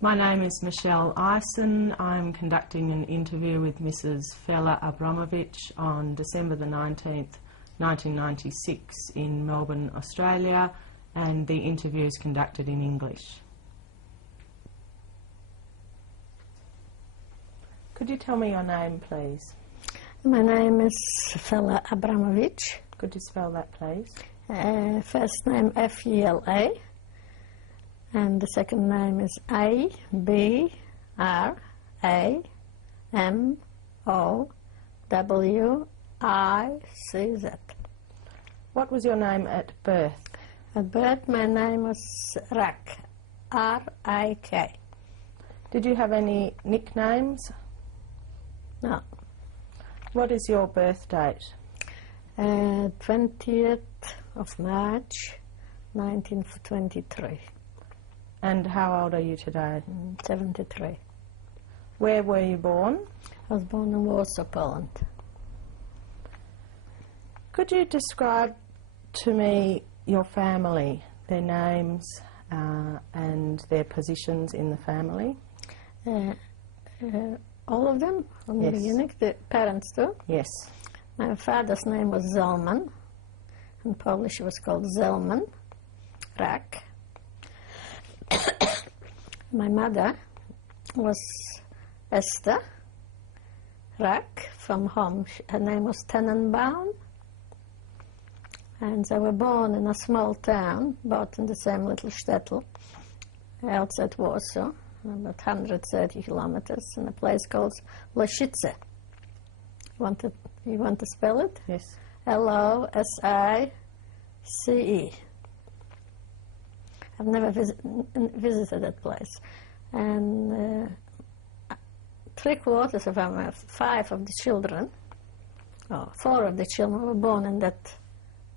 My name is Michelle Ison. I'm conducting an interview with Mrs. Fela Abramowicz on December the 19th, 1996 in Melbourne, Australia, and the interview is conducted in English. Could you tell me your name, please? My name is Fela Abramowicz. Could you spell that, please? First name F-E-L-A, and the second name is A-B-R-A-M-O-W-I-C-Z. What was your name at birth? At birth, my name was Rak, R-I-K. Did you have any nicknames? No. What is your birth date? 20th of March, 1923. And how old are you today? 73. Where were you born? I was born in Warsaw, Poland. Could you describe to me your family, their names and their positions in the family? All of them from the beginning, the parents too? Yes. My father's name was Zelman. In Polish it was called Zelman, Rak. My mother was Esther Rak from home. Her name was Tenenbaum. And they were born in a small town, both in the same little shtetl, outside Warsaw, about 130 kilometers, in a place called Losice. You want to spell it? Yes. L-O-S-I-C-E. I've never visited that place. And 3/4 of them, 5 of the children, or 4 of the children were born in that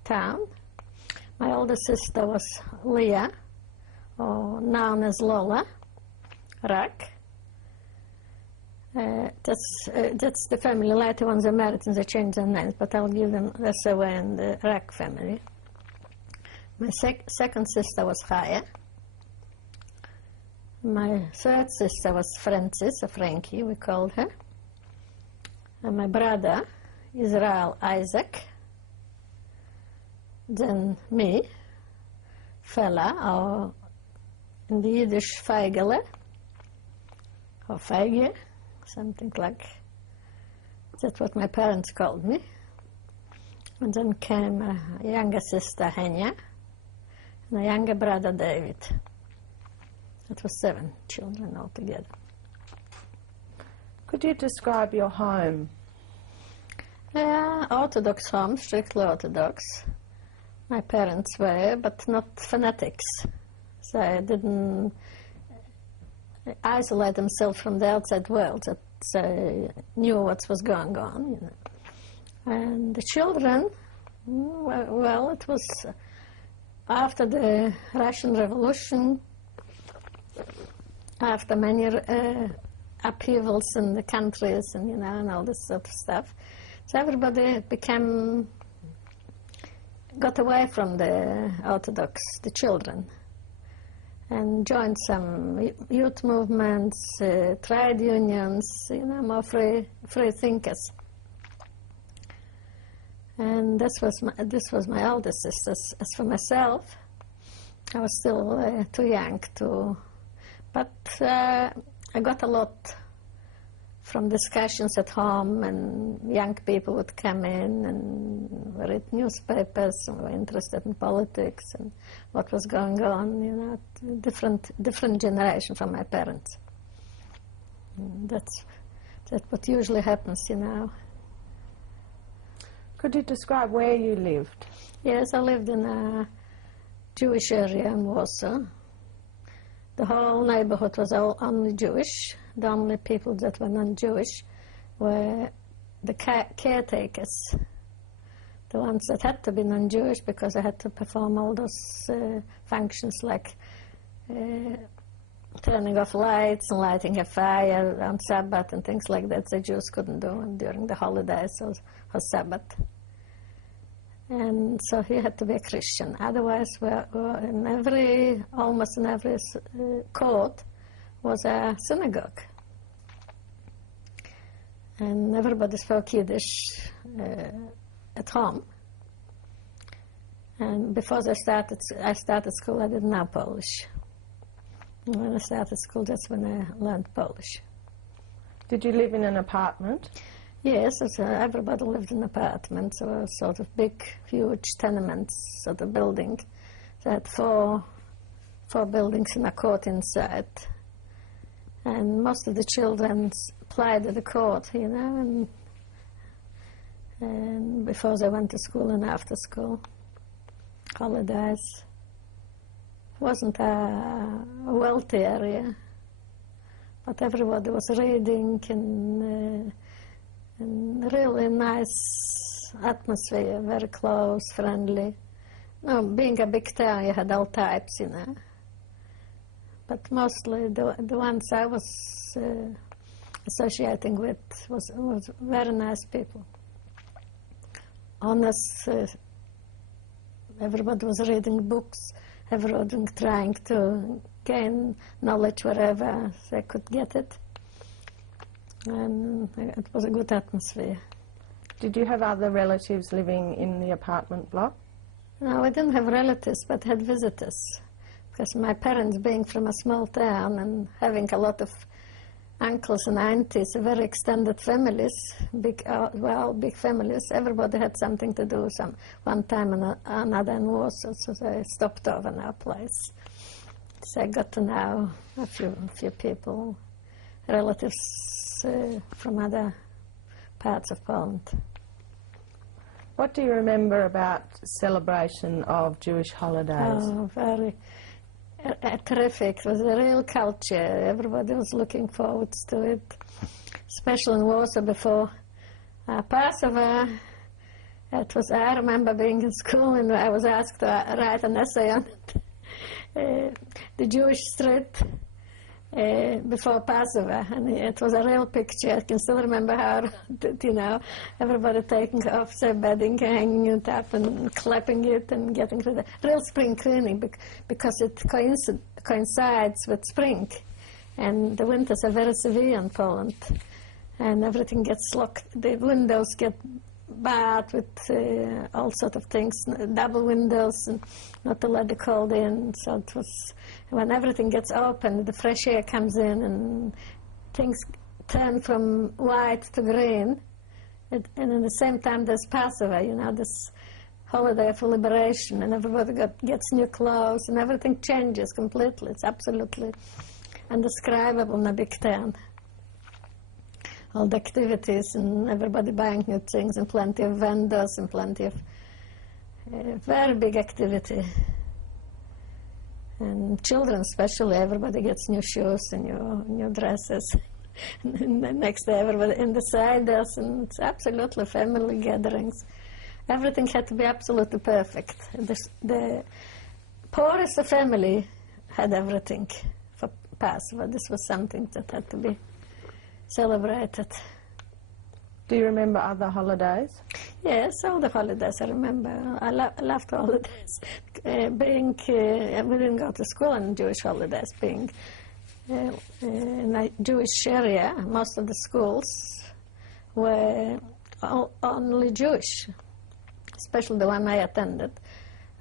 town. My older sister was Leah, or known as Lola Rak. That's the family. Later on they married and they changed their names, but I'll give them that's away in the Rak family. My second sister was Chaya. My third sister was Francis, or Frankie, we called her. And my brother, Israel Isaac. Then me, Fela, or in the Yiddish Feigele, or Feige, something like that's what my parents called me. And then came a younger sister, Henya, and a younger brother, David. It was 7 children altogether. Could you describe your home? Orthodox home, strictly Orthodox. My parents were, but not fanatics. So they didn't isolate themselves from the outside world. That they knew what was going on, you know. And the children, well, it was after the Russian Revolution, after many upheavals in the countries and, you know, and all this sort of stuff. So everybody got away from the Orthodox, the children, and joined some youth movements, trade unions, you know, more free thinkers. And this was my older sister. As for myself, I was still too young to, but I got a lot from discussions at home, and young people would come in and read newspapers and were interested in politics and what was going on, you know, different generation from my parents. And that's what usually happens, you know. Could you describe where you lived? Yes, I lived in a Jewish area in Warsaw. The whole neighborhood was only Jewish. The only people that were non-Jewish were the caretakers, the ones that had to be non-Jewish because they had to perform all those functions like turning off lights and lighting a fire on Sabbath and things like that the Jews couldn't do during the holidays or Sabbath. And so he had to be a Christian. Otherwise, almost in every court was a synagogue. And everybody spoke Yiddish at home. And before I started school, I didn't know Polish. And when I started school, that's when I learned Polish. Did you live in an apartment? Yes, everybody lived in apartments, or sort of big, huge tenements, sort of building. They had four buildings and a court inside. And most of the children played at the court, you know, and before they went to school and after school, holidays. It wasn't a wealthy area, but everybody was reading and really nice atmosphere, very close, friendly. No, being a big town, you had all types, you know. But mostly the ones I was associating with was very nice people. Honest, everybody was reading books, everybody trying to gain knowledge wherever they could get it. And it was a good atmosphere. Did you have other relatives living in the apartment block? No, I didn't have relatives, but had visitors. Because my parents, being from a small town and having a lot of uncles and aunties, very extended families, big families, everybody had something to do one time and another in Warsaw, so they stopped over in our place. So I got to know a few people, relatives from other parts of Poland. What do you remember about celebration of Jewish holidays? Oh, very terrific. It was a real culture. Everybody was looking forward to it, especially in Warsaw before Passover. I remember being in school and I was asked to write an essay on it. The Jewish street before Passover, and it was a real picture. I can still remember how, you know, everybody taking off their bedding, hanging it up and clapping it and getting rid of real spring cleaning because it coincides with spring, and the winters are very severe in Poland, and everything gets locked. The windows get bad with all sorts of things, double windows, and not to let the cold in. So it was, when everything gets open, the fresh air comes in and things turn from white to green. And at the same time there's Passover, you know, this holiday of liberation, and everybody gets new clothes and everything changes completely. It's absolutely indescribable in a big town. All the activities and everybody buying new things and plenty of vendors and plenty of very big activity. And children especially, everybody gets new shoes and new dresses. And the next day everybody in the siders, and it's absolutely family gatherings. Everything had to be absolutely perfect. The poorest family had everything for Passover. This was something that had to be celebrated. Do you remember other holidays? Yes, all the holidays I remember. I loved holidays. We didn't go to school on Jewish holidays. Being in a Jewish area, most of the schools were only Jewish, especially the one I attended.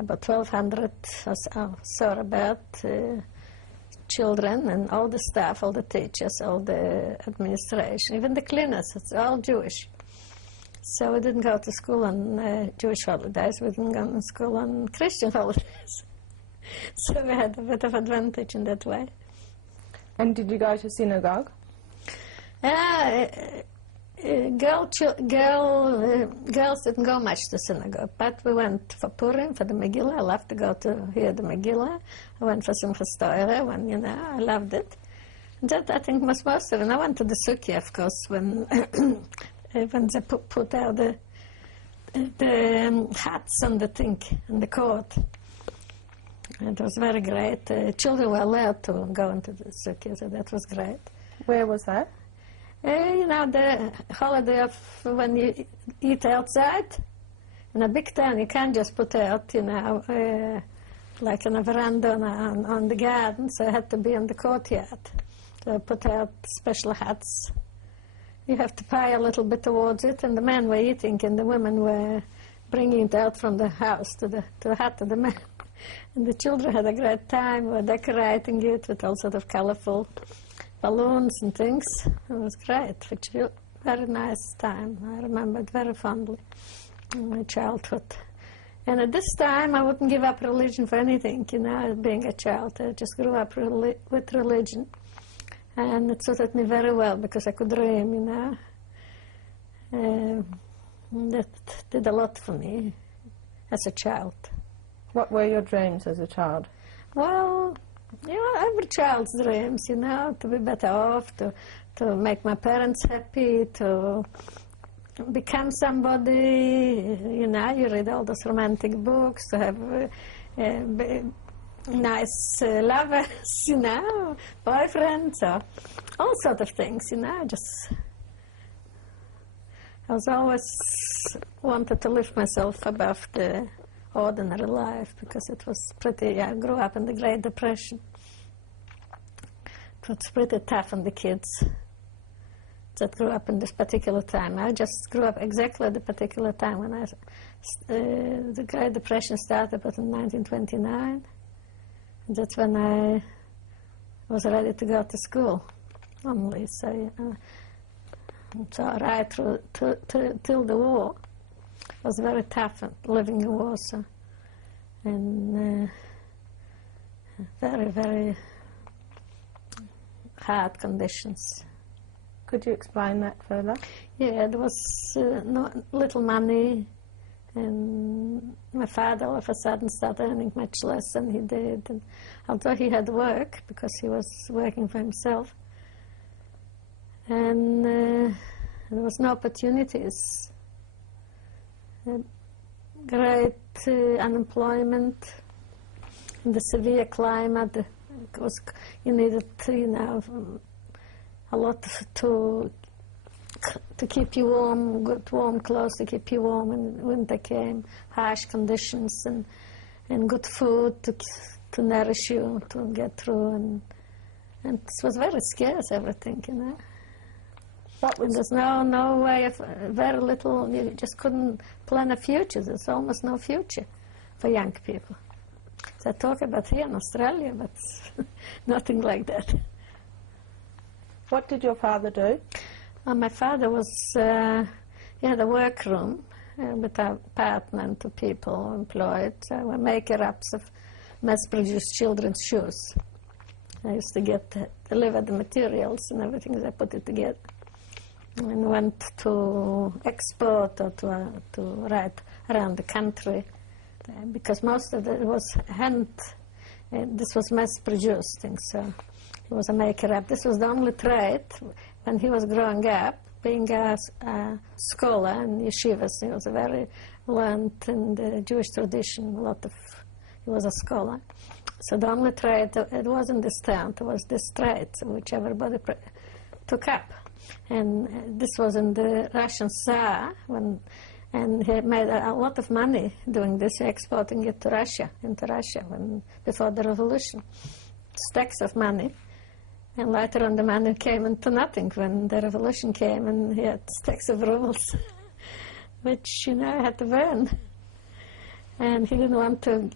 About 1,200 or so about children and all the staff, all the teachers, all the administration, even the cleaners, it's all Jewish. So we didn't go to school on Jewish holidays, we didn't go to school on Christian holidays. So we had a bit of advantage in that way. And did you go to synagogue? Girls didn't go much to synagogue, but we went for Purim, for the Megillah. I loved to go to hear the Megillah. I went for Simchas Torah when, you know, I loved it. And that, I think, was most of it. And I went to the Sukkah, of course, when they put out the hats on the thing, in the court. It was very great. Children were allowed to go into the Sukkah, so that was great. Where was that? You know, the holiday of when you eat outside. In a big town, you can't just put out, you know, like in a veranda on the garden, so it had to be in the courtyard. to put out special hats. You have to pay a little bit towards it, and the men were eating, and the women were bringing it out from the house to the hut of the men. And the children had a great time, were decorating it with all sort of colorful balloons and things. It was great, which was a very nice time. I remember it very fondly in my childhood. And at this time, I wouldn't give up religion for anything, you know, being a child. I just grew up with religion. And it suited me very well because I could dream, you know. That did a lot for me as a child. What were your dreams as a child? Well, you know, every child's dreams, you know, to be better off, to make my parents happy, to become somebody, you know, you read all those romantic books, to have nice lovers, you know, boyfriends, or all sort of things, you know. I was always wanted to lift myself above the ordinary life because it was pretty, I grew up in the Great Depression. It was pretty tough on the kids that grew up in this particular time. I just grew up exactly at the particular time when the Great Depression started, but in 1929. And that's when I was ready to go to school only. So right through till the war, it was very tough living in Warsaw, and very, very hard conditions. Could you explain that further? Yeah, there was little money, and my father all of a sudden started earning much less than he did. And although he had work, because he was working for himself, and there was no opportunities. Great unemployment, and the severe climate. You needed, you know, a lot to keep you warm, good warm clothes to keep you warm when winter came, harsh conditions, and good food to nourish you, to get through, and it was very scarce, everything, you know. And there's no way of, very little, you just couldn't plan a future. There's almost no future for young people. So I talk about here in Australia, but nothing like that. What did your father do? My father was, he had a workroom with an apartment of people employed. We maker-ups of mass-produced children's shoes. I used to deliver the materials and everything as I put it together. And went to export or to ride around the country, because most of it was hand. This was mass-produced things, so he was a maker-up. This was the only trade when he was growing up, being a scholar in yeshivas. He was very learned in the Jewish tradition. He was a scholar. So the only trade it was in this town. It was this trade which everybody took up. And this was in the Russian Tsar, and he made a lot of money doing this, exporting it to Russia, before the revolution. Stacks of money. And later on the money came into nothing when the revolution came, and he had stacks of rubles, which, you know, had to burn. And he didn't want to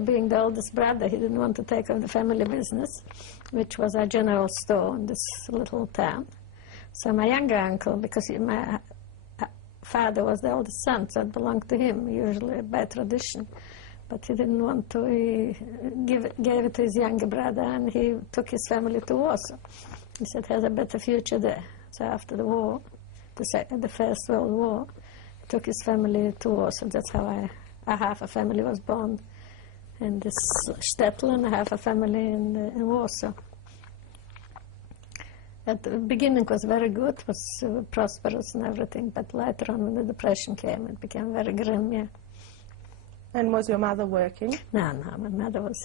being the oldest brother, he didn't want to take over the family business, which was a general store in this little town. So my younger uncle, because my father was the oldest son, so it belonged to him, usually by tradition. But he didn't want to, he gave it to his younger brother, and he took his family to Warsaw. He said, has a better future there. So after the war, the First World War, he took his family to Warsaw. That's how half a family was born in this shtetl, and half a family in Warsaw. At the beginning was very good, was prosperous and everything, but later on when the Depression came, it became very grim, yeah. And was your mother working? No, my mother was,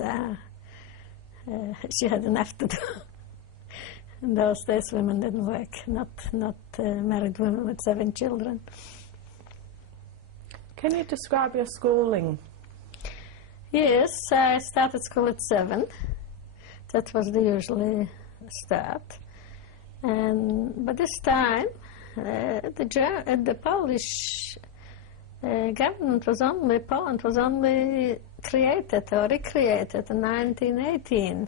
she had enough to do. In those days, women didn't work, not married women with 7 children. Can you describe your schooling? Yes, I started school at 7. That was the usually start. But this time, the Polish government was only, Poland was only created or recreated in 1918,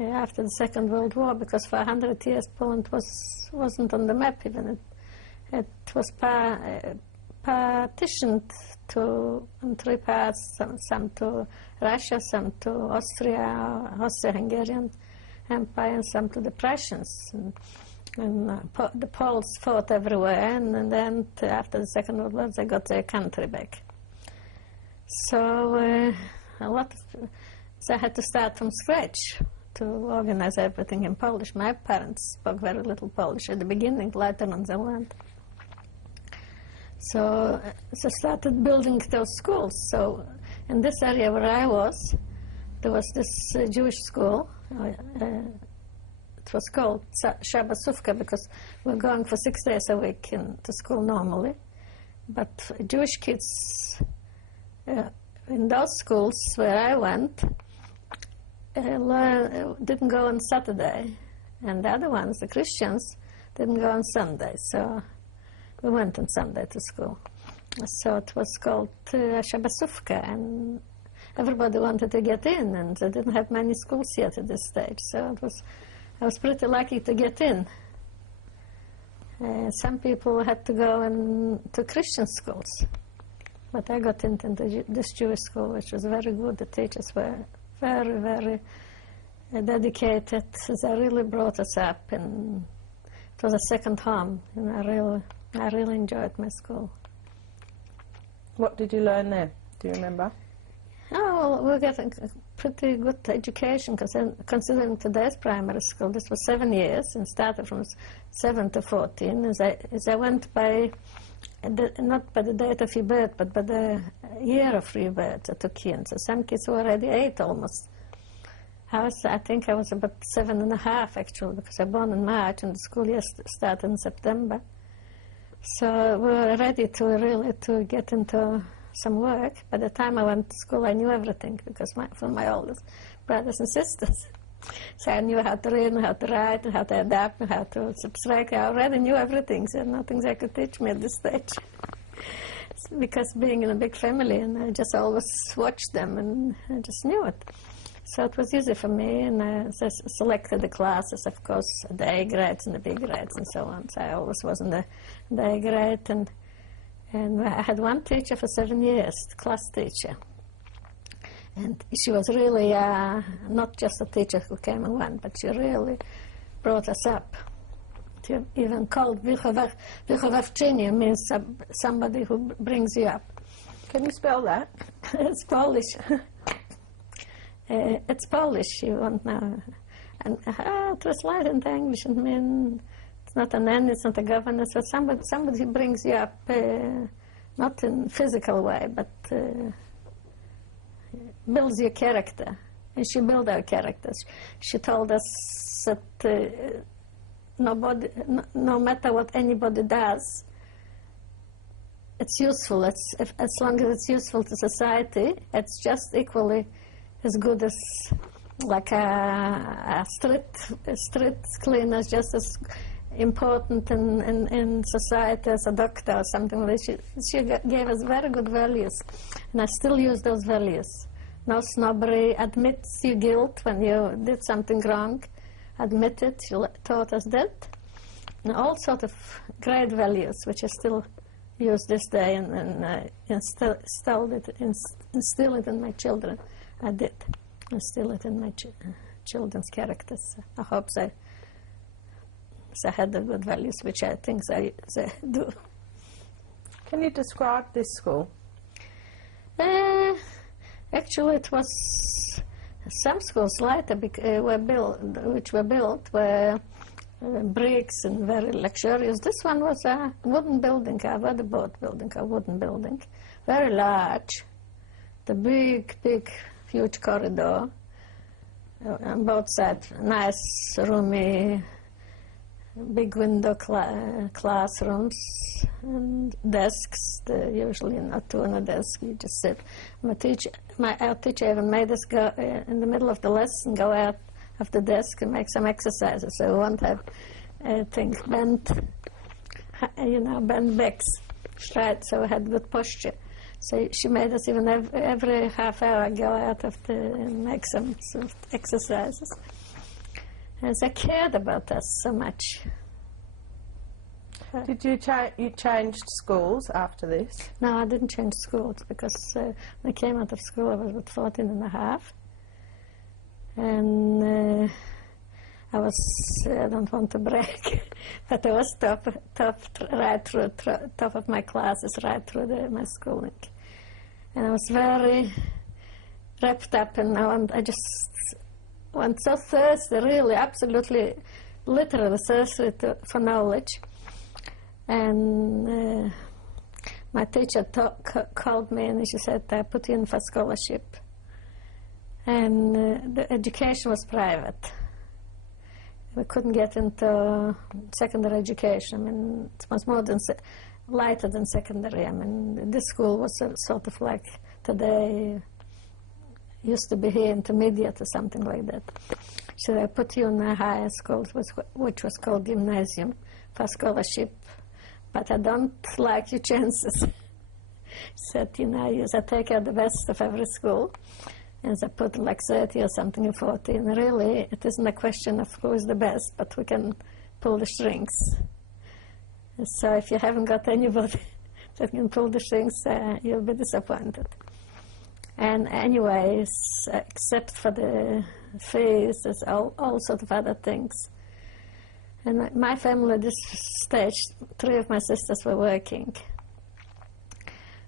after the Second World War, because for 100 years Poland wasn't on the map even. It was partitioned in three parts, some to Russia, some to Austria, Austro-Hungarian Empire, and some to the Prussians. The Poles fought everywhere, and then after the Second World War, they got their country back. So they had to start from scratch to organize everything in Polish. My parents spoke very little Polish at the beginning, later on they learned. So they started building those schools. So in this area where I was, there was this Jewish school. It was called Shabasuvka because we were going for 6 days a week to school normally. But Jewish kids in those schools where I went didn't go on Saturday, and the other ones, the Christians, didn't go on Sunday. So we went on Sunday to school. So it was called Shabasuvka, and everybody wanted to get in, and they didn't have many schools yet at this stage. So I was pretty lucky to get in. Some people had to go to Christian schools, but I got into this Jewish school, which was very good. The teachers were very, very dedicated. They really brought us up, and it was a second home, and I really enjoyed my school. What did you learn there? Do you remember? Oh, well, we got a pretty good education, considering today's primary school. This was 7 years, and started from 7 to 14. As I went by, not by the date of your birth, but by the year of your birth, I took in. So some kids were already 8 almost. I think I was about 7.5 actually, because I was born in March, and the school year started in September. So we were ready to get into some work. By the time I went to school, I knew everything, because from my oldest brothers and sisters. So I knew how to read, and how to write, and how to adapt, and how to subtract. I already knew everything, so nothing they could teach me at this stage. Because being in a big family, and I just always watched them, and I just knew it. So it was easy for me, and I selected the classes, of course, the A grades and the B grades and so on. So I always was in the A grade, and I had one teacher for 7 years, class teacher. And she was really not just a teacher who came and went, but she really brought us up. She even called Vychowawczyni, means somebody who brings you up. Can you spell that? It's Polish. It's Polish, you won't know. And translate into English, and mean it's not an N, it's not a governess, but somebody who brings you up, not in physical way, but builds your character. And she built our characters. She told us that no matter what anybody does, it's useful. As long as it's useful to society, it's just equally as good as like a street cleaner, just as important in society as a doctor or something like that. She gave us very good values, and I still use those values. No snobbery, admit your guilt when you did something wrong, admit it. She taught us that, and all sort of great values which I still use this day, and instill it in my children. I did instill it in my children's characters. I hope they had the good values, which I think they do. Can you describe this school? Actually, it was some schools later which were built were bricks and very luxurious. This one was a wooden building, a weatherboard building, a wooden building, very large. The big, huge corridor on both sides, nice, roomy, big window classrooms, and desks. Usually not two on a desk, you just sit. Our teacher even made us go in the middle of the lesson, go out of the desk and make some exercises. So I won't have things bent, bent backs straight, so I had good posture. So she made us even every half hour go out and make some sort of exercises. And I cared about us so much. Did you you changed schools after this? No, I didn't change schools because when I came out of school I was about 14 and a half. And I don't want to brag, but I was top right through top of my classes, right through my schooling. And I was very wrapped up, and I just went so thirsty, really, absolutely, literally thirsty for knowledge. And my teacher called me and she said, I put you in for scholarship. And the education was private. We couldn't get into secondary education. I mean, it was more than lighter than secondary. I mean, this school was sort of like today used to be here intermediate or something like that. So I put you in a higher school, which was called gymnasium, for scholarship. But I don't like your chances. Said, you take out the best of every school. And they put like 30 or something or 40. And really, it isn't a question of who is the best, but we can pull the strings. And so if you haven't got anybody that can pull the strings, you'll be disappointed. And anyways, except for the fees, there's all sorts of other things. And my family at this stage, 3 of my sisters were working.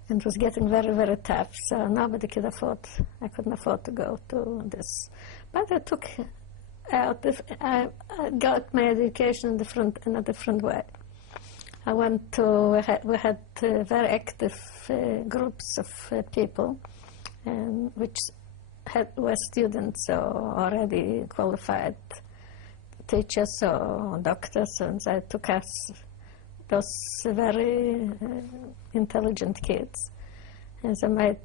And it was getting very, very tough, so nobody could afford, I couldn't afford to go to this. But I took out, I got my education in a different way. I went to, we had very active groups of people, which were students or already qualified teachers or doctors, and they took us, those very intelligent kids, and they made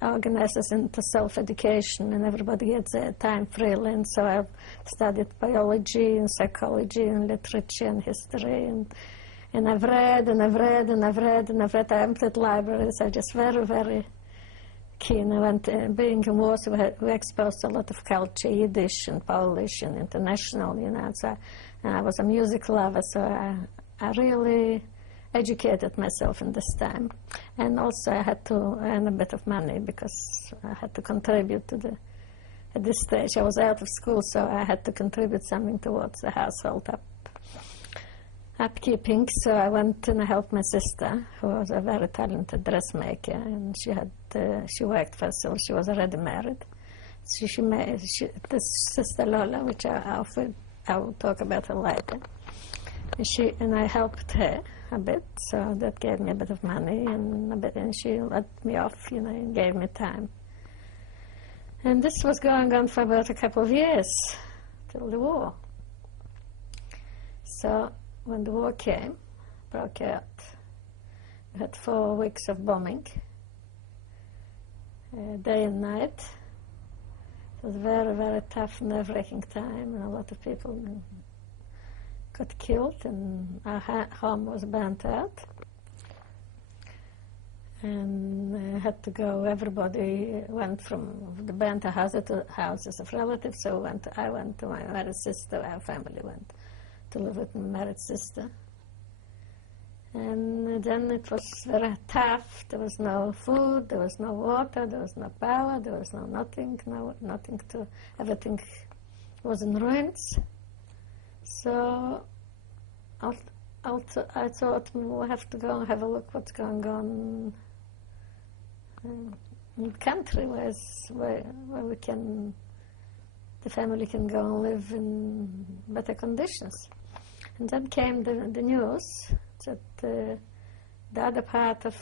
organized us into self-education, and everybody gets their time freely. And so I've studied biology and psychology and literature and history, and I've read and I've read and I've read and I've read. I emptied libraries. I'm just very, very keen. I went, being in Warsaw, we exposed to a lot of culture, Yiddish and Polish and international, So I was a music lover, so I really educated myself in this time. And also I had to earn a bit of money because I had to contribute to at this stage I was out of school, so I had to contribute something towards the household upkeeping. So I went and I helped my sister, who was a very talented dressmaker, and she worked for herself. She was already married. So this sister Lola, which I will talk about her later. And I helped her a bit, so that gave me a bit of money, and she let me off, and gave me time. And this was going on for about a couple of years, till the war. So when the war broke out, we had 4 weeks of bombing, day and night. It was a very, very tough, nerve-wracking time, and a lot of people got killed, and our home was burnt out. And had to go, everybody went from the burnt houses to houses of relatives, so I went to my married sister, our family went to live with my married sister. And then it was very tough. There was no food, there was no water, there was no power, there was nothing to, everything was in ruins. So I thought we'll have to go and have a look what's going on in the country, where we can, the family can go and live in better conditions. And then came the news that the other part of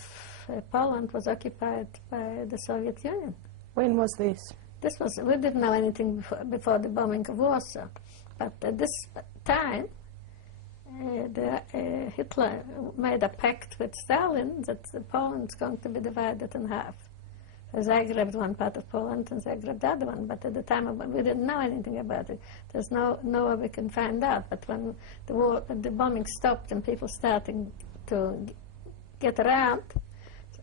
Poland was occupied by the Soviet Union. When was this? We didn't know anything before the bombing of Warsaw, but at this time, Hitler made a pact with Stalin that Poland's going to be divided in half. Zagreb, one part of Poland, and Zagreb, the other one. But at the time, we didn't know anything about it. There's no way we can find out. But when the bombing stopped and people starting to get around,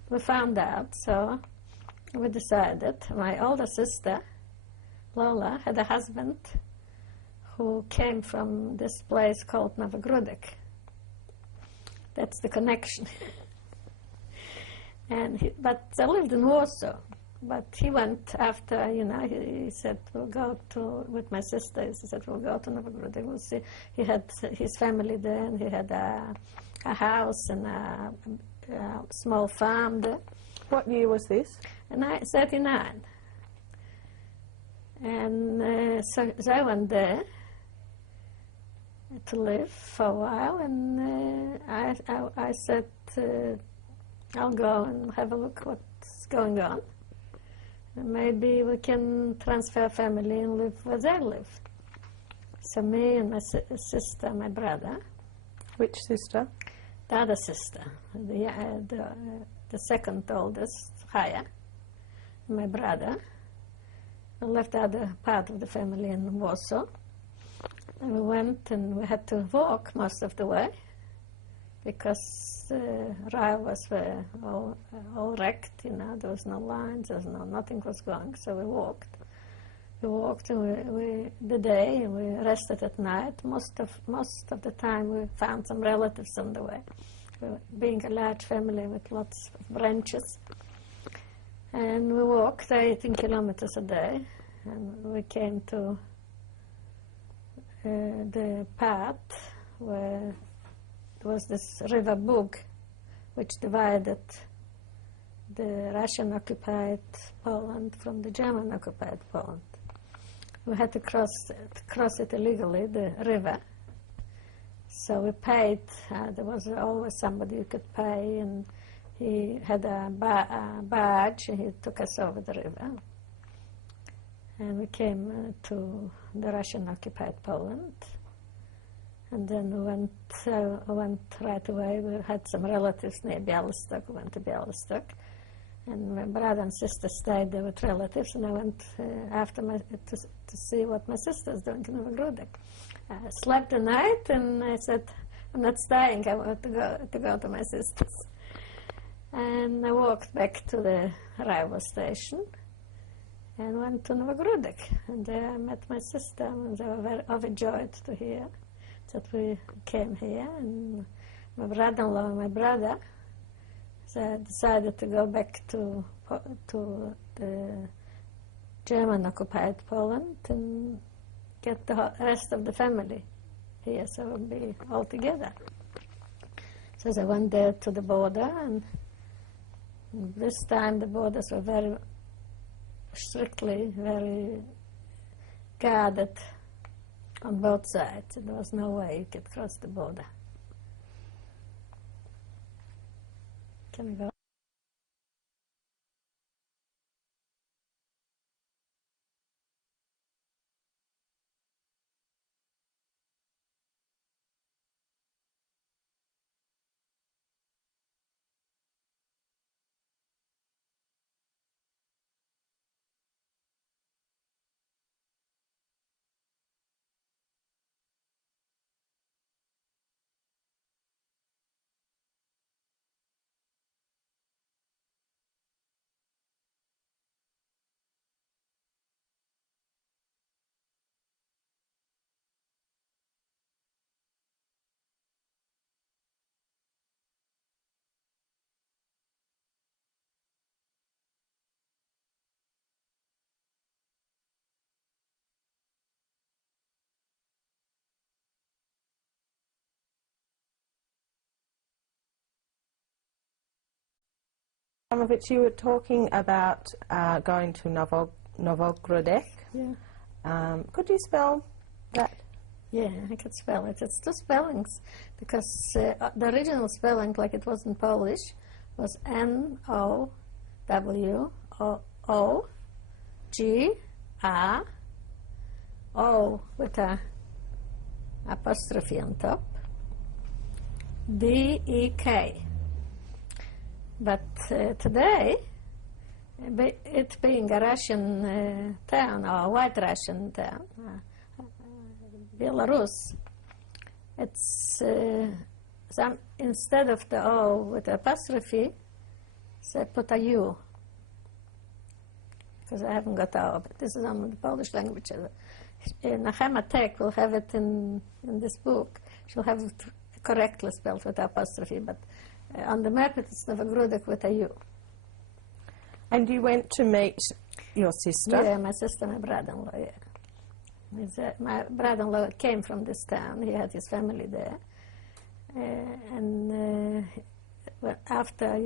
we found out. So we decided. My older sister, Lola, had a husband who came from this place called Novogrudek. That's the connection. But I lived in Warsaw. But he went after, he said, we'll go with my sister, he said, we'll go to Novogrudek, we'll see. He had his family there, and he had a house and a small farm there. What year was this? 39. And so I went there to live for a while, and I said, I'll go and have a look what's going on. And maybe we can transfer family and live where they live. So me and my sister, my brother. Which sister? The other sister, the second oldest, Haya, my brother. We left the other part of the family in Warsaw. And we went, and we had to walk most of the way because rail was all wrecked, there was no lines, nothing was going, so we walked. We walked, and the day, and we rested at night. Most of the time we found some relatives on the way. Being a large family with lots of branches. And we walked 18 kilometers a day, and we came to the part where there was this river Bug, which divided the Russian-occupied Poland from the German-occupied Poland. We had to cross it illegally, the river. So we paid. There was always somebody you could pay, and he had a barge, and he took us over the river. And we came to the Russian-occupied Poland. And then we went right away. We had some relatives near Białystok. We went to Białystok. And my brother and sister stayed there with relatives, and I went after to see what my sister's doing in Novogrudek. I slept the night, and I said, I'm not staying, I want to go to my sister's. And I walked back to the railway station and went to Novogrudek. And there I met my sister, and they were very overjoyed to hear that we came here. And my brother-in-law and my brother, so I decided to go back to the German-occupied Poland and get the rest of the family here, so we'll be all together. So I went there to the border, and this time the borders were very strictly, very guarded on both sides. There was no way you could cross the border. Can we go? Abramowicz, you were talking about going to Novogrudek. Yeah. Could you spell that? Yeah, I could spell it. It's two spellings, because the original spelling, like it was in Polish, was Novogrog with a apostrophe on top, Dek. But today, it being a Russian town, or a white Russian town, Belarus, it's instead of the O with apostrophe, they put a U, because I haven't got O, but this is on the Polish language. Nahema Tek will have it in this book. She'll have it correctly spelled with apostrophe, but on the map it's Novogrudek with a U. And you went to meet your sister? Yeah, my sister, my brother-in-law, yeah. My brother-in-law came from this town. He had his family there. After,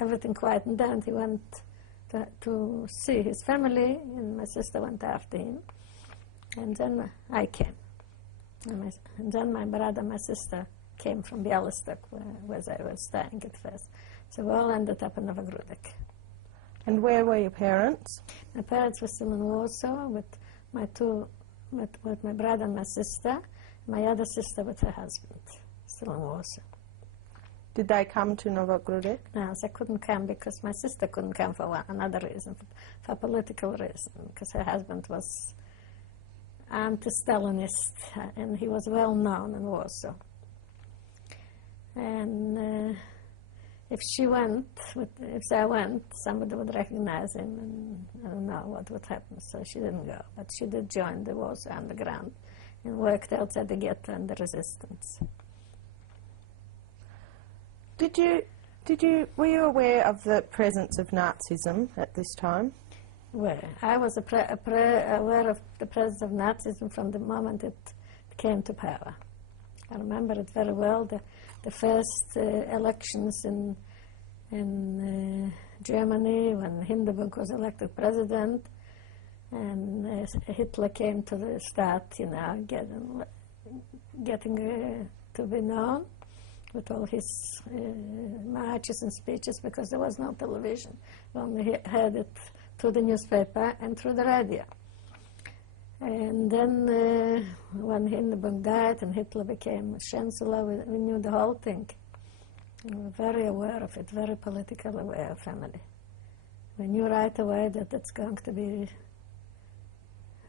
everything quietened down, he went to see his family, and my sister went after him. And then I came. And then my brother and my sister came from Bialystok, where I was staying at first. So we all ended up in Novogrudek. And where were your parents? My parents were still in Warsaw with my brother and my sister. My other sister with her husband, still in Warsaw. Did they come to Novogrudek? No, they couldn't come because my sister couldn't come for another reason, for political reason, because her husband was anti-Stalinist, and he was well known in Warsaw. And if they went, somebody would recognize him, and I don't know what would happen, so she didn't go. But she did join the Warsaw Underground and worked outside the ghetto and the resistance. Were you aware of the presence of Nazism at this time? Well, I was aware of the presence of Nazism from the moment it came to power. I remember it very well. The first elections in Germany, when Hindenburg was elected president, and Hitler came to the start, getting to be known with all his marches and speeches, because there was no television. We only heard it through the newspaper and through the radio. And then when Hindenburg died and Hitler became Chancellor, we knew the whole thing. We were very aware of it, very politically aware family. We knew right away that it's going to be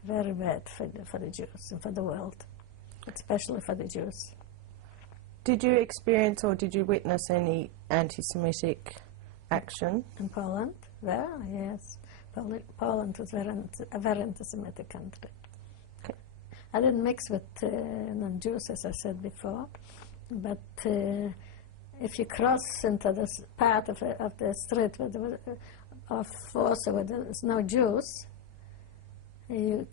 very bad for the Jews and for the world, especially for the Jews. Did you experience or did you witness any anti-Semitic action? In Poland? Well, yes. Poland was a very anti-Semitic country. Okay. I didn't mix with non-Jews, as I said before, but if you cross into this part of the street of Warsaw where there was no Jews, you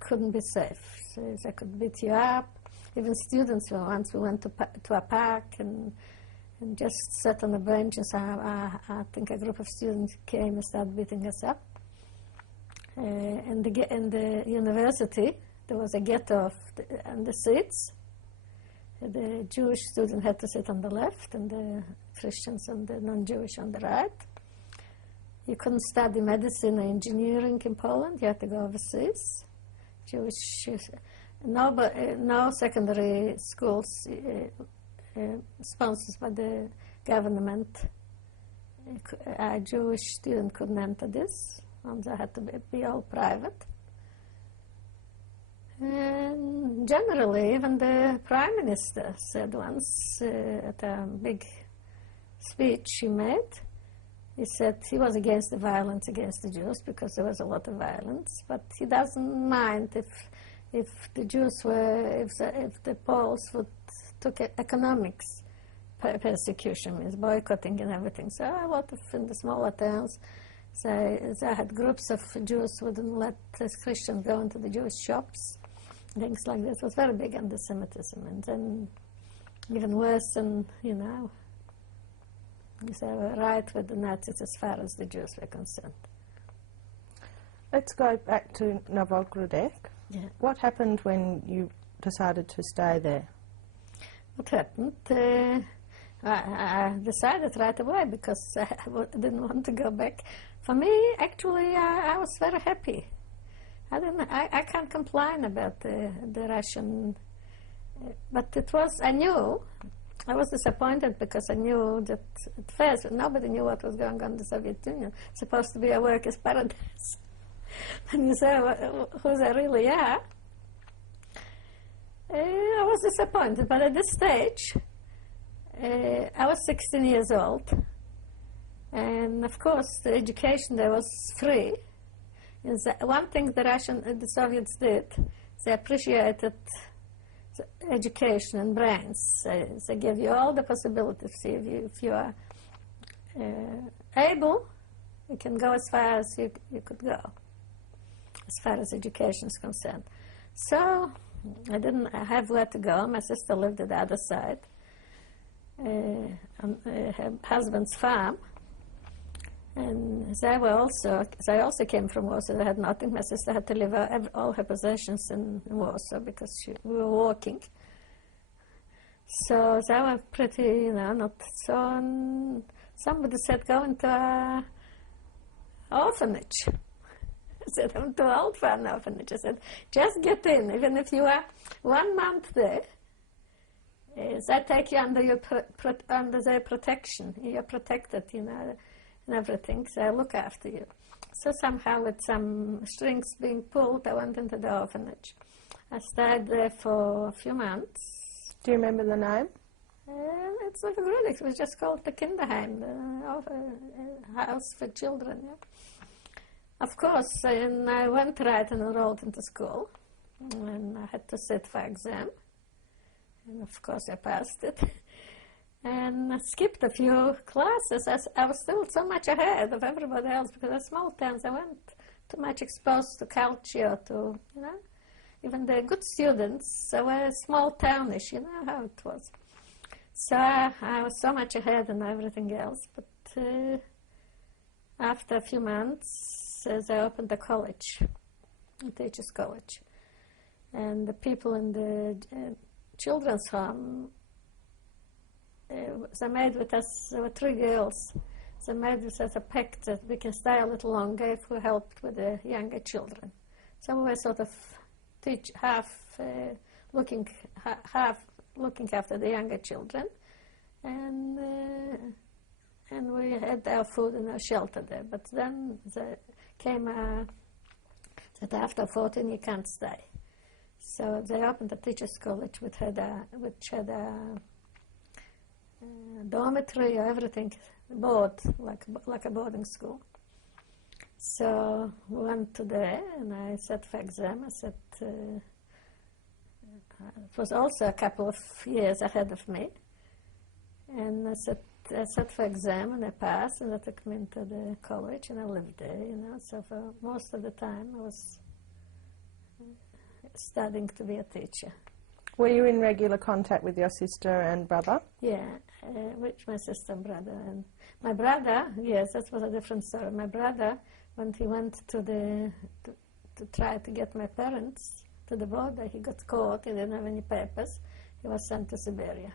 couldn't be safe. So they could beat you up. Even students, once we went to a park and just sat on a bench, and so I think a group of students came and started beating us up. In the university, there was a ghetto on the seats. The Jewish student had to sit on the left, and the Christians and the non-Jewish on the right. You couldn't study medicine or engineering in Poland. You had to go overseas. No secondary schools sponsored by the government. A Jewish student couldn't enter this, and they had to be all private. And generally, even the Prime Minister said once at a big speech he made, he said he was against the violence against the Jews because there was a lot of violence, but he doesn't mind if the Jews if the Poles took economics persecution, means boycotting and everything. So a lot of in the smaller towns, they had groups of Jews who wouldn't let Christians go into the Jewish shops, things like this. It was very big anti-Semitism, and then even worse than they were right with the Nazis as far as the Jews were concerned. Let's go back to Novogrudek. Yeah. What happened when you decided to stay there? What happened? I decided right away because I didn't want to go back. For me, actually, I was very happy. I can't complain about the Russian, but it was, I knew I was disappointed because I knew that at first nobody knew what was going on in the Soviet Union. It's supposed to be a workers' paradise. When you say who they really are, I was disappointed. But at this stage, I was 16 years old, and of course the education there was free. And one thing the Soviets did, they appreciated education and brains. They gave you all the possibilities. If you are able, you can go as far as you could go, as far as education is concerned. So I didn't have where to go. My sister lived at the other side, on her husband's farm. And they also came from Warsaw. They had nothing. My sister had to leave all her possessions in Warsaw because we were walking. So they were pretty, not so. And somebody said, go into an orphanage. I said, I'm too old for an orphanage. I said, just get in. Even if you are 1 month there, they take you under their protection. You're protected, and everything, so I look after you. So somehow, with some strings being pulled, I went into the orphanage. I stayed there for a few months. Do you remember the name? It's not really. It was just called the Kinderheim, the house for children. Yeah. Of course, and I went right and enrolled into school, and I had to sit for exam, and of course I passed it. And I skipped a few classes. I was still so much ahead of everybody else because in small towns I wasn't too much exposed to culture, to, even the good students, they were small townish, how it was. So I was so much ahead and everything else. But after a few months, they opened a college, a teachers' college. And the people in the children's home, they made with us, there were 3 girls, they made with us a pact that we can stay a little longer if we helped with the younger children. So we were sort of half looking after the younger children, and we had our food and our shelter there. But then there came that after 14 you can't stay. So they opened a teachers' college which had a dormitory, everything, board, like a boarding school. So we went to there, and I sat for exam. It was also a couple of years ahead of me. And I sat for exam, and I passed, and they took me into the college, and I lived there, So for most of the time, I was studying to be a teacher. Were you in regular contact with your sister and brother? Yeah, with my sister and brother. And my brother, yes, that was a different story. My brother, when he went to try to get my parents to the border, he got caught. He didn't have any papers. He was sent to Siberia.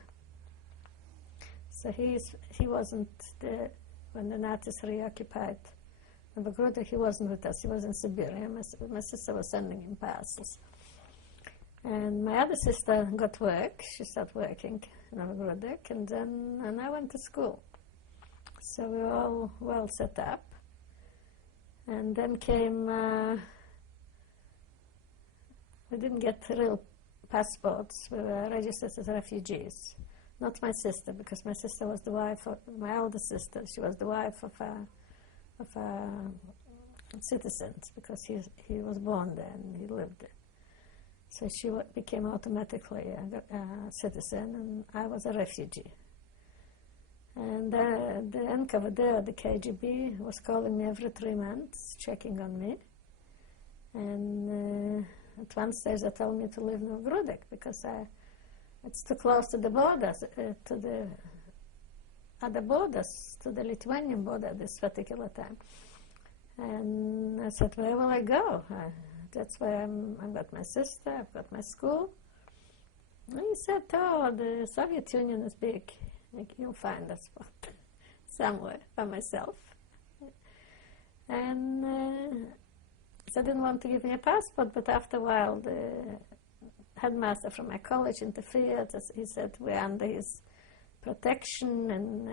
So he wasn't there when the Nazis reoccupied Novgorod. He wasn't with us. He was in Siberia. My sister was sending him parcels. And my other sister got work. She started working in Novgorod, and I went to school. So we were all well set up. And then came, we didn't get real passports. We were registered as refugees. Not my sister, because my sister was the wife of my older sister. She was the wife of a citizen, because he was born there and he lived there. So she became automatically a citizen, and I was a refugee. And the NKVD, the KGB, was calling me every 3 months, checking on me. And at one stage they told me to leave Novgorod because it's too close to the borders, to the other borders, to the Lithuanian border at this particular time. And I said, where will I go? That's where I've got my sister, I've got my school. And he said, oh, the Soviet Union is big. You'll find a spot somewhere for myself. And so I didn't want to give me a passport, but after a while the headmaster from my college interfered. He said, we're under his protection, and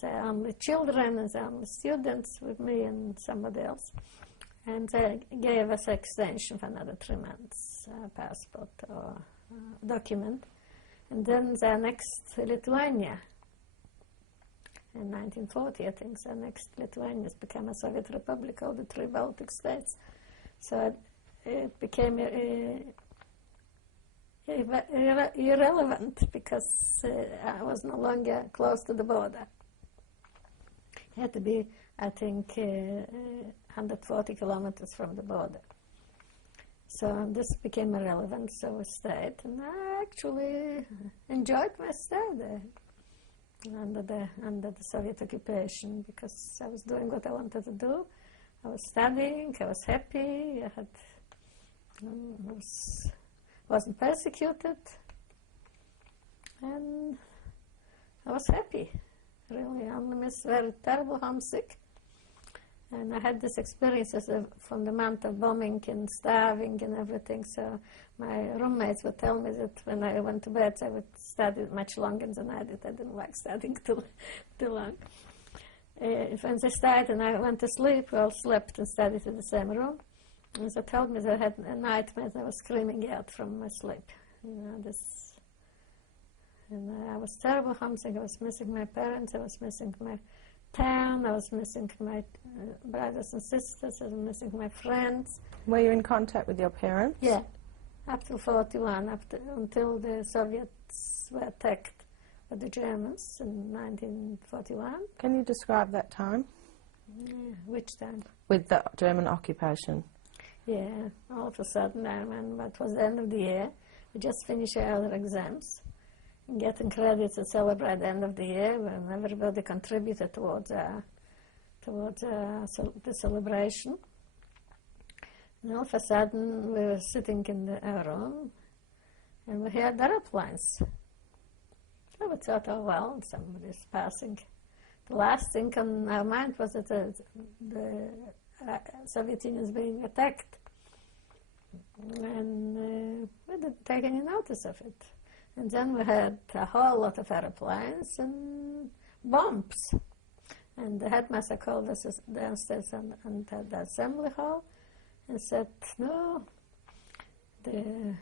the only children and the only students with me and somebody else. And they gave us extension for another 3 months, passport or document. And then the next Lithuania, in 1940, I think, the next Lithuania became a Soviet Republic, all the 3 Baltic states. So it became irrelevant because I was no longer close to the border. It had to be, I think, 140 kilometers from the border. So this became irrelevant, so we stayed. And I actually enjoyed my stay there under the Soviet occupation, because I was doing what I wanted to do. I was studying, I was happy, wasn't persecuted, and I was happy. Really, I only miss very terrible homesick. And I had this experiences from the month of bombing and starving and everything. So my roommates would tell me that when I went to bed, I would study much longer than I did. I didn't like studying too long. When they started and I went to sleep, we all slept and studied in the same room. And they told me they had a nightmare. I was screaming out from my sleep. And I was terrible homesick. I was missing my parents. I was missing my town. I was missing my brothers and sisters. I was missing my friends. Were you in contact with your parents? Yeah, up to 41, until the Soviets were attacked by the Germans in 1941. Can you describe that time? Yeah, which time? With the German occupation. Yeah, all of a sudden I remember it was the end of the year. We just finished our exams. Getting credit to celebrate the end of the year, when everybody contributed towards the celebration. And all of a sudden, we were sitting in our room, and we heard aeroplanes. So we thought, oh well, somebody's passing. The last thing on our mind was that the Soviet Union is being attacked, and we didn't take any notice of it. And then we had a whole lot of aeroplanes and bombs. And the headmaster called us downstairs and the assembly hall and said, no, the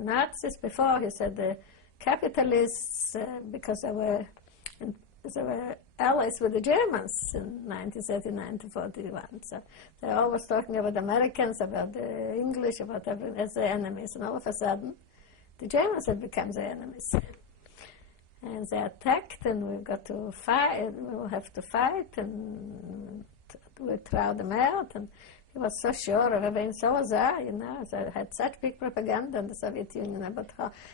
Nazis before, he said, the capitalists, because they were allies with the Germans in 1939 to 41. So they're always talking about the Americans, about the English, about everything as the enemies. And all of a sudden, the Germans had become the enemies. And they attacked, and we've got to fight, we will have to fight, and we throw them out. And he was so sure of everything, so was I, They had such big propaganda in the Soviet Union about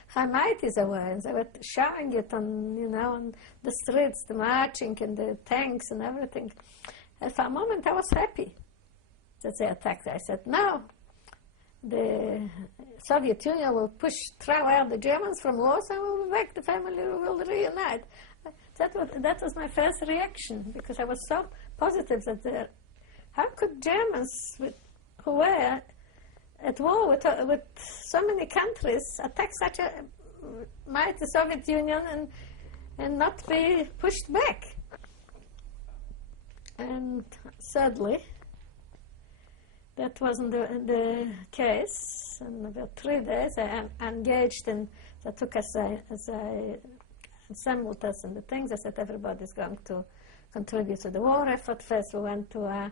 how mighty they were, and they were showing it on, on the streets, the marching and the tanks and everything. And for a moment I was happy that they attacked. I said, no, the Soviet Union will throw out the Germans from Warsaw, and we'll be back, the family will reunite. That was my first reaction, because I was so positive that how could Germans, who were at war with so many countries, attack such a mighty Soviet Union and not be pushed back? And sadly, that wasn't the case. And about 3 days I engaged, and they took us as I assembled us and the things. I said everybody's going to contribute to the war effort. First we went to a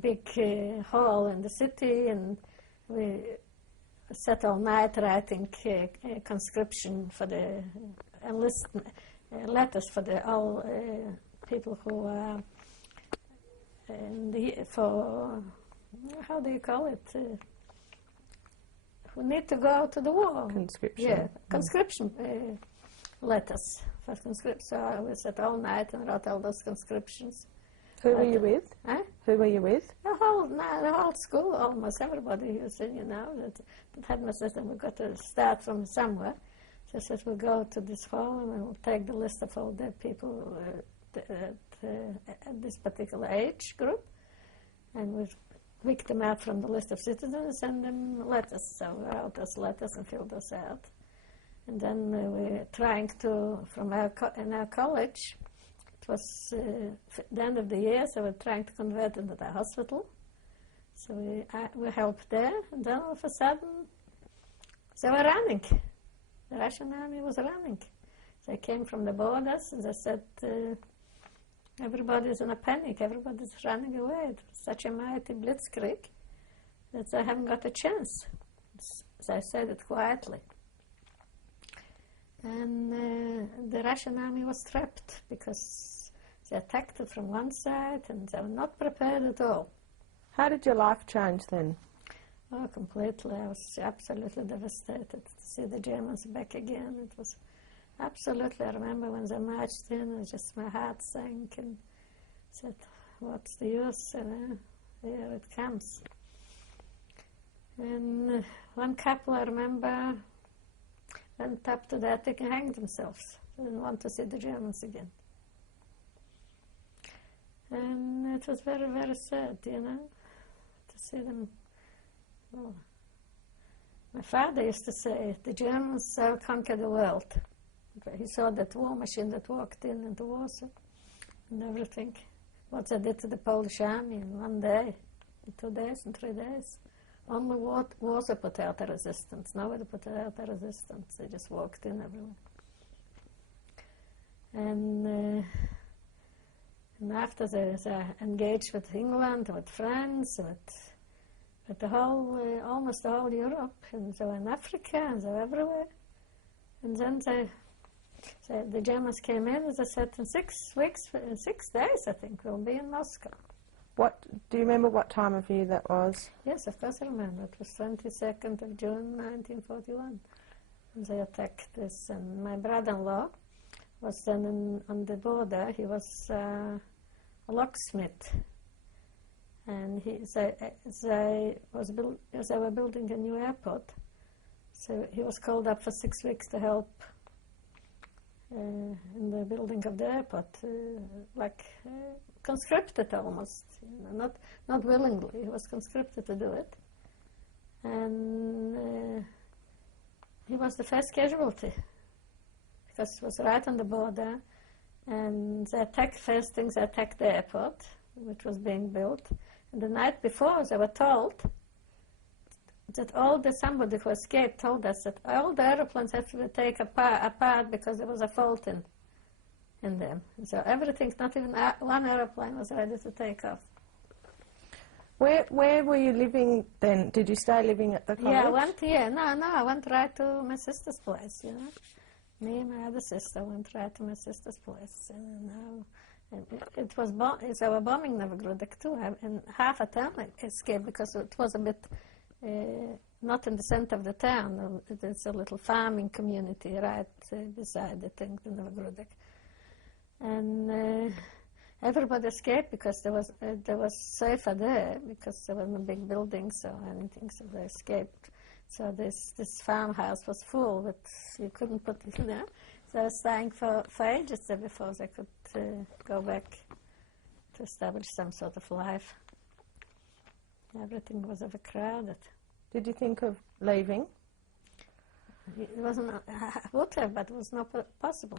big hall in the city, and we sat all night writing conscription for the letters for all people who for how do you call it? Who need to go to the war? Conscription. Yeah, conscription letters for conscription. So we sat all night and wrote all those conscriptions. Who were you with? Huh? Who were you with? The whole school, almost everybody who's in, the headmaster said we've got to start from somewhere. So I said we'll go to this hall and we'll take the list of all the people at this particular age group, and we'll pick them out from the list of citizens and send them letters. So we wrote those letters and filled those out. And then we were trying to, in our college, it was the end of the year, so we were trying to convert into the hospital. So we helped there, and then all of a sudden, they were running. The Russian army was running. They came from the borders, and they said, everybody's in a panic, everybody's running away. It was such a mighty blitzkrieg that they haven't got a chance. They said it quietly. And the Russian army was trapped because they attacked it from one side and they were not prepared at all. How did your life change then? Oh, completely. I was absolutely devastated to see the Germans back again. It was absolutely, I remember when they marched in, and just my heart sank and said, what's the use? Here it comes. And one couple, I remember, went up to the attic and hanged themselves. They didn't want to see the Germans again. And it was very, very sad, you know, to see them. Well, my father used to say, the Germans will conquer the world. He saw that war machine that walked into Warsaw and everything. What they did to the Polish army in 1 day, in 2 days, in 3 days. Only Warsaw put out a resistance. Nobody put out a resistance. They just walked in everywhere. And after they engaged with England, with France, with the whole, almost the whole Europe, and they were in Africa, and they were everywhere. And then the Germans came in, as I said, in 6 weeks, in 6 days, I think, we'll be in Moscow. Do you remember what time of year that was? Yes, of course I remember. It was 22nd of June, 1941. And they attacked this. And my brother-in-law was then on the border. He was a locksmith. And they were building a new airport. So he was called up for 6 weeks to help in the building of the airport, conscripted almost, not willingly. He was conscripted to do it, and he was the first casualty because it was right on the border, and they attacked the airport, which was being built, and the night before they were told that somebody who escaped told us that all the aeroplanes had to be taken apart because there was a fault in them. And so everything, not even one aeroplane was ready to take off. Where were you living then? Did you stay living at the college? Yeah, I went right to my sister's place, you know. Me and my other sister went right to my sister's place. And they were bombing Novogrudek too, and half a town escaped because it was a bit not in the center of the town. There's a little farming community right beside the Novogrudek. And everybody escaped because there was safer there because there were no big buildings or anything, so they escaped. So this farmhouse was full, but you couldn't put, you know. So I was staying for ages there before they could go back to establish some sort of life. Everything was overcrowded. Did you think of leaving? It wasn't. I would have, but it was not possible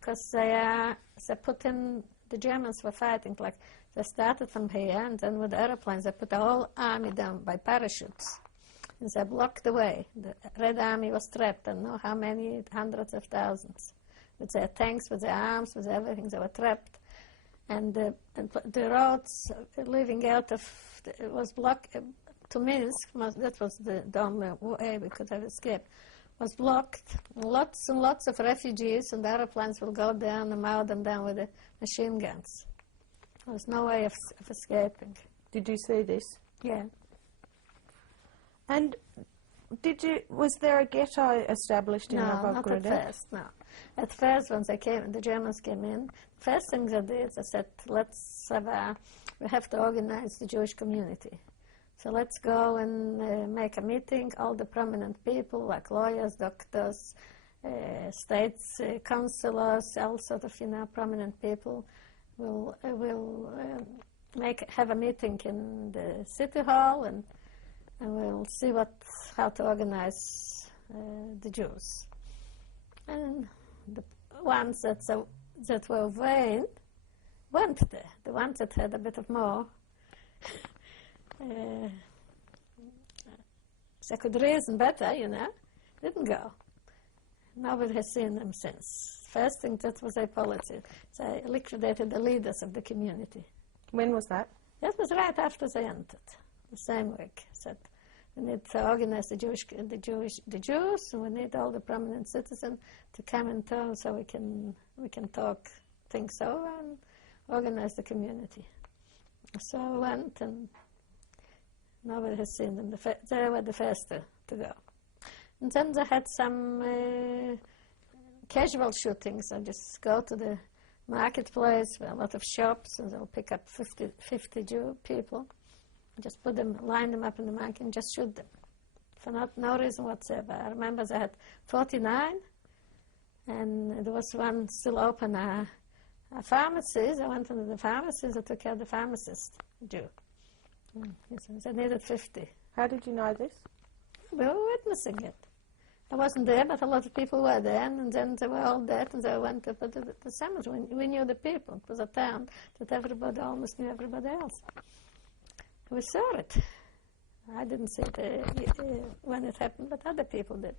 because they put in. The Germans were fighting like they started from here, and then with airplanes they put the whole army down by parachutes, and they blocked the way. The Red Army was trapped, and know how many hundreds of thousands, with their tanks, with their arms, with everything. They were trapped. And the roads leaving out of it was blocked to Minsk. That was the only way we could have escaped. Was blocked. Lots and lots of refugees and aeroplanes will go down and mow them down with the machine guns. There was no way of escaping. Did you see this? Yeah. And was there a ghetto established in Novogrudek? No, not at first, no. At first, when the Germans came in, first thing they did, they said, we have to organize the Jewish community. So let's go and make a meeting, all the prominent people, like lawyers, doctors, states, councillors, all sort of, prominent people will have a meeting in the city hall, and we'll see how to organize the Jews. And the ones that were vain went there. The ones that had a bit of more, they could reason better, didn't go. Nobody has seen them since. First thing, that was their policy. They liquidated the leaders of the community. When was that? That was right after they entered, the same week. Said, we need to organize the Jews, and we need all the prominent citizens to come and tell, so we can talk things over and organize the community. So I went, and nobody has seen them. They were the first to go. And then they had some casual shootings. I just go to the marketplace with a lot of shops, and they'll pick up 50 Jew people, just line them up in the market and just shoot them for no reason whatsoever. I remember they had 49, and there was one still open, a pharmacy. I went into the pharmacy, I took care of the pharmacist, Jew. They needed 50. How did you know this? We were witnessing it. I wasn't there, but a lot of people were there, and then they were all dead, and they went to the cemetery. We knew the people. It was a town that everybody almost knew everybody else. We saw it. I didn't see it when it happened, but other people did.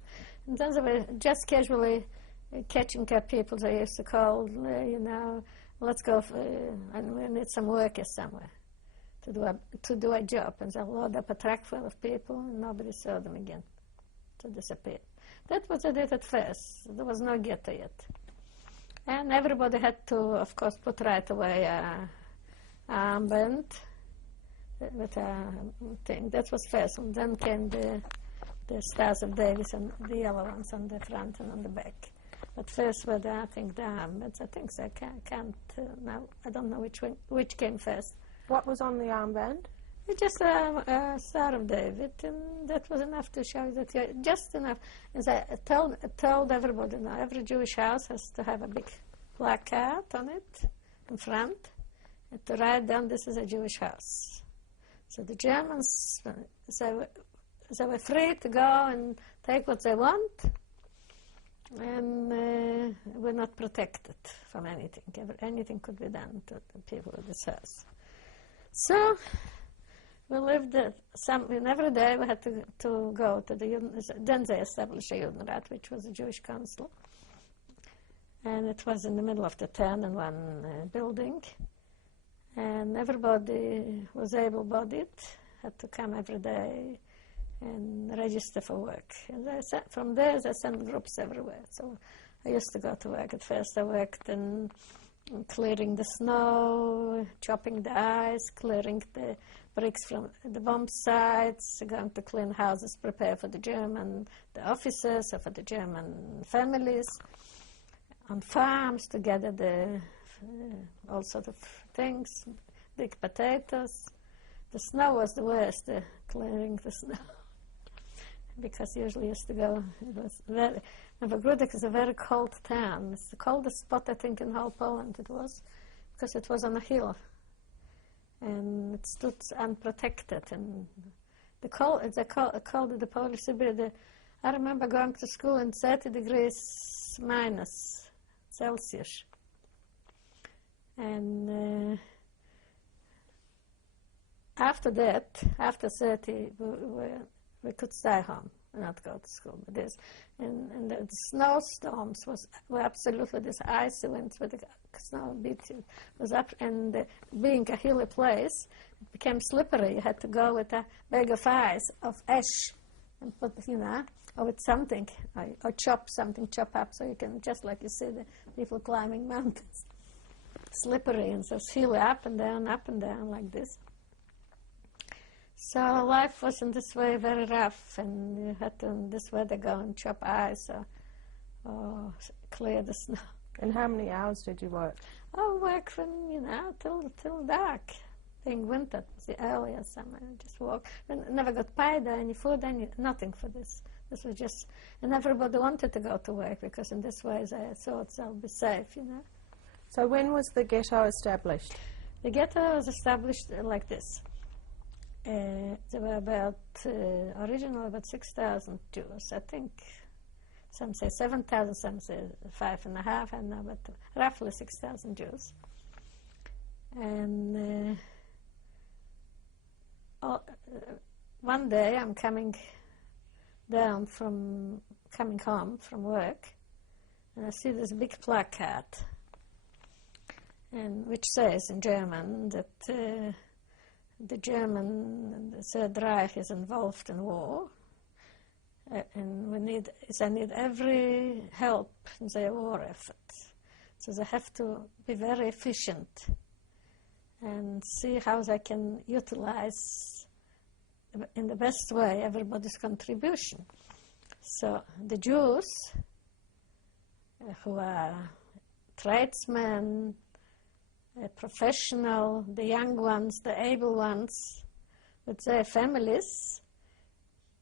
And then they were just casually catching up people. They used to call, let's go, and we need some workers somewhere to do a job. And they'll load up a truck full of people, and nobody saw them again. They disappeared. That was what they did at first. There was no ghetto yet. And everybody had to, of course, put right away a armband with a thing. That was first. And then came the Stars of Davis and the yellow ones on the front and on the back. But first were the armbands. I think so. I can't now. I don't know which came first. What was on the armband? Just a Star of David, and that was enough to show that just enough. As I told everybody now, every Jewish house has to have a big placard on it in front, and to write down this is a Jewish house. So the Germans, they were free to go and take what they want, and were not protected from anything. Anything could be done to the people of this house. So we lived and every day we had to go to the Juden. Then they established a Judenrat, which was a Jewish council. And it was in the middle of the town in one building. And everybody was able-bodied, had to come every day and register for work. And from there they sent groups everywhere. So I used to go to work. At first I worked in clearing the snow, chopping the ice, clearing the bricks from the bomb sites, going to clean houses, prepare for the officers or for the German families, on farms to gather the all sorts of things, big potatoes. The snow was the worst, clearing the snow, because usually used to go, it was very, Abramowicz is a very cold town. It's the coldest spot, I think, in whole Poland it was, because it was on a hill. And it stood unprotected. And they called it the Polish Siberia. I remember going to school in 30 degrees minus Celsius. And after that, after 30, we could stay home and not go to school. But and the snowstorms were absolutely this icy winds with the snow beating was up, and being a hilly place, it became slippery. You had to go with a bag of ice, of ash, and put, or with something, or chop up, so you can, just like you see the people climbing mountains. Slippery, and so hilly, up and down, like this. So life was in this way very rough, and you had to, in this weather, go and chop ice or clear the snow. And how many hours did you work? I work from, till dark. Being winter, the earlier summer, just walk. And never got paid or any food, nothing for this. This was just, and everybody wanted to go to work, because in this way they thought they'll be safe, So when was the ghetto established? The ghetto was established like this. There were originally about 6,000 Jews. I think some say 7,000, some say 5.5, I know, but roughly 6,000 Jews. And one day I'm coming home from work, and I see this big placard, and which says in German that the German Third Reich is involved in war, and they need every help in their war effort. So they have to be very efficient and see how they can utilize in the best way everybody's contribution. So the Jews, who are tradesmen, professional, the young ones, the able ones, with their families,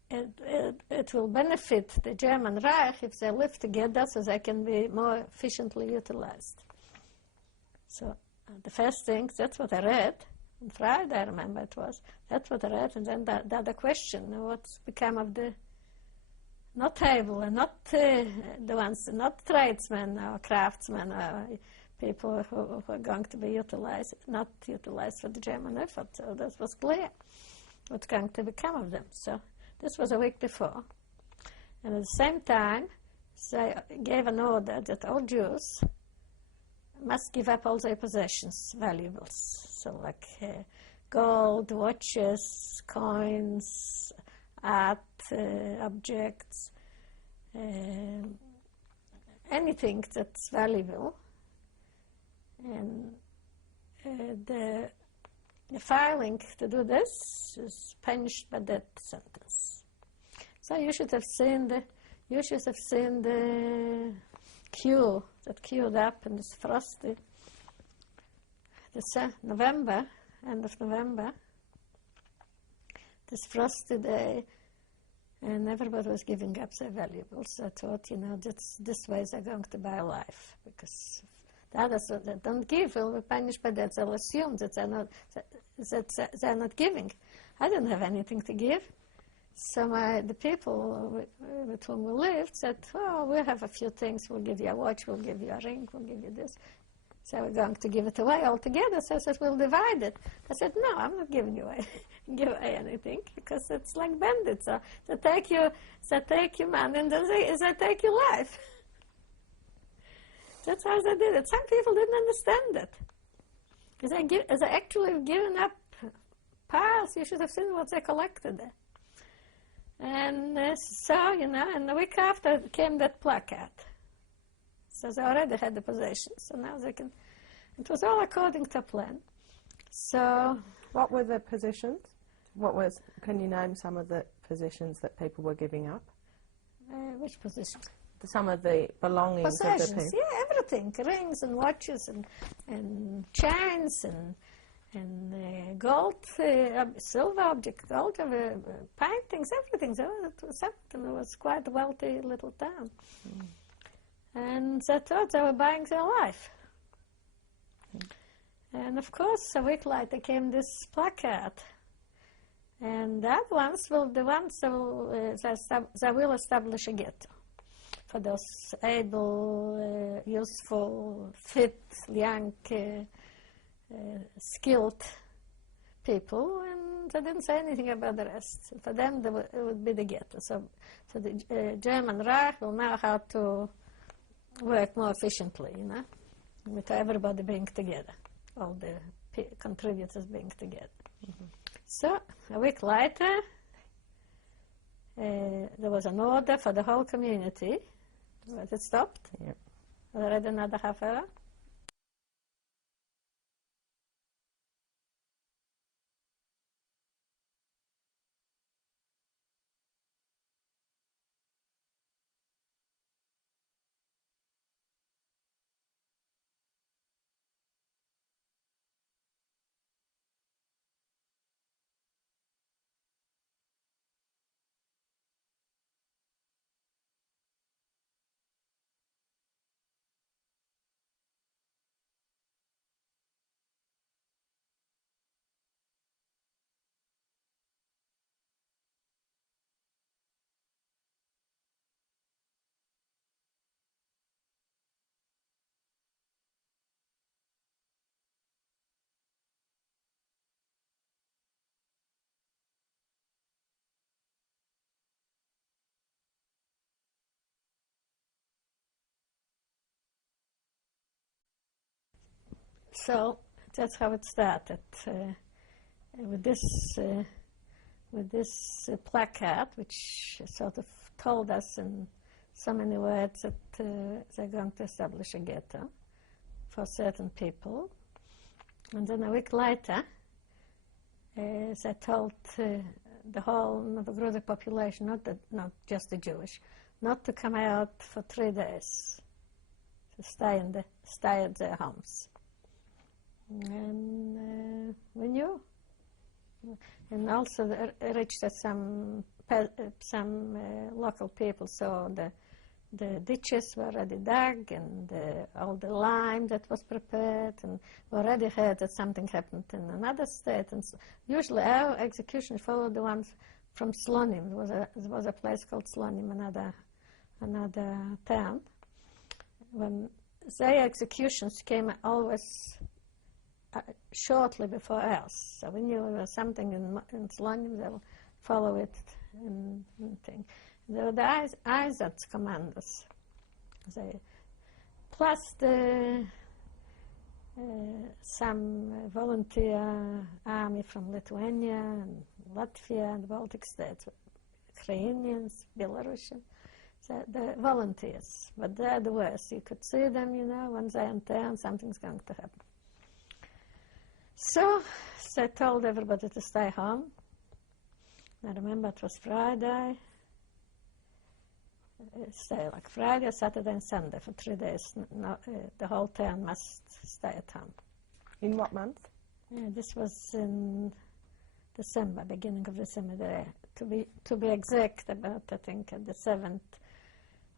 it will benefit the German Reich if they live together so they can be more efficiently utilized. So the first thing, that's what I read on Friday, I remember it was. That's what I read, and then the other question, what's become of the not able and not the ones, not tradesmen or craftsmen or people who are going to be utilized, not utilized for the German effort. So that was clear what's going to become of them. So this was a week before. And at the same time, they gave an order that all Jews must give up all their possessions, valuables. So like gold, watches, coins, art objects, anything that's valuable. And the filing to do this is punished by death sentence. So you should have seen the queue that queued up in this frosty November, end of November, this frosty day, and everybody was giving up their valuables. I thought, this way they're going to buy life, because the others that don't give will be punished by that. They'll assume that they're not giving. I didn't have anything to give. So the people with whom we lived said, we'll have a few things. We'll give you a watch, we'll give you a ring, we'll give you this. So we're going to give it away altogether. So I said, we'll divide it. I said, no, I'm not giving you give away anything, because it's like bandits. So they take your money and they take your life. That's how they did it. Some people didn't understand it. As they actually have given up piles, you should have seen what they collected there. And and the week after came that placard. So they already had the possession, so now they can. It was all according to plan. So, what were the positions? Can you name some of the positions that people were giving up? Which position? Some of the belongings of the people. Yeah, everything, rings and watches and chains and gold, silver objects, gold paintings, everything. So it was quite a wealthy little town. Mm. And they thought they were buying their life. Mm. And of course, a week later came this placard. And that they will establish a ghetto for those able, useful, fit, young, skilled people, and they didn't say anything about the rest. For them, it would be the ghetto. So the German Reich will know how to work more efficiently, with everybody being together, all the contributors being together. Mm-hmm. So a week later, there was an order for the whole community, but it stopped. Yep. Already another half hour. So that's how it started, with this placard, which sort of told us in so many words that they're going to establish a ghetto for certain people. And then a week later, they told the whole Novogrudok population, not just the Jewish, not to come out for 3 days, to stay at their homes. And we knew. And also it reached that some local people saw the ditches were already dug, and all the lime that was prepared, and we already heard that something happened in another state. And so usually our executions followed the ones from Slonim. There was a place called Slonim, another town. When their executions came always shortly before us, so we knew there was something in Slonim, they will follow it and thing. There were the Isaacs commanders, plus some volunteer army from Lithuania and Latvia and Baltic states, Ukrainians, Belarusian, so the volunteers. But they're the worst. You could see them, when they're in town, something's going to happen. So they told everybody to stay home. I remember it was Friday. Stay like Friday, Saturday, and Sunday for 3 days. The whole town must stay at home. In what month? This was in December, beginning of December. To be exact, about I think the 7th,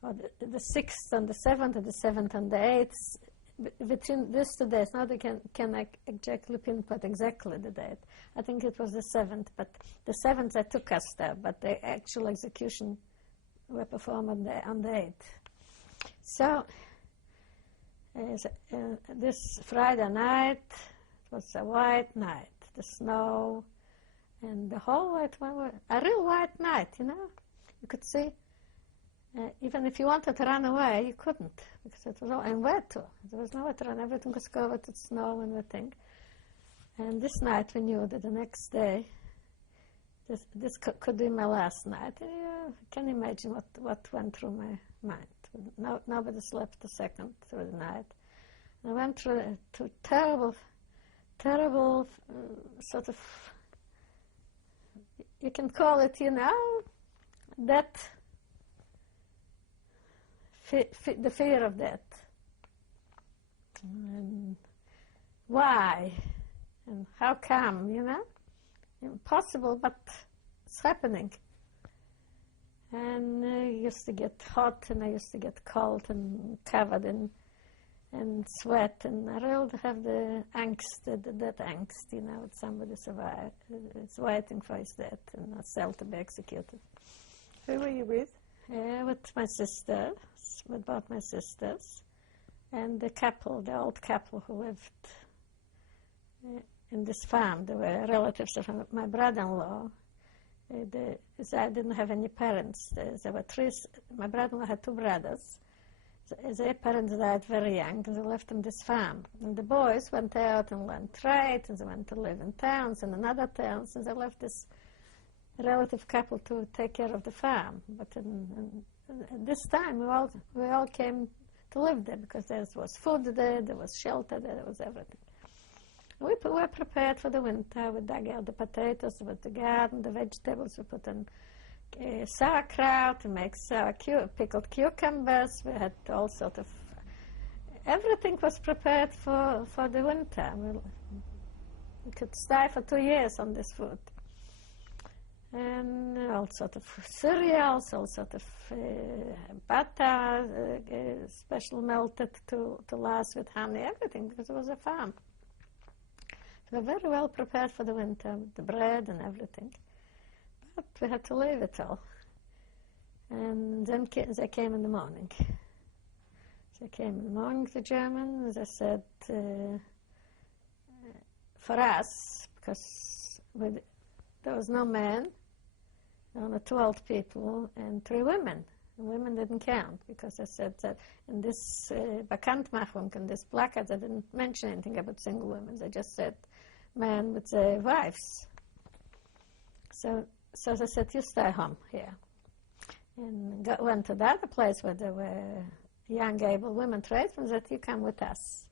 or the 6th and the 7th, or the 7th and the 8th. Between these 2 days, now they can exactly pinpoint exactly the date. I think it was the 7th, but the 7th they took us there, but the actual execution were performed on the 8th. So this Friday night, it was a white night, the snow, and the whole white one, a real white night, You could see. Even if you wanted to run away, you couldn't, because it was all, and where to? There was nowhere to run. Everything was covered with snow and everything. And this night we knew that the next day, this could be my last night. And you can imagine what went through my mind. Nobody slept a second through the night. And I went through terrible sort of, you can call it, death. The fear of death. And why? And how come, Impossible, but it's happening. And I used to get hot, and I used to get cold and covered in sweat, and I really have the angst, that angst, that somebody survived. It's waiting for his death and a cell to be executed. Who were you with? With my sisters, with both my sisters, and the old couple who lived in this farm. They were relatives of my brother-in-law. They didn't have any parents. There were three. My brother-in-law had 2 brothers. Their parents died very young, and they left them this farm. And the boys went out and learned trade, and they went to live in towns and in other towns, and they left this relative couple to take care of the farm. But at this time, we all came to live there, because there was food there was shelter there was everything. We were prepared for the winter. We dug out the potatoes with the garden, the vegetables. We put in sauerkraut, to make pickled cucumbers. We had all sort of, everything was prepared for the winter. We could stay for 2 years on this food. And all sort of cereals, all sort of butter, special melted to last with honey, everything, because it was a farm. We were very well prepared for the winter, the bread and everything. But we had to leave it all. And then they came in the morning. They came in the morning, the Germans. They said, for us, because there was no man, only 2 old people and 3 women. Women didn't count because I said that in this Bekanntmachung, in this placard, I didn't mention anything about single women. They just said men with their wives. So they said, you stay home here. And went to the other place where there were young, able women tradesmen, that you come with us.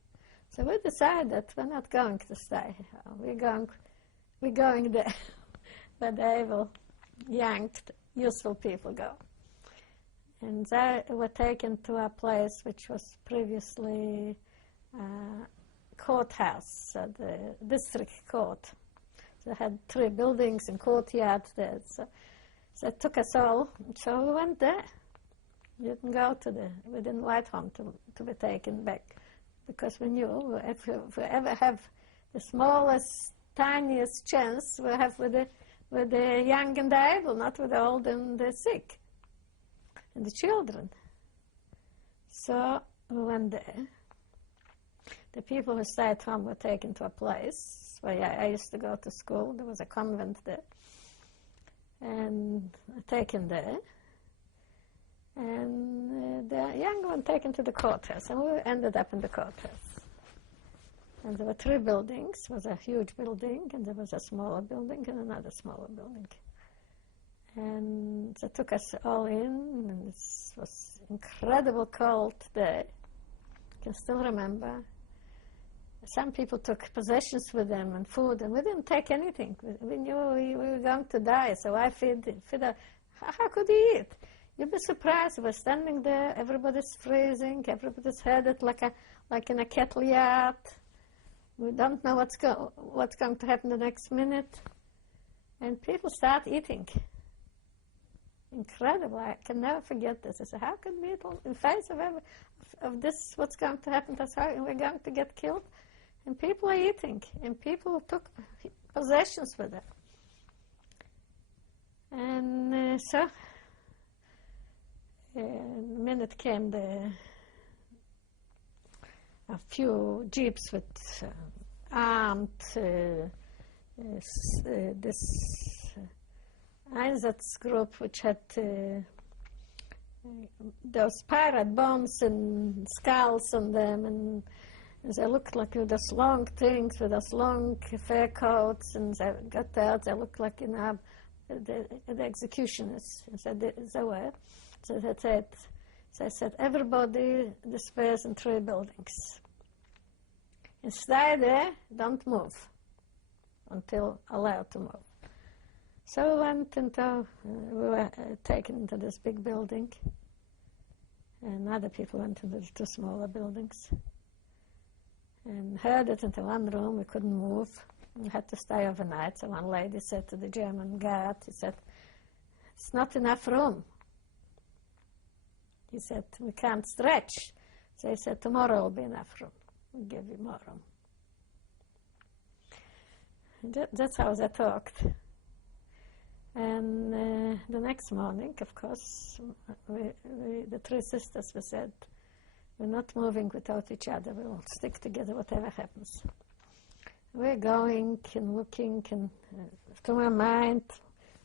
So we decided that we're not going to stay. We're going there where the able, young, useful people go. And they were taken to a place which was previously courthouse, the district court. So they had 3 buildings and courtyards there. So it took us all, so we went there. We didn't go we didn't wait home to be taken back, because we knew if we ever have the smallest, tiniest chance, we'll have with the young and the able, not with the old and the sick, and the children. So we went there. The people who stayed at home were taken to a place where I used to go to school. There was a convent there. And taken there. And the young one taken to the courthouse. And we ended up in the courthouse. And there were 3 buildings. There was a huge building, and there was a smaller building, and another smaller building. And they took us all in, and it was incredible cold day. I can still remember. Some people took possessions with them and food, and we didn't take anything. We knew we were going to die, so I feed how could you eat? You'd be surprised. We're standing there, everybody's freezing, everybody's headed like in a kettle yard. We don't know what's going to happen the next minute. And people start eating. Incredible. I can never forget this. I said, how can we eat in face of this, what's going to happen to us? How we're going to get killed? And people are eating, and people took possessions with them. And so, the minute came a few jeeps with armed, this Einsatz group which had those pirate bones and skulls on them, and they looked like those long things with those long fur coats, and they got there, they looked like, the executioners. So they were. So they said, everybody disperse in 3 buildings. And stay there, don't move until allowed to move. So we went we were taken into this big building, and other people went into the 2 smaller buildings. And herded into one room. We couldn't move. We had to stay overnight. So one lady said to the German guard, he said, it's not enough room. He said, we can't stretch. So he said, tomorrow will be enough room. We'll give you more room. And that's how they talked. And the next morning, of course, the 3 sisters, we said, we're not moving without each other. We will stick together whatever happens. We're going and looking, and through my mind,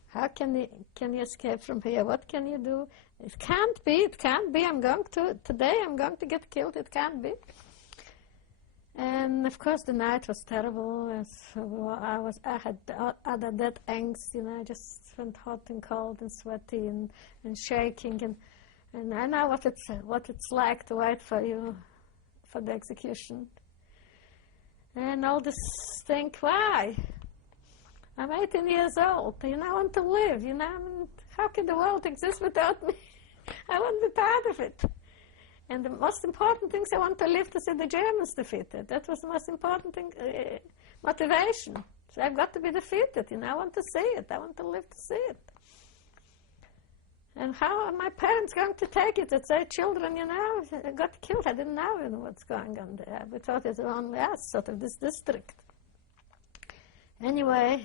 how can you escape from here? What can you do? It can't be. Today I'm going to get killed. It can't be. And of course the night was terrible. I had other that angst, I just went hot and cold and sweaty and shaking, and I know what it's like to wait for the execution. And all this think, why? I'm 18 years old, I want to live, how can the world exist without me? I want to be part of it. And the most important thing is I want to live to see the Germans defeated. That was the most important thing, motivation. So I've got to be defeated, I want to see it, I want to live to see it. And how are my parents going to take it that their children, got killed? I didn't know what's going on there. We thought it was only us, sort of this district. Anyway,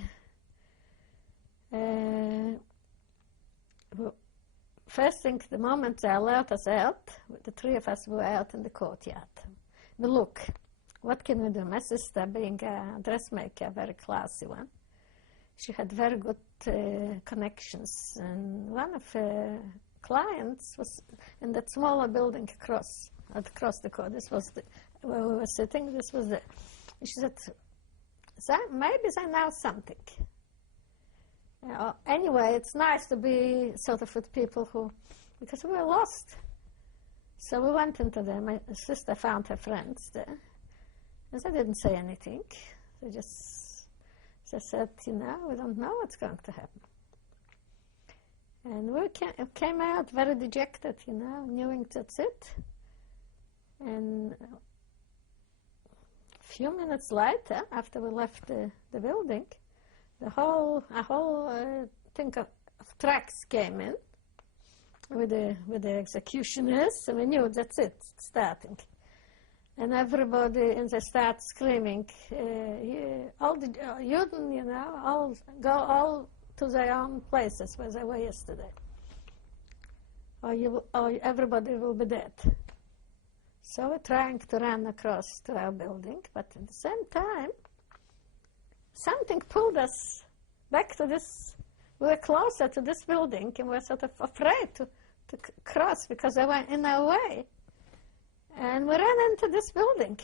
first thing, the moment they allowed us out, the 3 of us were out in the courtyard. We look, what can we do? My sister, being a dressmaker, a very classy one, she had very good connections, and one of her clients was in that smaller building across the court. This was where we were sitting. This was the. She said, maybe they know something. Anyway, it's nice to be sort of with people who, because we were lost. So we went into there. My sister found her friends there. And they didn't say anything. They said, we don't know what's going to happen. And we came out very dejected, knowing that's it. And a few minutes later, after we left the building, a whole thing of trucks came in with the executioners, and we knew that's it, it's starting. And everybody, and they start screaming, all the Juden, all go to their own places where they were yesterday, or everybody will be dead. So we're trying to run across to our building, but at the same time, something pulled us back to this. We were closer to this building, and we were sort of afraid to cross because they were in our way. And we ran into this building.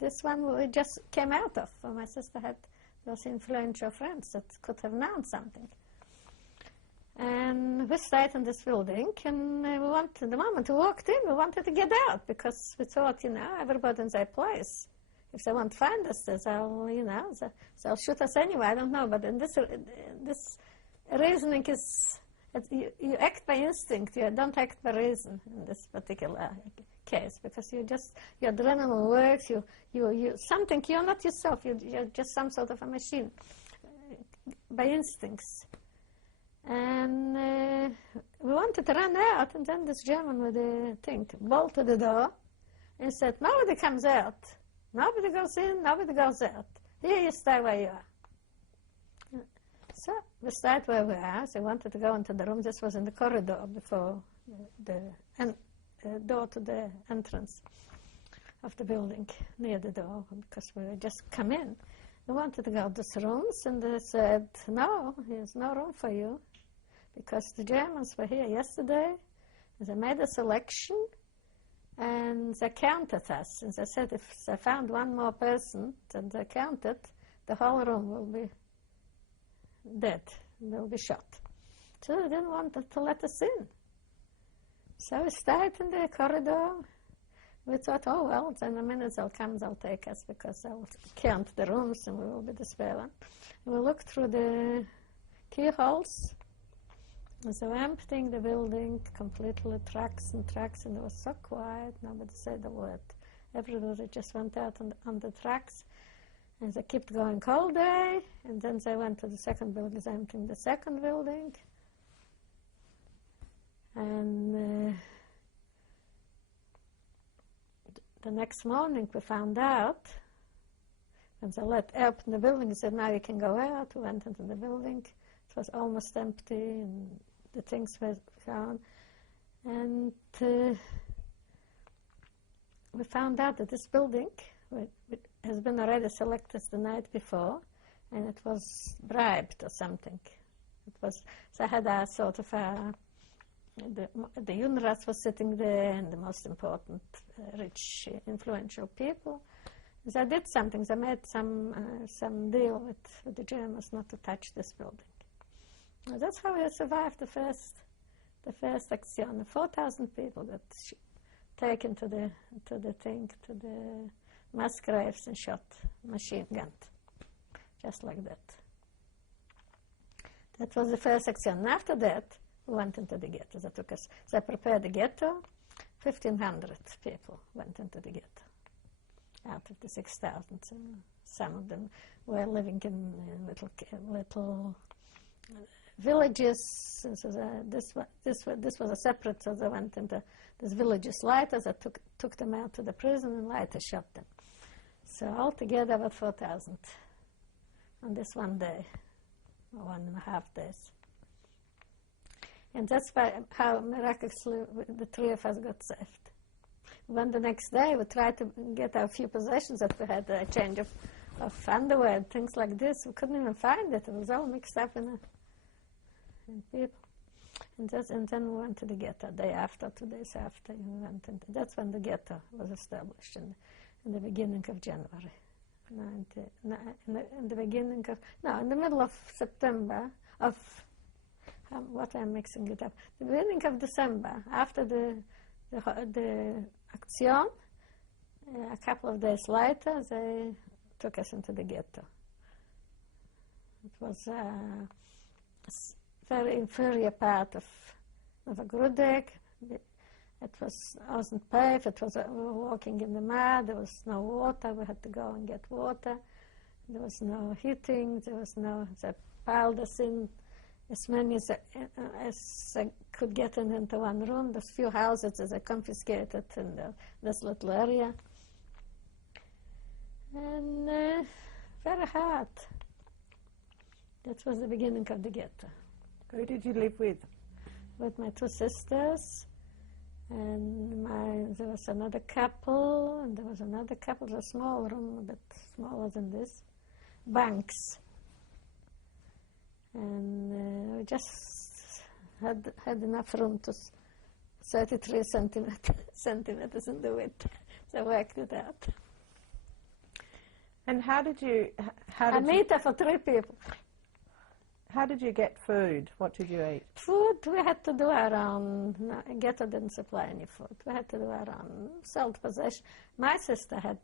This one we just came out of. My sister had those influential friends that could have known something. And we stayed in this building, and the moment we walked in, we wanted to get out because we thought, everybody in their place. If they won't find us, they'll shoot us anyway. I don't know, but in this reasoning is you act by instinct. You don't act by reason in this particular case because your adrenaline works. You something. You're not yourself. You're just some sort of a machine by instincts. And we wanted to run out, and then this German with the thing bolted the door and said, "Nobody comes out. Nobody goes in, nobody goes out. Here you stay where you are." So we stayed where we are. So we wanted to go into the room. This was in the corridor before the door to the entrance of the building, near the door, because we had just come in. We wanted to go to the rooms, and they said, "No, there's no room for you, because the Germans were here yesterday. They made a selection, and they counted us. And they said if they found one more person than they counted, the whole room will be dead, will be shot." So they didn't want to let us in. So we stayed in the corridor. We thought, oh, well, in a minute they'll come, they'll take us because they'll count the rooms and we will be despairing. And we looked through the keyholes. And they were emptying the building completely, trucks and trucks, and it was so quiet, nobody said a word. Everybody just went out on the trucks, and they kept going all day, and then they went to the second building, emptying the second building. And the next morning we found out, when they let open the building, they said, "Now you can go out." We went into the building. It was almost empty, and the things were gone. And we found out that this building has been already selected the night before, and it was bribed or something. It was, they had a sort of a, the UNRWA was sitting there, and the most important rich, influential people. They did something. They made some deal with the Germans not to touch this building. And that's how we survived the first action. 4,000 people got taken to the mass graves and shot, machine gunned, just like that. That was the first action. And after that, we went into the ghetto. They took us. They prepared the ghetto. 1,500 people went into the ghetto out of the 6,000. Some of them were living in little villages. So this was a separate. So they went into these villages later. They took them out to the prison and later shot them. So altogether about 4,000 on this one day, or 1.5 days. And that's how miraculously the three of us got saved. When the next day we tried to get our few possessions that we had, a change of underwear, things like this, we couldn't even find it. It was all mixed up in people. And then we went to the ghetto. Day after, 2 days after, we went. And that's when the ghetto was established in the beginning of January. In the beginning of, no, in the middle of September of, what I'm mixing it up, the beginning of December, after the action, a couple of days later, they took us into the ghetto. It was a very inferior part of Novogrudek. It wasn't paved. It was we were walking in the mud. There was no water. We had to go and get water. There was no heating. There was no. They piled us in as many as they could get into one room. Those few houses that they confiscated in this little area, and very hard. That was the beginning of the ghetto. Who did you live with? With my 2 sisters. And there was another couple, and there was another couple, a small room, a bit smaller than this, bunks. And we just had enough room to 33 centimeters in the width. So I worked it out. And how did you... A meter for 3 people. How did you get food? What did you eat? Food we had to do our own. No, ghetto didn't supply any food. We had to do our own self-possession. My sister had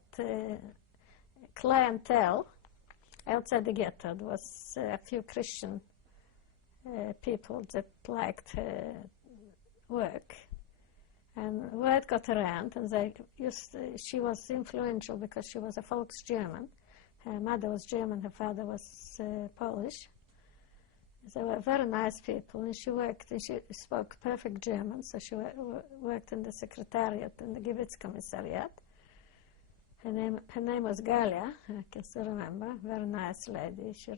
clientele outside the ghetto. There was a few Christian people that liked work. And word got around, and she was influential because she was a Volksgerman. Her mother was German, her father was Polish. They were very nice people, and she spoke perfect German, so she worked in the secretariat in the Gebietskommissariat. Her name was Galia, I can still remember, very nice lady. She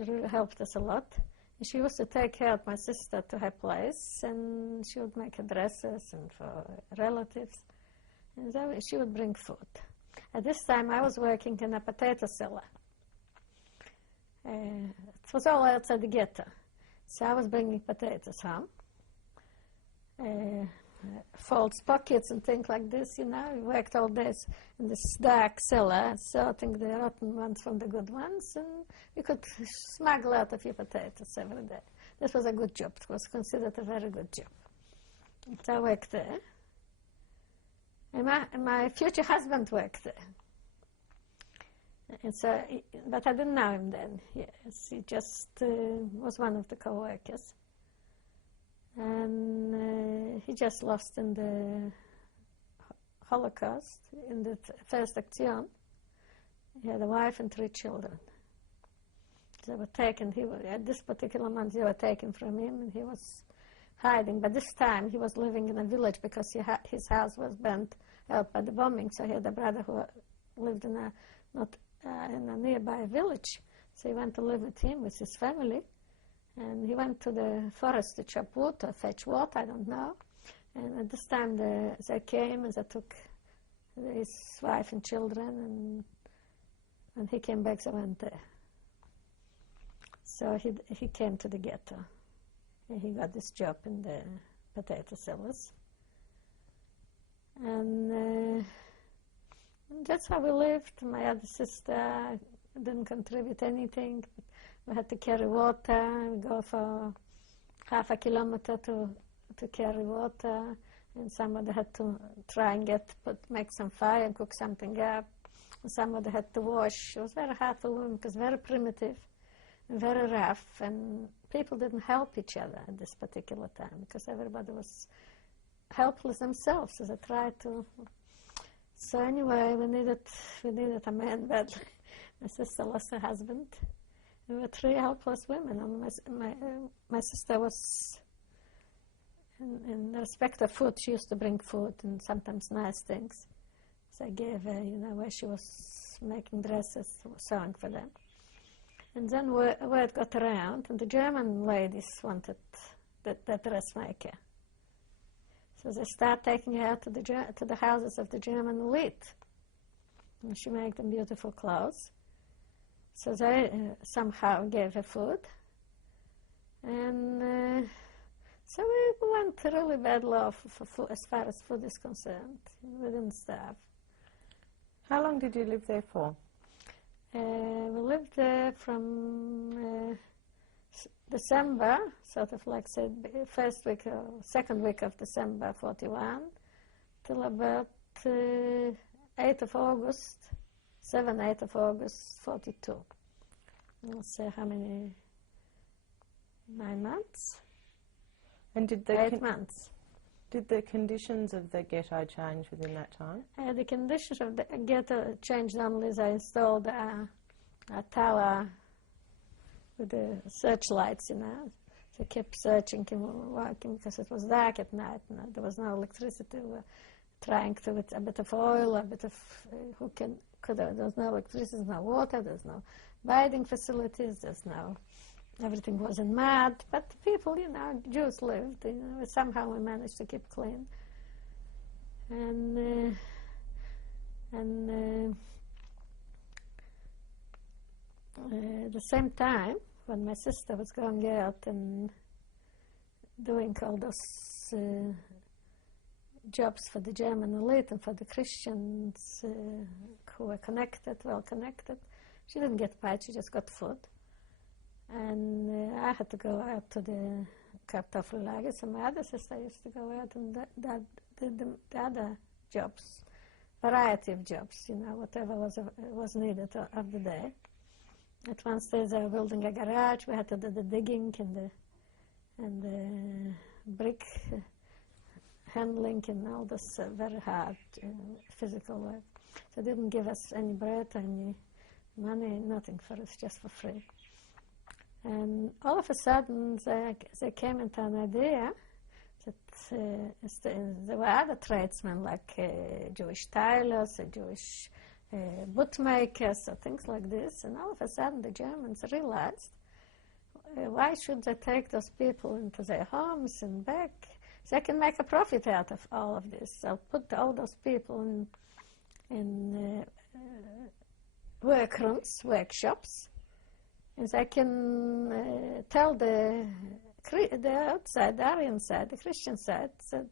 really helped us a lot. And she used to take care of my sister to her place, and she would make her dresses and for relatives, and she would bring food. At this time, I was working in a potato cellar. It was all outside the ghetto. So I was bringing potatoes home, false pockets and things like this, you know. We worked all days in this dark cellar, sorting the rotten ones from the good ones, and we could smuggle out a few potatoes every day. This was a good job. It was considered a very good job. So I worked there. And my future husband worked there. And so, but I didn't know him then. Yes, he just was one of the co-workers. And he just lost in the Holocaust, in the first action. He had a wife and 3 children. They were taken, at this particular month they were taken from him, and he was hiding. But this time he was living in a village because his house was burnt out by the bombing. So he had a brother who lived in a nearby village. So he went to live with him, with his family. And he went to the forest to chop wood or fetch water, I don't know. And at this time they came and they took his wife and children, and he came back, they went there. So he came to the ghetto. And he got this job in the potato cellars. And that's how we lived. My other sister didn't contribute anything. But we had to carry water, go for half a kilometer to carry water, and somebody had to try and make some fire and cook something up. And somebody had to wash. It was very hard for women because very primitive and very rough, and people didn't help each other at this particular time because everybody was helpless themselves, so they tried to. So anyway, we needed a man badly. My sister lost her husband. We were 3 helpless women. And my sister was, in respect of food, she used to bring food and sometimes nice things. So I gave her, where she was making dresses, sewing for them. And then word got around, and the German ladies wanted that dressmaker. So they start taking her to the houses of the German elite. And she made them beautiful clothes. So they somehow gave her food. And so we went really badly off for food, as far as food is concerned. We didn't starve. How long did you live there for? We lived there from December, sort of like said, first week or second week of December 41, till about 8th of August, 8th of August 42. Let's say how many, 9 months? And did 8 months. Did the conditions of the ghetto change within that time? The conditions of the ghetto changed only as I installed a tower with the searchlights, you know. So I kept searching and working because it was dark at night. There was no electricity. We were trying to with a bit of oil, a bit of there was no electricity, no water, there's no bathing facilities, everything was in mud. But the people, you know, Jews lived, you know, somehow we managed to keep clean. And at the same time, when my sister was going out and doing all those jobs for the German elite and for the Christians who were well connected, she didn't get paid, she just got food. And I had to go out to the Kartoffellager, so my other sister used to go out and did the other jobs, variety of jobs, you know, whatever was needed of the day. At one stage they were building a garage, we had to do the digging and the brick handling and all this very hard physical work. So they didn't give us any bread, any money, nothing for us, just for free. And all of a sudden they came into an idea that there were other tradesmen like Jewish tailors, Jewish bootmakers, or things like this. And all of a sudden the Germans realized why should they take those people into their homes and back? They can make a profit out of all of this. They'll put all those people in workshops, and they can tell the outside, the Aryan side, the Christian side, that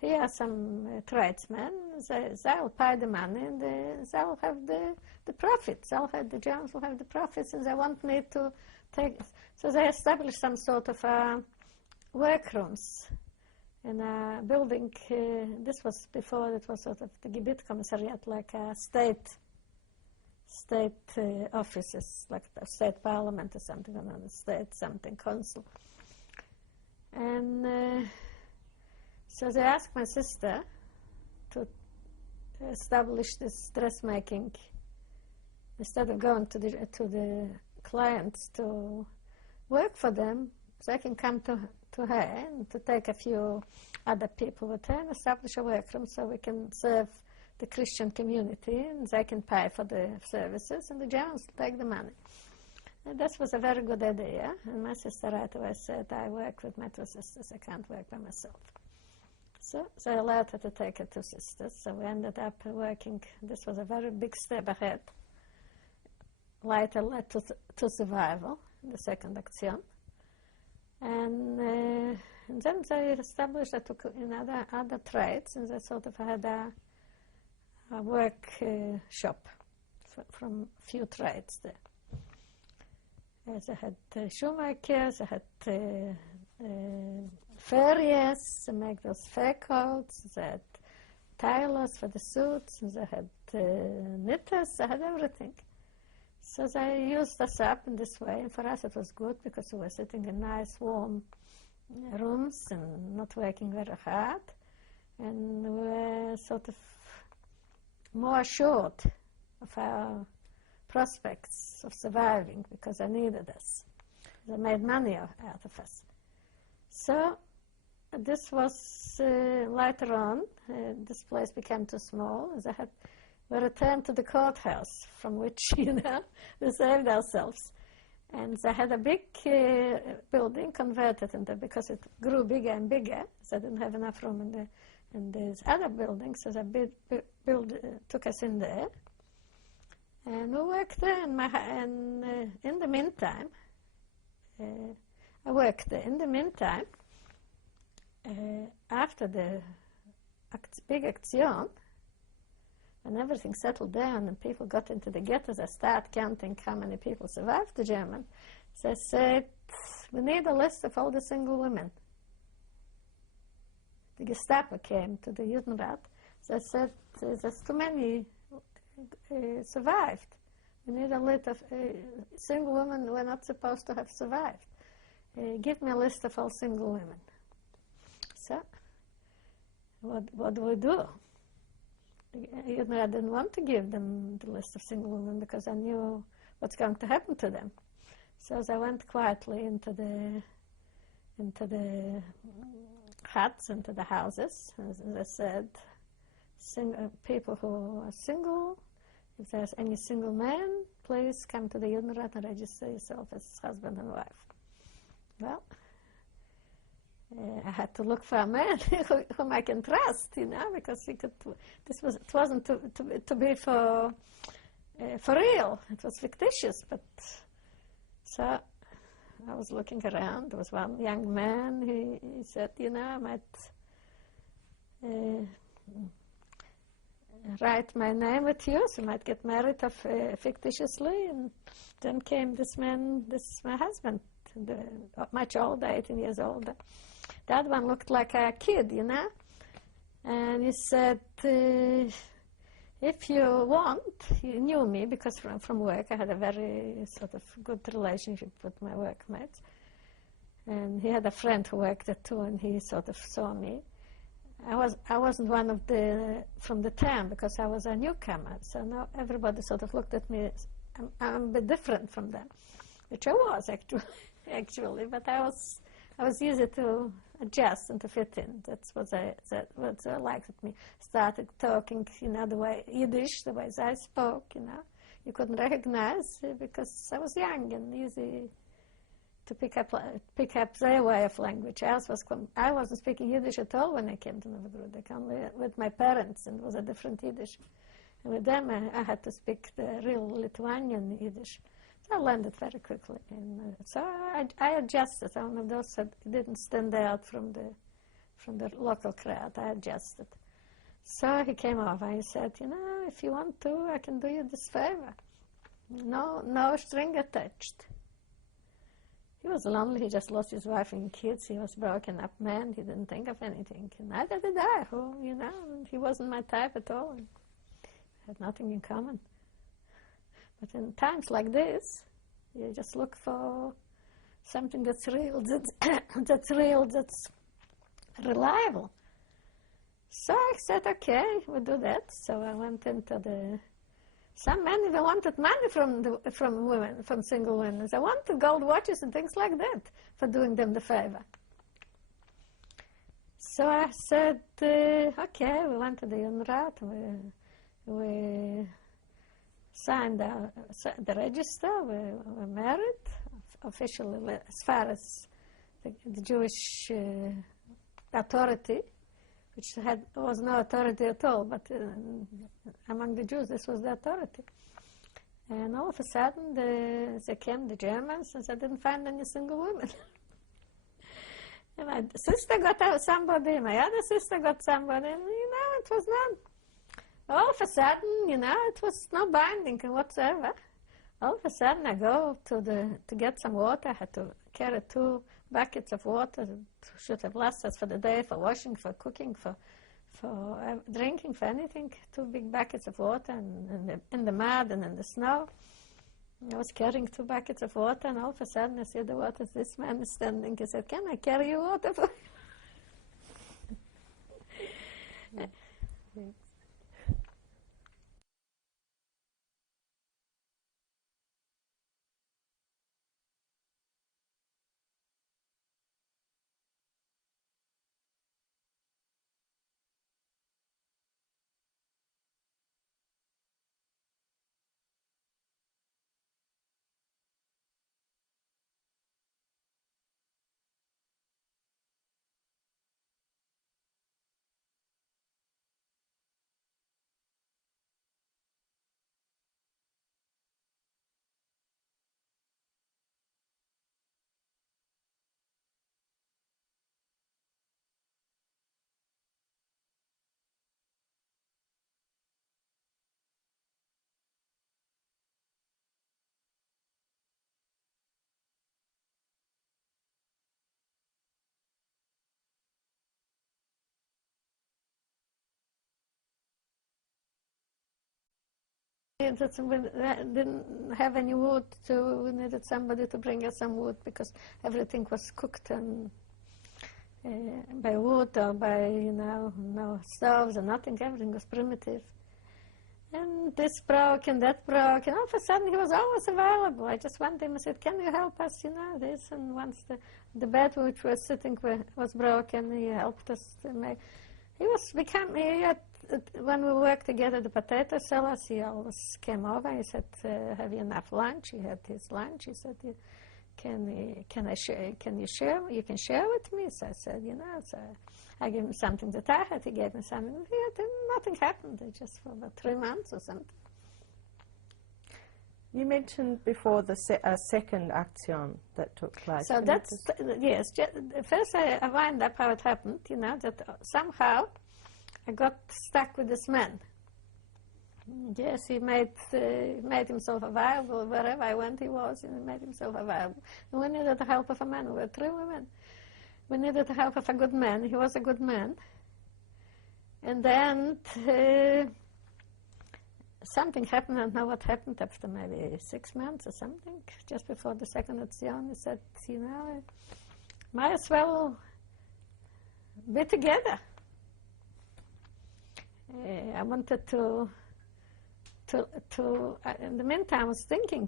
here are some tradesmen, they'll pay the money and they'll have the profits. The Germans will have the profits, and they want me to take. So they established some sort of workrooms in a building. This was before it was sort of the Gebiet Commissariat, like a state offices, like the state parliament or something, or the state something council. And so they asked my sister to establish this dressmaking. Instead of going to the clients to work for them, they can come to her and to take a few other people with her and establish a workroom so we can serve the Christian community, and they can pay for the services, and the Germans take the money. And this was a very good idea, and my sister right away said, I work with my two sisters, I can't work by myself. So they allowed her to take her two sisters, so we ended up working. This was a very big step ahead. Later led to survival, the second action. And then they established that in other trades, and they sort of had a work shop from few trades there. They had shoemakers, they had furriers to make those fur coats, they had tailors for the suits, and they had knitters, they had everything. So they used us up in this way, and for us it was good because we were sitting in nice warm rooms and not working very hard, and we were sort of more assured of our prospects of surviving because they needed us. They made money out of us. So this was later on, this place became too small, and we returned to the courthouse from which, we saved ourselves. And they had a big building converted into, because it grew bigger and bigger, so they didn't have enough room in these other buildings, so they took us in there. And we worked there, and in the meantime, I worked there. In the meantime, after the big action, when everything settled down and people got into the ghettos, I started counting how many people survived the German. So I said, we need a list of all the single women. The Gestapo came to the Judenrat. So I said, there's too many survived. We need a list of single women who are not supposed to have survived. Give me a list of all single women. So, what do we do? I didn't want to give them the list of single women because I knew what's going to happen to them. So as I went quietly into the huts, into the houses, as I said, people who are single, if there's any single man, please come to the Judenrat and register yourself as husband and wife. Well, I had to look for a man whom I can trust, because it wasn't to be for real. It was fictitious, but so I was looking around. There was one young man. He said, I might write my name with you, so I might get married fictitiously. And then came this man, my husband, much older, 18 years older. The other one looked like a kid, And he said, if you want, he knew me because from work I had a very sort of good relationship with my workmates. And he had a friend who worked there too, and he sort of saw me. I wasn't one of from the town because I was a newcomer, so now everybody sort of looked at me. I'm a bit different from them, which I was actually, but I was easy to adjust and to fit in. That's what I liked at me. Started talking, the way Yiddish, the ways I spoke, You couldn't recognize because I was young and easy to pick up their way of language. I wasn't speaking Yiddish at all when I came to Novogrudek, only with my parents, and it was a different Yiddish. And with them, I had to speak the real Lithuanian Yiddish. So I learned it very quickly. And so I adjusted. One of those that didn't stand out from the local crowd. I adjusted. So he came over. He said, if you want to, I can do you this favor. No string attached. He was lonely. He just lost his wife and kids. He was a broken up man. He didn't think of anything. Neither did I. And he wasn't my type at all. We had nothing in common. But in times like this, you just look for something that's real, that's reliable. So I said, okay, we'll do that. So I went into some men even wanted money from women, from single women. They wanted gold watches and things like that for doing them the favor. So I said, okay, we went to the Judenrat, we signed the register, we were married officially as far as the Jewish authority, which was no authority at all, but among the Jews this was the authority. And all of a sudden they came, the Germans, and they didn't find any single women. And my sister got somebody, my other sister got somebody, and it was none. All of a sudden, it was no binding whatsoever. All of a sudden, I go to get some water. I had to carry 2 buckets of water that should have lasted us for the day, for washing, for cooking, for drinking, for anything. 2 big buckets of water, and in the mud and in the snow. I was carrying 2 buckets of water, and all of a sudden, I see the water. This man is standing. He said, "Can I carry you water for you?" We didn't have any wood, so we needed somebody to bring us some wood because everything was cooked and by wood or by, no stoves or nothing. Everything was primitive. And this broke and that broke, and all of a sudden he was always available. I just went to him and said, "Can you help us, this?" And once the bed which was sitting was broken, he helped us to make. When we worked together, the potato sellers, he always came over. He said, "Have you enough lunch?" He had his lunch. He said, "Can I share? Can you share? You can share with me." So I said, So I gave him something that I had. He gave me something. Nothing happened. Just for about 3 months or something. You mentioned before the second action that took place. So yes. First, I wind up how it happened. That somehow I got stuck with this man. Yes, he made himself available wherever I went. He made himself available. And we needed the help of a man. We were 3 women. We needed the help of a good man. He was a good man. And then something happened. I don't know what happened after maybe 6 months or something. Just before the second action, he said, might as well be together. I wanted to in the meantime, I was thinking,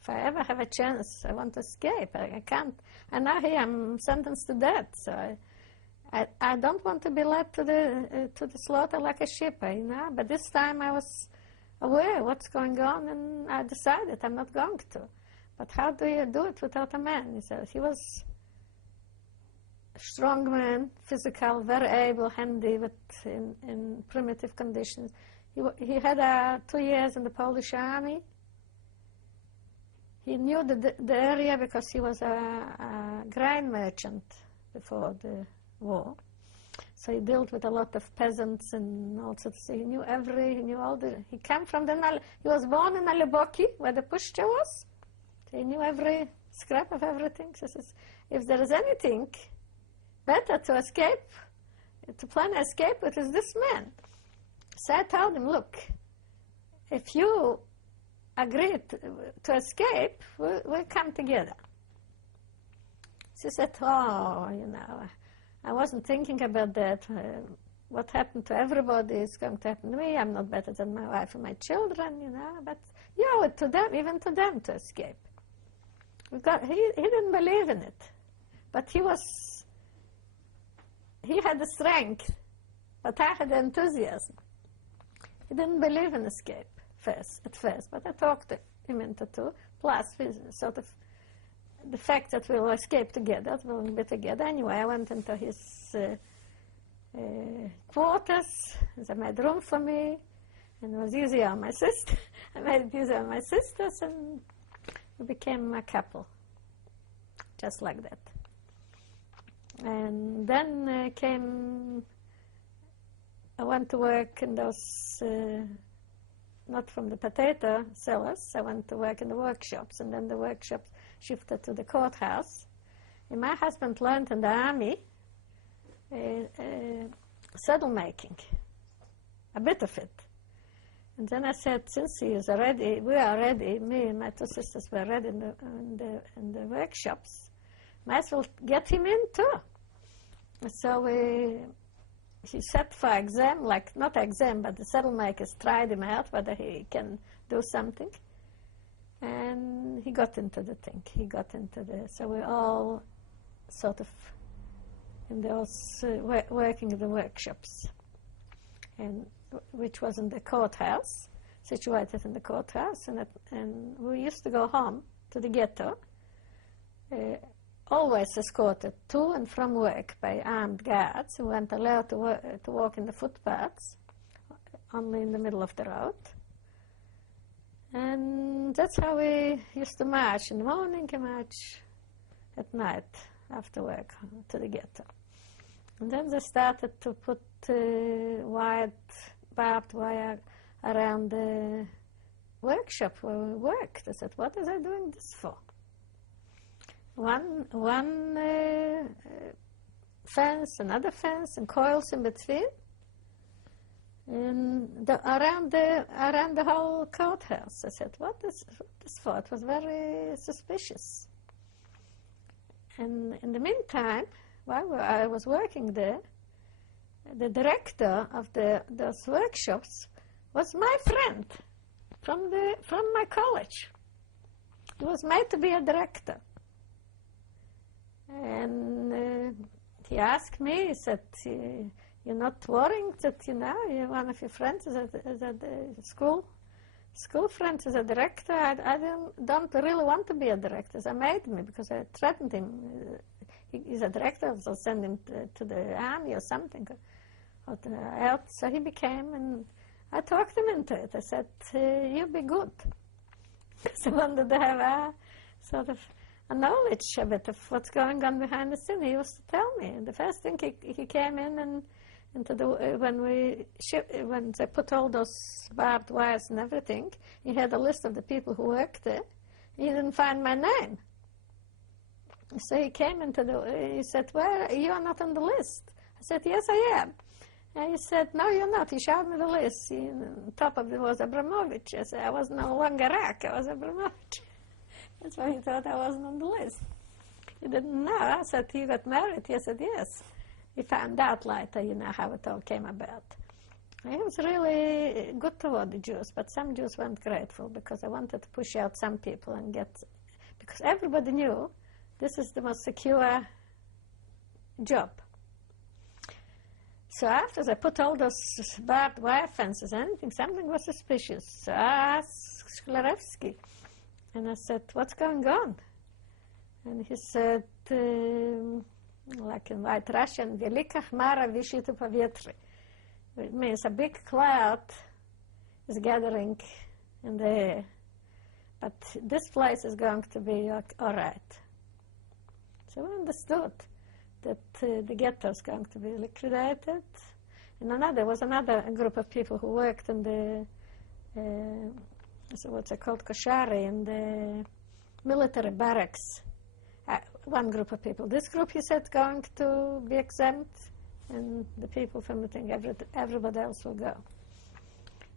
if I ever have a chance, I want to escape. I can't. And now here I'm sentenced to death. So I don't want to be led to the slaughter like a sheep, But this time I was aware what's going on, and I decided I'm not going to. But how do you do it without a man? He said he was a strong man, physical, very able, handy, but in primitive conditions. He had 2 years in the Polish army. He knew the area because he was a grain merchant before the war. So he dealt with a lot of peasants and all sorts. He knew he came from he was born in Aliboki, where the Puszcza was. So he knew every scrap of everything. So he says, if there is anything better to escape, to plan an escape, it is this man. So I told him, look, if you agree to escape, we'll come together. She said, I wasn't thinking about that. What happened to everybody is going to happen to me. I'm not better than my wife and my children, But you owe it to them, even to them, to escape. He didn't believe in it. But he had the strength, but I had the enthusiasm. He didn't believe in escape at first, but I talked him into two, plus sort of the fact that we'll escape together, we'll be together. Anyway, I went into his quarters, they made room for me, and it was easier on my sister. I made it easier on my sisters, and we became a couple, just like that. And then I went to work in those, not from the potato sellers, I went to work in the workshops, and then the workshops shifted to the courthouse. And my husband learned in the army saddle making, a bit of it. And then I said, since we are ready, me and my two sisters were ready in the workshops, might as well get him in too. So he sat for exam, not exam, but the saddle makers tried him out whether he can do something. And he got into the thing. So we all sort of in those working in the workshops, and which was in the courthouse, situated in the courthouse, and we used to go home to the ghetto, always escorted to and from work by armed guards who weren't allowed to walk in the footpaths, only in the middle of the road. And that's how we used to march in the morning and march at night after work to the ghetto. And then they started to put wide barbed wire around the workshop where we worked. I said, what are they doing this for? One fence, another fence, and coils in between. around the whole courthouse. I said, what is this for? It was very suspicious. And in the meantime, while I was working there, the director of those workshops was my friend from my college. He was made to be a director. And he asked me, he said, you're not worrying that, one of your friends is a school friend is a director. I don't really want to be a director. So I made me because I threatened him. He's a director, so I'll send him to the army or something. So he became, and I talked him into it. I said, you'll be good. So I wanted to have a sort of a knowledge a bit of what's going on behind the scene. He used to tell me. The first thing he came in and when they put all those barbed wires and everything, he had a list of the people who worked there. He didn't find my name. So he came he said, well, you are not on the list. I said, yes, I am. And he said, no, you're not. He showed me the list. On top of it was Abramowicz. I said, I was no longer Rak, I was Abramowicz. That's why he thought I wasn't on the list. He didn't know. I said, you got married? He said, yes. He found out later, how it all came about. He was really good toward the Jews, but some Jews weren't grateful because I wanted to push out some people and because everybody knew this is the most secure job. So after they put all those barbed wire fences and anything, something was suspicious. So I asked Shklarevsky, and I said, what's going on? And he said, like in White Russian, Velika Khmara Vishita Pavietre. It means a big cloud is gathering in the air, but this place is going to be all right. So we understood that the ghetto is going to be liquidated. And there was another group of people who worked in the, what's it called, koshari, in the military barracks. One group of people. This group, he said, going to be exempt, and the people from the thing, everybody else will go.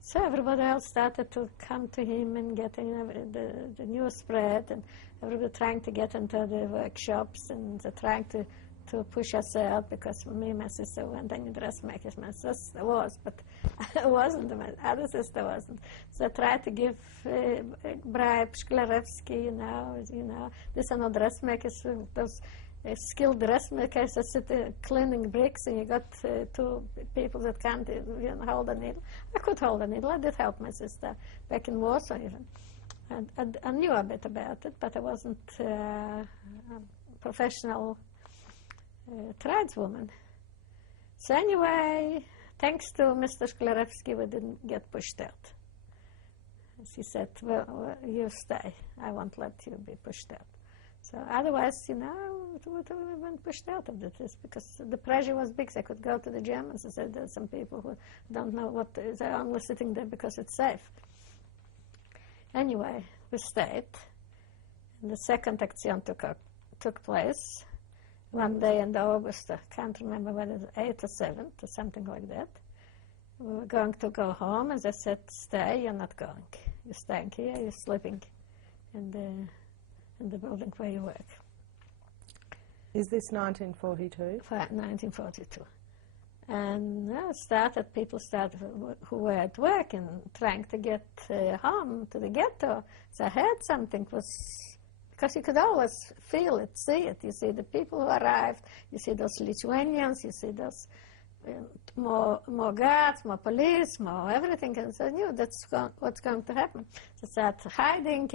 So everybody else started to come to him and getting the news spread, and everybody trying to get into the workshops, and they're trying to push us out, because me and my sister went in dressmakers. My sister was, but I wasn't. My other sister wasn't. So I tried to give bribe Shklarevsky, these are not dressmakers, those skilled dressmakers that sit cleaning bricks, and you got two people that can't hold a needle. I could hold a needle. I did help my sister back in Warsaw even. And I knew a bit about it, but I wasn't a professional tradeswoman. So anyway, thanks to Mr. Shklarevsky, we didn't get pushed out. As he said, well, you stay. I won't let you be pushed out. So otherwise, we weren't pushed out of this because the pressure was big. I could go to the Germans and say there's some people who don't know what they're only sitting there because it's safe. Anyway, we stayed. And the second action took place one day in August. I can't remember whether it was 8th or 7th or something like that. We were going to go home, and they said, stay, you're not going. You're staying here, you're sleeping in the building where you work. Is this 1942? 1942. And people started who were at work and trying to get home to the ghetto. So I heard something was, because you could always feel it, see it. You see the people who arrived, you see those Lithuanians, you see those more guards, more police, more everything. And so I knew that's what's going to happen. So they started hiding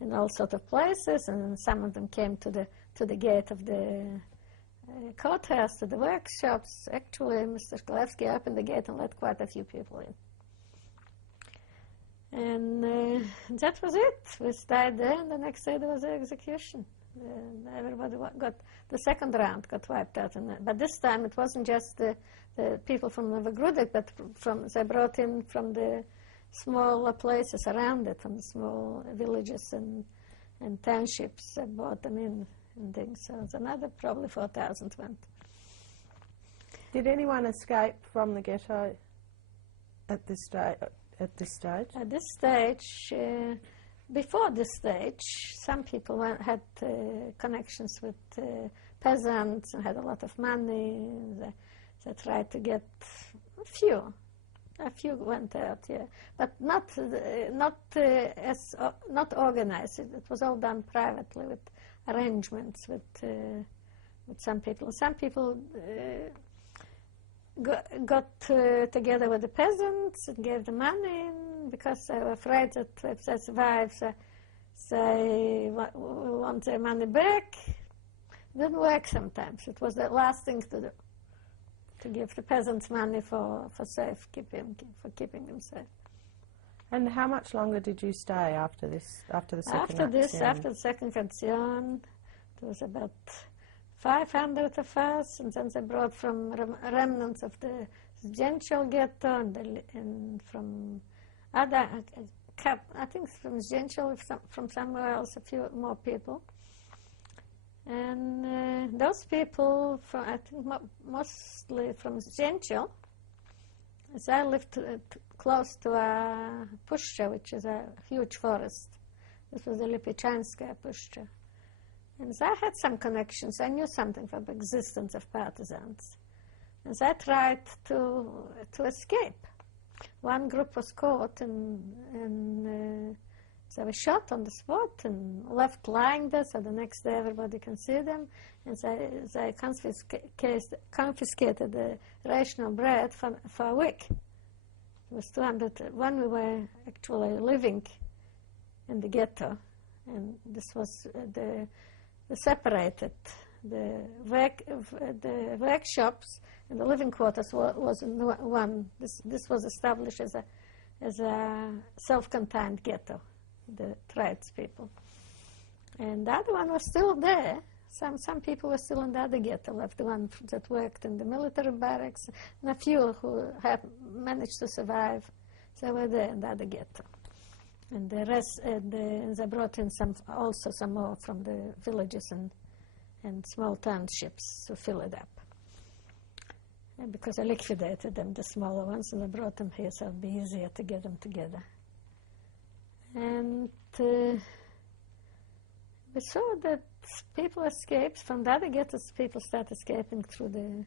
in all sorts of places, and some of them came to the gate of the courthouse, to the workshops. Actually, Mr. Shklarevsky opened the gate and let quite a few people in. And that was it. We stayed there, and the next day there was the execution. Everybody got, the second round got wiped out. But this time it wasn't just the people from Novogrudek, but they brought in from the smaller places around it, from the small villages and townships. They brought them in and things. So it's another probably 4,000 went. Did anyone escape from the ghetto? at this stage? At this stage? At this stage, before this stage, some people had connections with peasants and had a lot of money. They tried to get a few. A few went out, yeah, but not organized. It was all done privately with arrangements with some people. Some people got together with the peasants and gave the money because they were afraid that if they survive, they want their money back. It didn't work sometimes. It was the last thing to do, to give the peasants money for keeping them safe. And how much longer did you stay after this? After the second After the second action, it was about 500 of us, and then they brought from remnants of the Zdzięciol ghetto and from other, I think from Zdzięciol, from somewhere else, a few more people. And those people, I think mostly from Zdzięciol, they lived close to a puszcza, which is a huge forest. This was the Lipichanskaya puszcza. And they had some connections. I knew something about the existence of partisans. And they tried to escape. One group was caught and they were shot on the spot and left lying there, so the next day everybody can see them. And they confiscated the ration of bread for a week. It was 200 when we were actually living in the ghetto. And this was the separated. The workshops and the living quarters was in one. This was established as a self-contained ghetto, the tradespeople. And the other one was still there. Some people were still in the other ghetto, left the one that worked in the military barracks, and a few who had managed to survive, they were there in the other ghetto. And the rest, they brought in some more from the villages and small townships to fill it up. And because I liquidated them, the smaller ones, and I brought them here, so it would be easier to get them together. And we saw that people escaped from the other ghettos. People started escaping through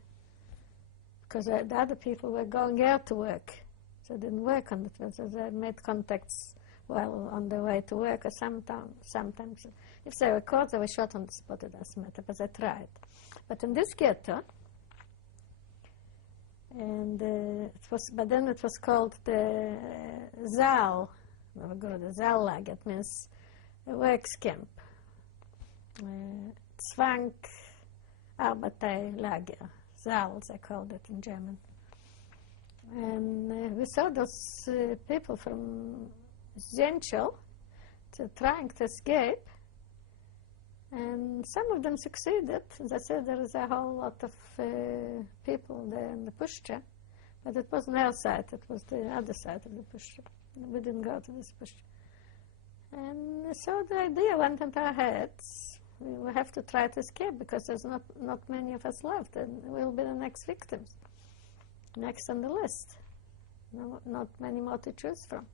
because the other people were going out to work. So they didn't work on it. So they made contacts while on their way to work, or sometimes if they were caught, they were shot on the spot. It doesn't matter, but they tried. But in this ghetto, and but then it was called the Zal, the Zallag. It means a works camp. Zwangsarbeiterlager, Zal, they called it in German. And we saw those people from Zdzięciol trying to escape, and some of them succeeded. They said there is a whole lot of people there in the puszcza, but it wasn't our side, it was the other side of the puszcza. We didn't go to this puszcza. And so the idea went into our heads, we have to try to escape because there's not many of us left, and we'll be the next victims, next on the list. No, not many more to choose from.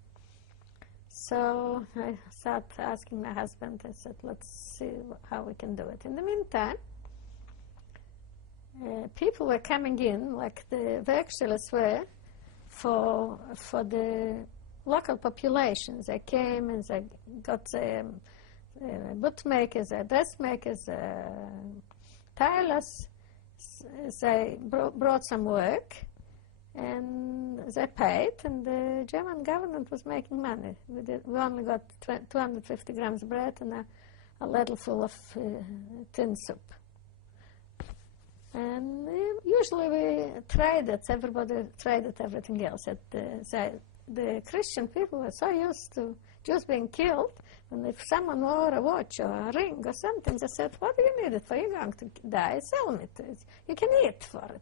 So I started asking my husband, I said, let's see how we can do it. In the meantime, people were coming in, like the workshellers were, for the local population. They came and they got the bootmakers, dressmakers, tailors. They brought some work. And they paid, and the German government was making money. We only got 250 grams bread and a ladle full of tin soup. And usually we traded, everybody traded everything else. The Christian people were so used to Jews being killed, and if someone wore a watch or a ring or something, they said, what do you need it for? You're going to die, sell me to it. You can eat for it.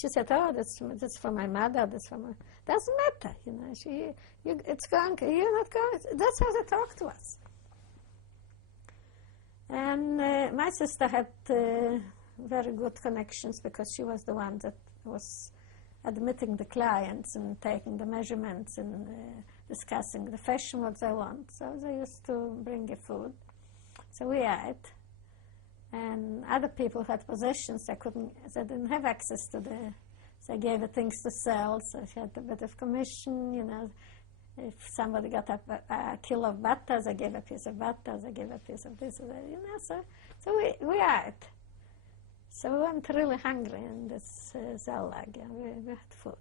She said, oh, that's for my mother, that's for my... Doesn't matter, you know. It's going, you're not going... That's how they talk to us. And my sister had very good connections because she was the one that was admitting the clients and taking the measurements and discussing the fashion, what they want. So they used to bring you food. So we ate. And other people had possessions. They didn't have access to they gave her things to sell, so she had a bit of commission, you know. If somebody got a kilo of butter, they gave a piece of butter, they gave a piece of this, you know, so we ate. So we weren't really hungry in this Zallag. We had food.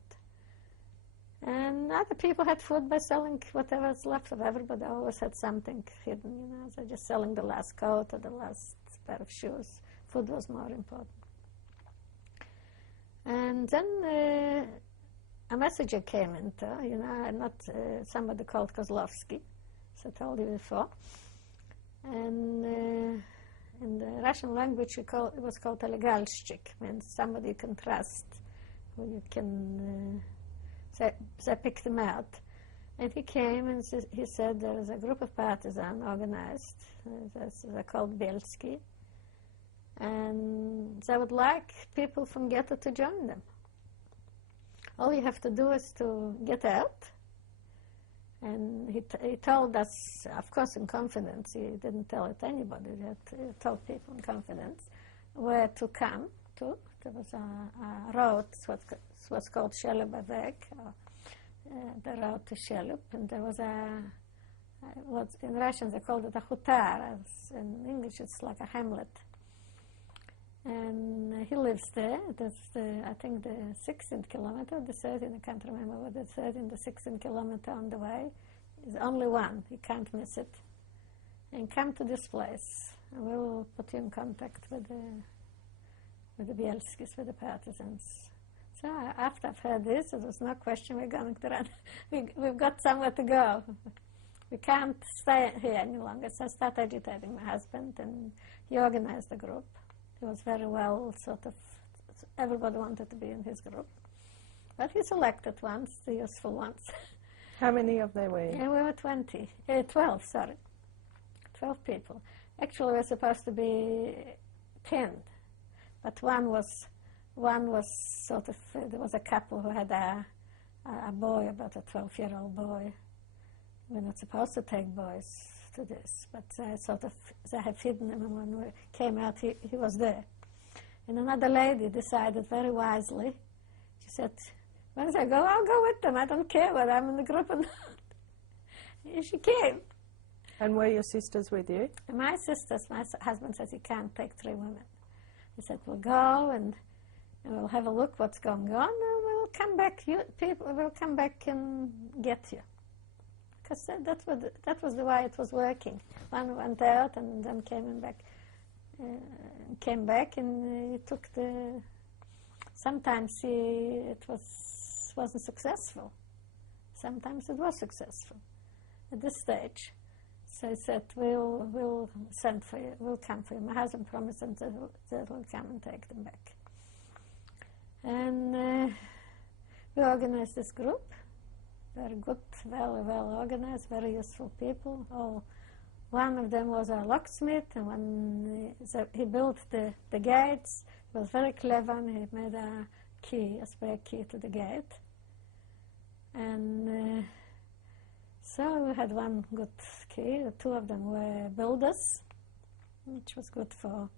And other people had food by selling whatever's left of everybody. Always had something hidden, you know. So just selling the last coat or the last pair of shoes. Food was more important. And then a messenger came into, you know, somebody called Kozlovsky, as I told you before. And in the Russian language, it was called telegalshchik, means somebody you can trust, who you can, they picked him out. And he came and he said there is a group of partisans organized, they're called Bielsky, and they would like people from ghetto to join them. All you have to do is to get out. And he told us, of course in confidence, he didn't tell it to anybody, he told people in confidence where to come to. There was a road, it was called Shelubavek, the road to Shelub, and there was what in Russian they called it a hutar, in English it's like a hamlet. And he lives there. That's I think the 16th kilometer, the 13th, I can't remember what the 13th, the 16th kilometer on the way. Is only one, you can't miss it. And come to this place. And we'll put you in contact with the Bielskis, with the partisans. So after I've heard this, there was no question we're going to run. We've got somewhere to go. We can't stay here any longer. So I started agitating my husband, and he organized the group. He was very well, everybody wanted to be in his group. But he selected ones, the useful ones. How many of them were you? Yeah, we were 12 people. Actually, we were supposed to be 10, but one was there was a couple who had a boy, about a 12-year-old boy. We're not supposed to take boys to this, but they have hidden him, and when we came out, he was there. And another lady decided very wisely, she said, once I go, I'll go with them, I don't care whether I'm in the group or not. And she came. And were your sisters with you? And my husband says he can't take 3 women. He said, we'll go and we'll have a look what's going on, and we'll come back, we'll come back and get you. Because that was the way it was working. One went out and then came back, and he took the. Sometimes it wasn't successful. Sometimes it was successful. At this stage, so he said, "We'll send for you. We'll come for you." My husband promised them that we'll come and take them back. And we organized this group. Very good, very well organized, very useful people. One of them was a locksmith, and when he built the gates, he was very clever, and he made a spare key to the gate. And so we had one good key. 2 of them were builders, which was good for.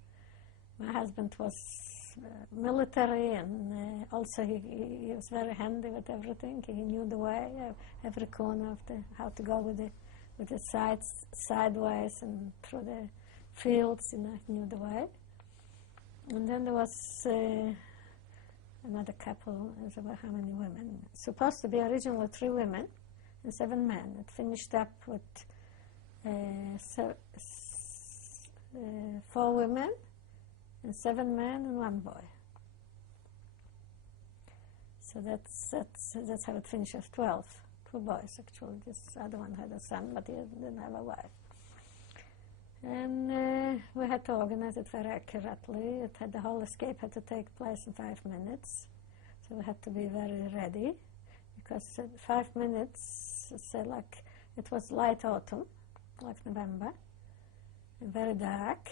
My husband was military, and also he was very handy with everything. He knew the way, every corner of how to go with the sideways and through the fields. He knew the way. And then there was another couple. There were how many women? Supposed to be originally 3 women and 7 men. It finished up with 4 women and 7 men and 1 boy. So that's how it finished with 12. 2 boys, actually. This other one had a son, but he didn't have a wife. And we had to organize it very accurately. The whole escape had to take place in 5 minutes. So we had to be very ready, because 5 minutes, it was light autumn, like November, and very dark.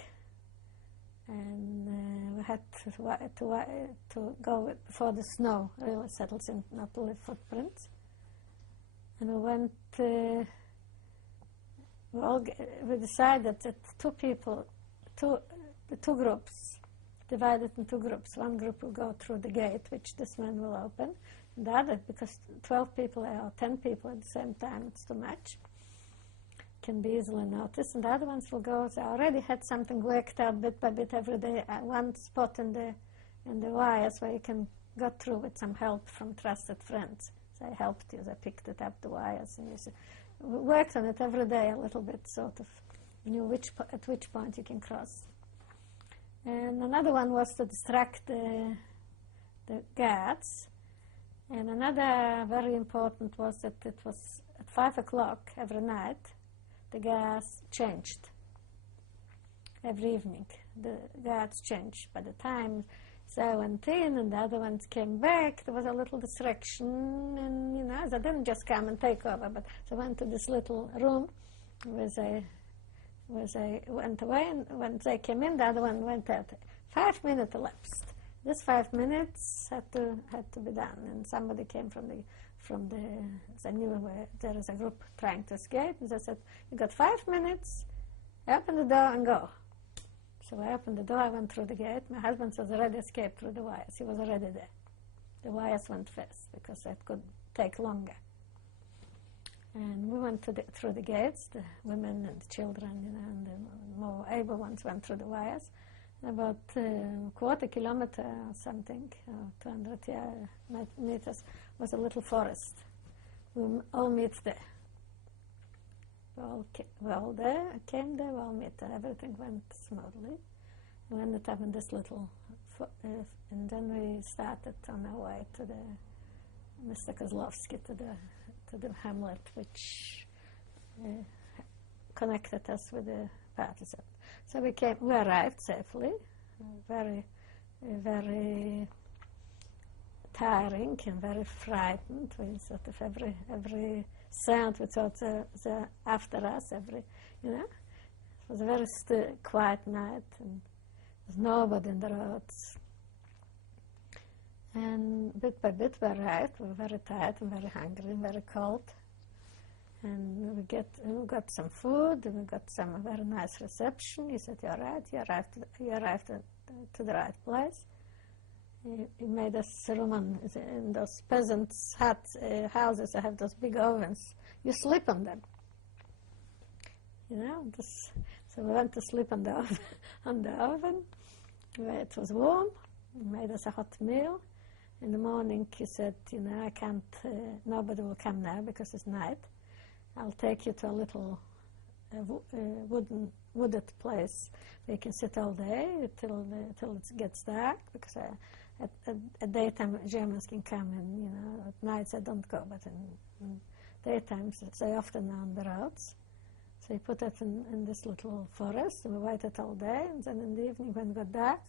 and we had to go before the snow really settles in, not to leave footprints. And we went. We decided that the two groups, divided in two groups. One group will go through the gate, which this man will open, and the other, because 12 people or 10 people at the same time, it's too much, can be easily noticed, and the other ones will go. They already had something worked out bit by bit every day. One spot in the wires where you can go through with some help from trusted friends. They helped you. They picked it up, the wires, and we worked on it every day a little bit, sort of knew at which point you can cross. And another one was to distract the guards. And another very important was that it was at 5 o'clock every night. The guards changed every evening. The guards changed. By the time they went in and the other ones came back, there was a little distraction, and they didn't just come and take over, but they went to this little room where they went away, and when they came in, the other one went out. 5 minutes elapsed. This 5 minutes had to be done, and somebody came from the they knew where there is a group trying to escape, and they said, "You got 5 minutes. Open the door and go." So I opened the door, I went through the gate. My husband was already escaped through the wires. He was already there. The wires went fast because that could take longer. And we went through the gates, the women and the children, and the more able ones went through the wires. And about a quarter kilometer or something, 200 meters, was a little forest. We all meet there. We all came there, we all met there. Everything went smoothly. We ended up in this little, and then we started on our way to the Mr. Kozlovsky, to the hamlet, which connected us with the partisan. So we arrived safely, very tiring and very frightened. We sort of every sound we thought they're after us, It was a very quiet night, and there was nobody in the roads. And bit by bit we arrived. We were very tired and very hungry and very cold. And we got some food, and we got some very nice reception. He said, "You're right, you arrived to the right place." He made us room in those peasants' houses that have those big ovens. You sleep on them. So we went to sleep on the oven, where it was warm. He made us a hot meal. In the morning he said, "I can't, nobody will come now because it's night. I'll take you to a little wooded place where you can sit all day till it gets dark, because at daytime Germans can come, and at nights I don't go, but in daytime they often are on the roads." So he put us in this little forest, and we waited all day, and then in the evening when it got dark,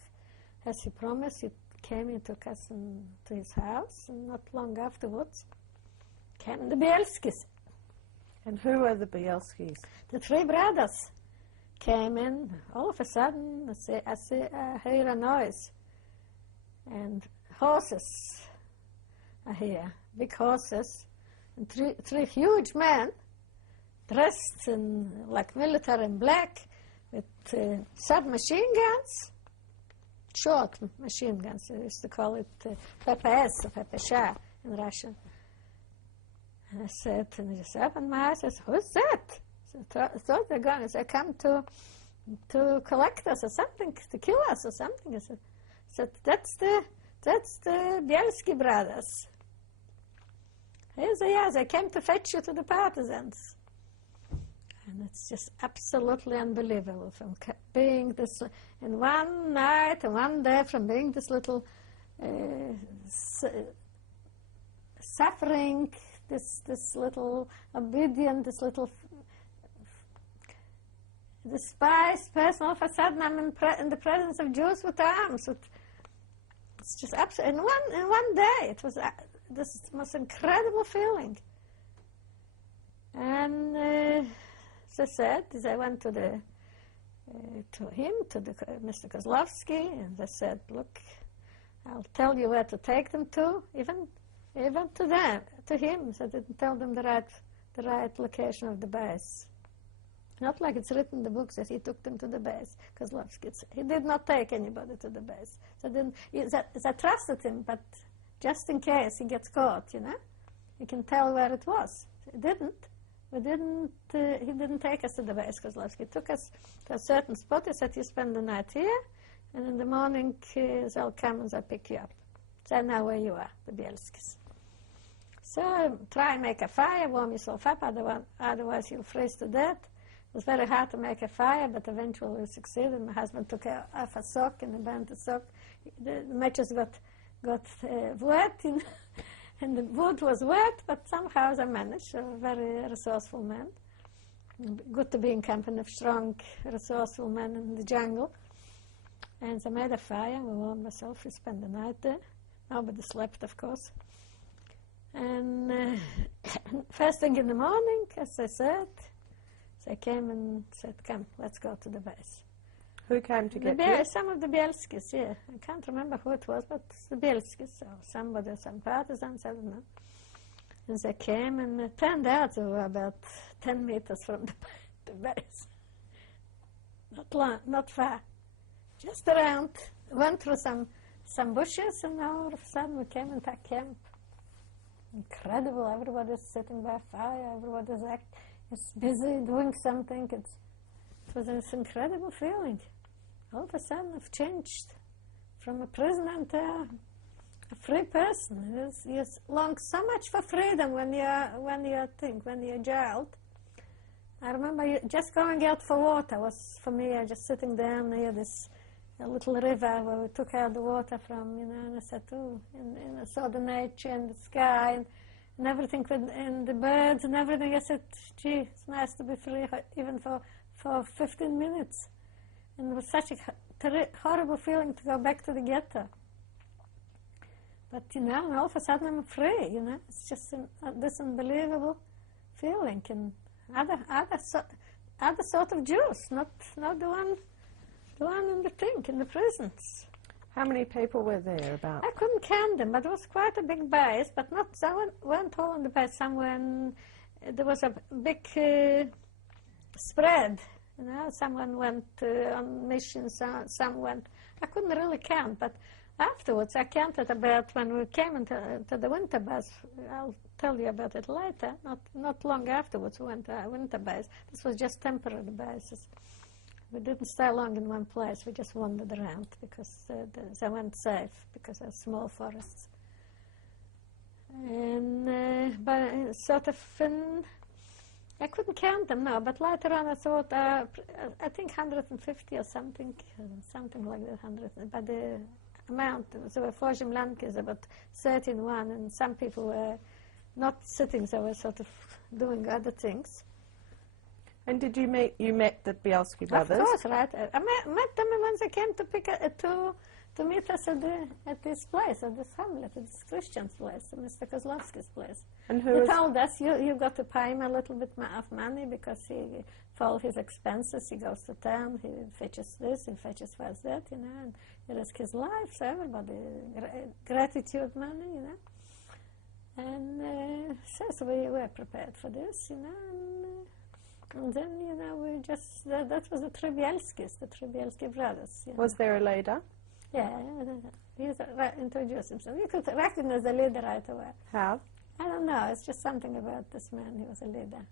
as he promised, he came and took us to his house, and not long afterwards came the Bielskis. And who were the Bielskis? The 3 brothers came in. All of a sudden, I hear a noise. And horses are here, big horses. And three huge men, dressed in like military in black, with submachine guns, short machine guns. They used to call it PPS, or PPSH in Russian. And I said, and he just opened my eyes. I said, "Who's that?" So I thought they're going. They come to collect us or something, to kill us or something. I said, "That's the Bielski brothers. Here they are. They came to fetch you to the partisans." And it's just absolutely unbelievable, from being this in one night and one day, from being this little suffering, this little obedient, this little despised person. All of a sudden, I'm in the presence of Jews with arms. It's just absolutely in one day. It was this most incredible feeling. And as I said, as I went to the to him, to Mr. Kozlovsky, and they said, look, I'll tell you where to take them to, even to them, to him. So they didn't tell them the right location of the base. Not like it's written in the books that he took them to the base, Kozlovsky. He did not take anybody to the base. So they trusted him, but just in case he gets caught, you know, he can tell where it was. He didn't. He didn't take us to the base, Kozlovsky. He took us to a certain spot. He said, you spend the night here, and in the morning they'll come and they'll pick you up. So I know where you are, the Bielskis. So try and make a fire, warm yourself up, otherwise you'll freeze to death. It was very hard to make a fire, but eventually we succeeded. My husband took off a sock and he burned the sock. The matches got wet, you know, and the wood was wet, but somehow they managed. A very resourceful man. Good to be in company of strong, resourceful men in the jungle. And they made a fire. We warmed ourselves. We spent the night there. Nobody slept, of course. And first thing in the morning, as I said, they came and said, come, let's go to the base. Who came to get you? Some of the Bielskis, yeah. I can't remember who it was, but the Bielskis, or somebody, some partisans, I don't know. And they came, and it turned out they were about 10 meters from the base. Not long, not far. Just around. Went through some bushes, and all of a sudden we came into camp. Incredible. Everybody's sitting by a fire. Everybody's is busy doing something. It was this incredible feeling. All of a sudden I've changed from a prisoner to a free person. You long so much for freedom when you're jailed. I remember just going out for water was, for me, just sitting down near this little river where we took out the water from, you know, and I said, oh, and I saw the nature and the sky and everything, and the birds and everything. I said, gee, it's nice to be free, even for 15 minutes. And it was such a horrible feeling to go back to the ghetto. But, you know, and all of a sudden I'm free, you know. It's just this unbelievable feeling. And other sort of Jews, not the one in the prisons. How many people were there about? I couldn't count them, but it was quite a big base, but not, they weren't all on the base. Somewhere there was a big spread, you know. Someone went on missions, some went, I couldn't really count, but afterwards I counted about when we came into the winter base. I'll tell you about it later. Not long afterwards we went to a winter base. This was just temporary bases. We didn't stay long in one place. We just wandered around because they weren't safe because they're small forests. And but sort of, I couldn't count them now. But later on, I thought I think 150 or something like that. 100. But the amount, there were 4 Zimlankis, about 13 and some people were not sitting. They were sort of doing other things. And did you met the Bielski brothers? Of course, right. I met them when they came to meet us at this place, at this hamlet, at this Christian's place, Mr. Kozlovsky's place. And he told us, you got to pay him a little bit of money because for all his expenses, he goes to town, he fetches this, he fetches that, you know, and he risks his life, so everybody, gratitude money, you know. And so we were prepared for this, you know, and then, you know, we just, that was the Bielski brothers. You know. Was there a leader? Yeah, he introduced himself. You could recognize the leader right away. How? I don't know, it's just something about this man, he was a leader.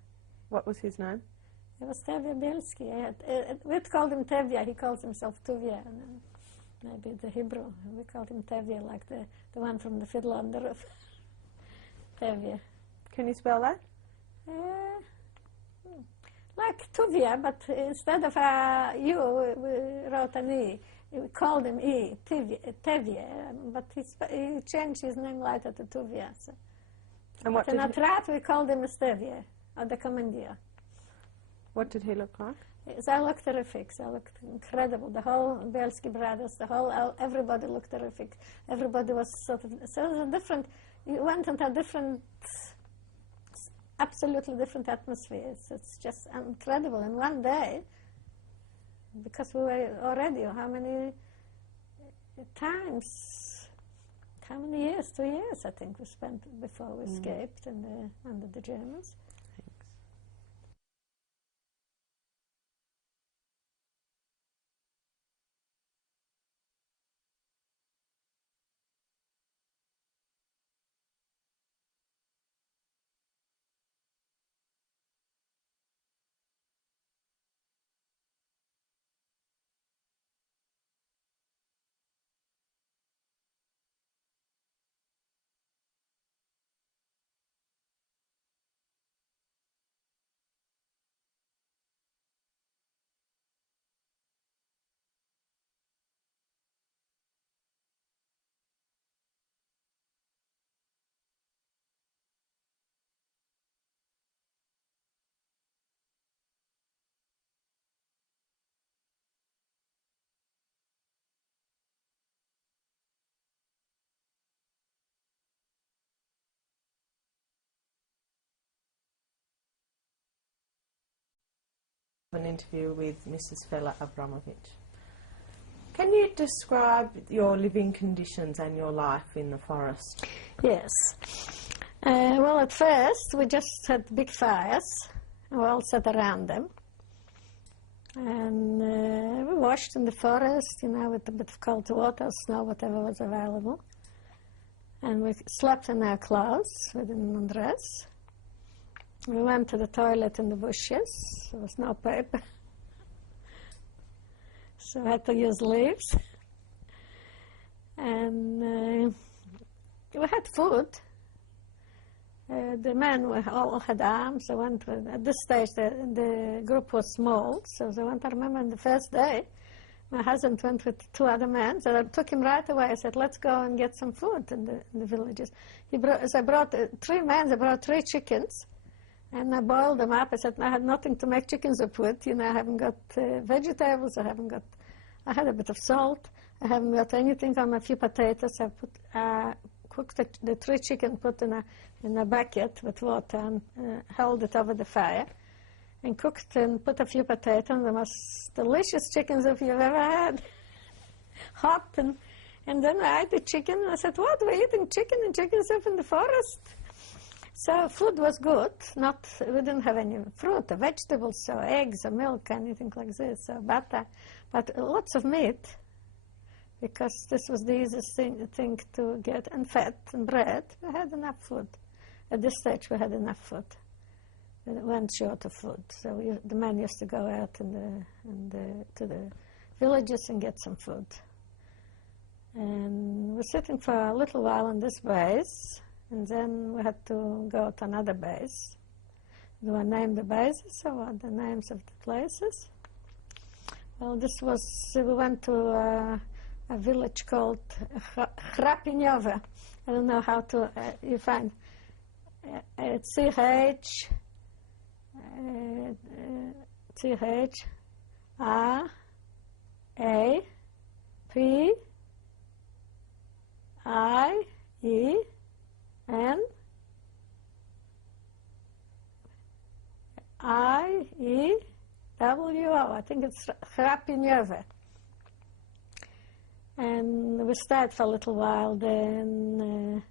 What was his name? It was Tevye Bielski. We called him Tevye, he calls himself Tuvia. Maybe the Hebrew. We called him Tevye, like the one from the fiddle on the roof. Tevye. Can you spell that? Like Tuvia, but instead of a U, we wrote an E. We called him Tevye, but he changed his name later to Tuvia. So. And what in Atrat, we called him Stevye, or the commandeer. What did he look like? They looked terrific. They looked incredible. The whole Bielski brothers, everybody looked terrific. Everybody was sort of, so it was a different, you went into a different, absolutely different atmosphere. It's just incredible. And one day, because we were already, how many times, how many years? 2 years, I think, we spent before we escaped under the Germans. An interview with Mrs. Fela Abramowicz. Can you describe your living conditions and your life in the forest? Yes. Well, at first we just had big fires. We all sat around them. And we washed in the forest, you know, with a bit of cold water, snow, whatever was available. And we slept in our clothes. We didn't undress. We went to the toilet in the bushes. There was no paper. So I had to use leaves. And we had food. The men all had arms. They went with, at this stage, the group was small. So they went, I remember on the first day, my husband went with 2 other men. So I took him right away. I said, let's go and get some food in the villages. So I brought 3 men. They brought 3 chickens. And I boiled them up. I said, I had nothing to make chicken soup with. You know, I haven't got vegetables. I had a bit of salt. I haven't got anything on a few potatoes. I cooked the 3 chicken, put in a bucket with water and held it over the fire. And cooked and put a few potatoes. The most delicious chicken soup you've ever had. Hot. And then I ate the chicken. And I said, what, we're eating chicken and chicken soup in the forest? So food was good. We didn't have any fruit or vegetables or eggs or milk, anything like this, or butter, but lots of meat, because this was the easiest thing to get, and fat and bread. We had enough food. At this stage, we had enough food. We weren't short of food. So the men used to go out to the villages and get some food. And we're sitting for a little while on this base. And then we had to go to another base. Do I name the bases or what the names of the places? Well, we went to a village called Chrapinova. I don't know how to, you find C-H, C-H-R-A-P-I-E N I-E-W-O. I think it's Chrapinova. And we stayed for a little while then,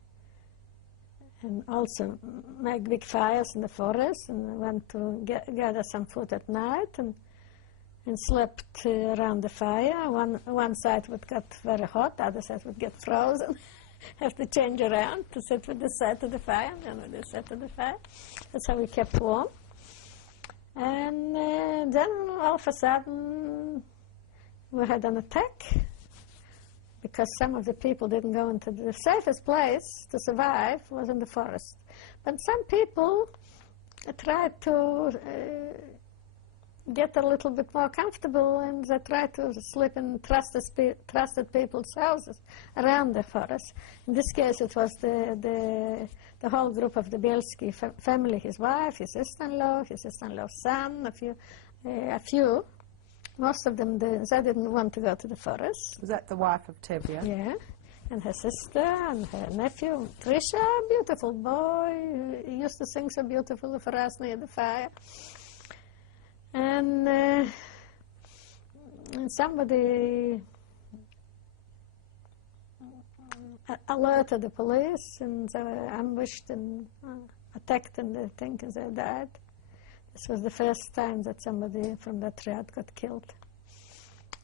and also make big fires in the forest, and we went to gather some food at night and slept around the fire. One side would get very hot, the other side would get frozen. Have to change around to sit with the side of the fire, and then with the side of the fire. That's how we kept warm. And then all of a sudden we had an attack, because some of the people didn't go into the safest place to survive was in the forest. But some people tried to get a little bit more comfortable, and they tried to sleep in trusted people's houses around the forest. In this case, it was the whole group of the Bielski family, his wife, his sister-in-law's son, a few. Most of them, they didn't want to go to the forest. Was that the wife of Tevye? Yeah, and her sister and her nephew, Trisha, beautiful boy. He used to sing so beautifully for us near the fire. And and somebody alerted the police, and they were ambushed and attacked, and they think they died. This was the first time that somebody from that triad got killed.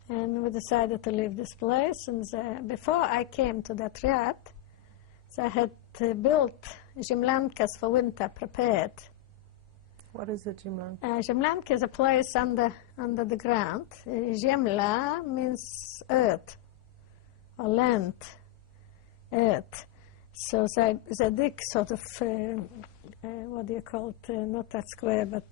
And we decided to leave this place. And before I came to that triad, they had built землянkas for winter, prepared. What is a землянка? Землянka is a place under the ground. Земля means earth or land, earth. So they dig sort of, what do you call it, not a square, but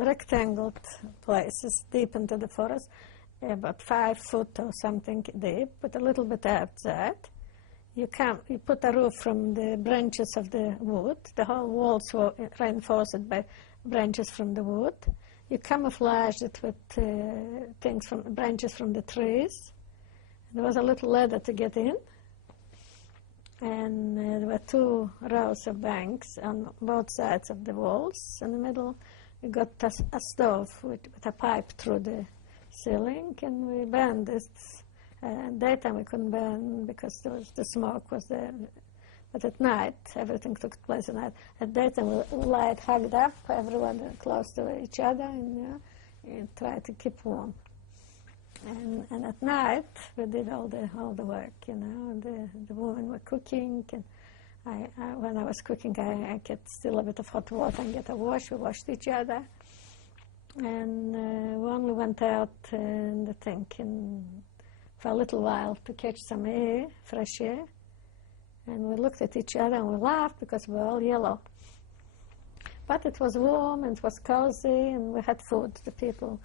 rectangled places deep into the forest, about 5 foot or something deep, with a little bit outside. You put a roof from the branches of the wood. The whole walls were reinforced by branches from the wood. You camouflage it with branches from the trees. There was a little ladder to get in. And there were 2 rows of banks on both sides of the walls. In the middle, we got a stove with a pipe through the ceiling, and we burned this. Daytime we couldn't burn because the smoke was there. But at night, everything took place at night. At daytime, we light hugged up, everyone close to each other, and try to keep warm. And at night, we did all the work, The women were cooking, and when I was cooking, I kept still a bit of hot water and get a wash. We washed each other. And we only went out in the tank for a little while to catch some air, fresh air. And we looked at each other and we laughed because we were all yellow. But it was warm and it was cozy, and we had food. The people,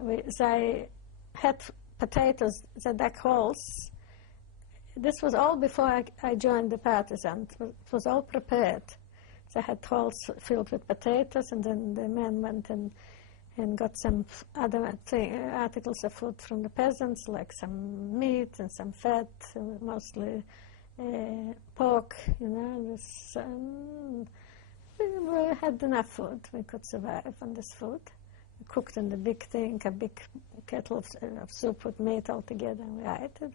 they had potatoes, they dug holes. This was all before I joined the partisans. It was all prepared. They had holes filled with potatoes, and then the men went and got some other articles of food from the peasants, like some meat and some fat, mostly pork, We had enough food. We could survive on this food. We cooked in the big thing, a big kettle of soup with meat all together, and we ate it.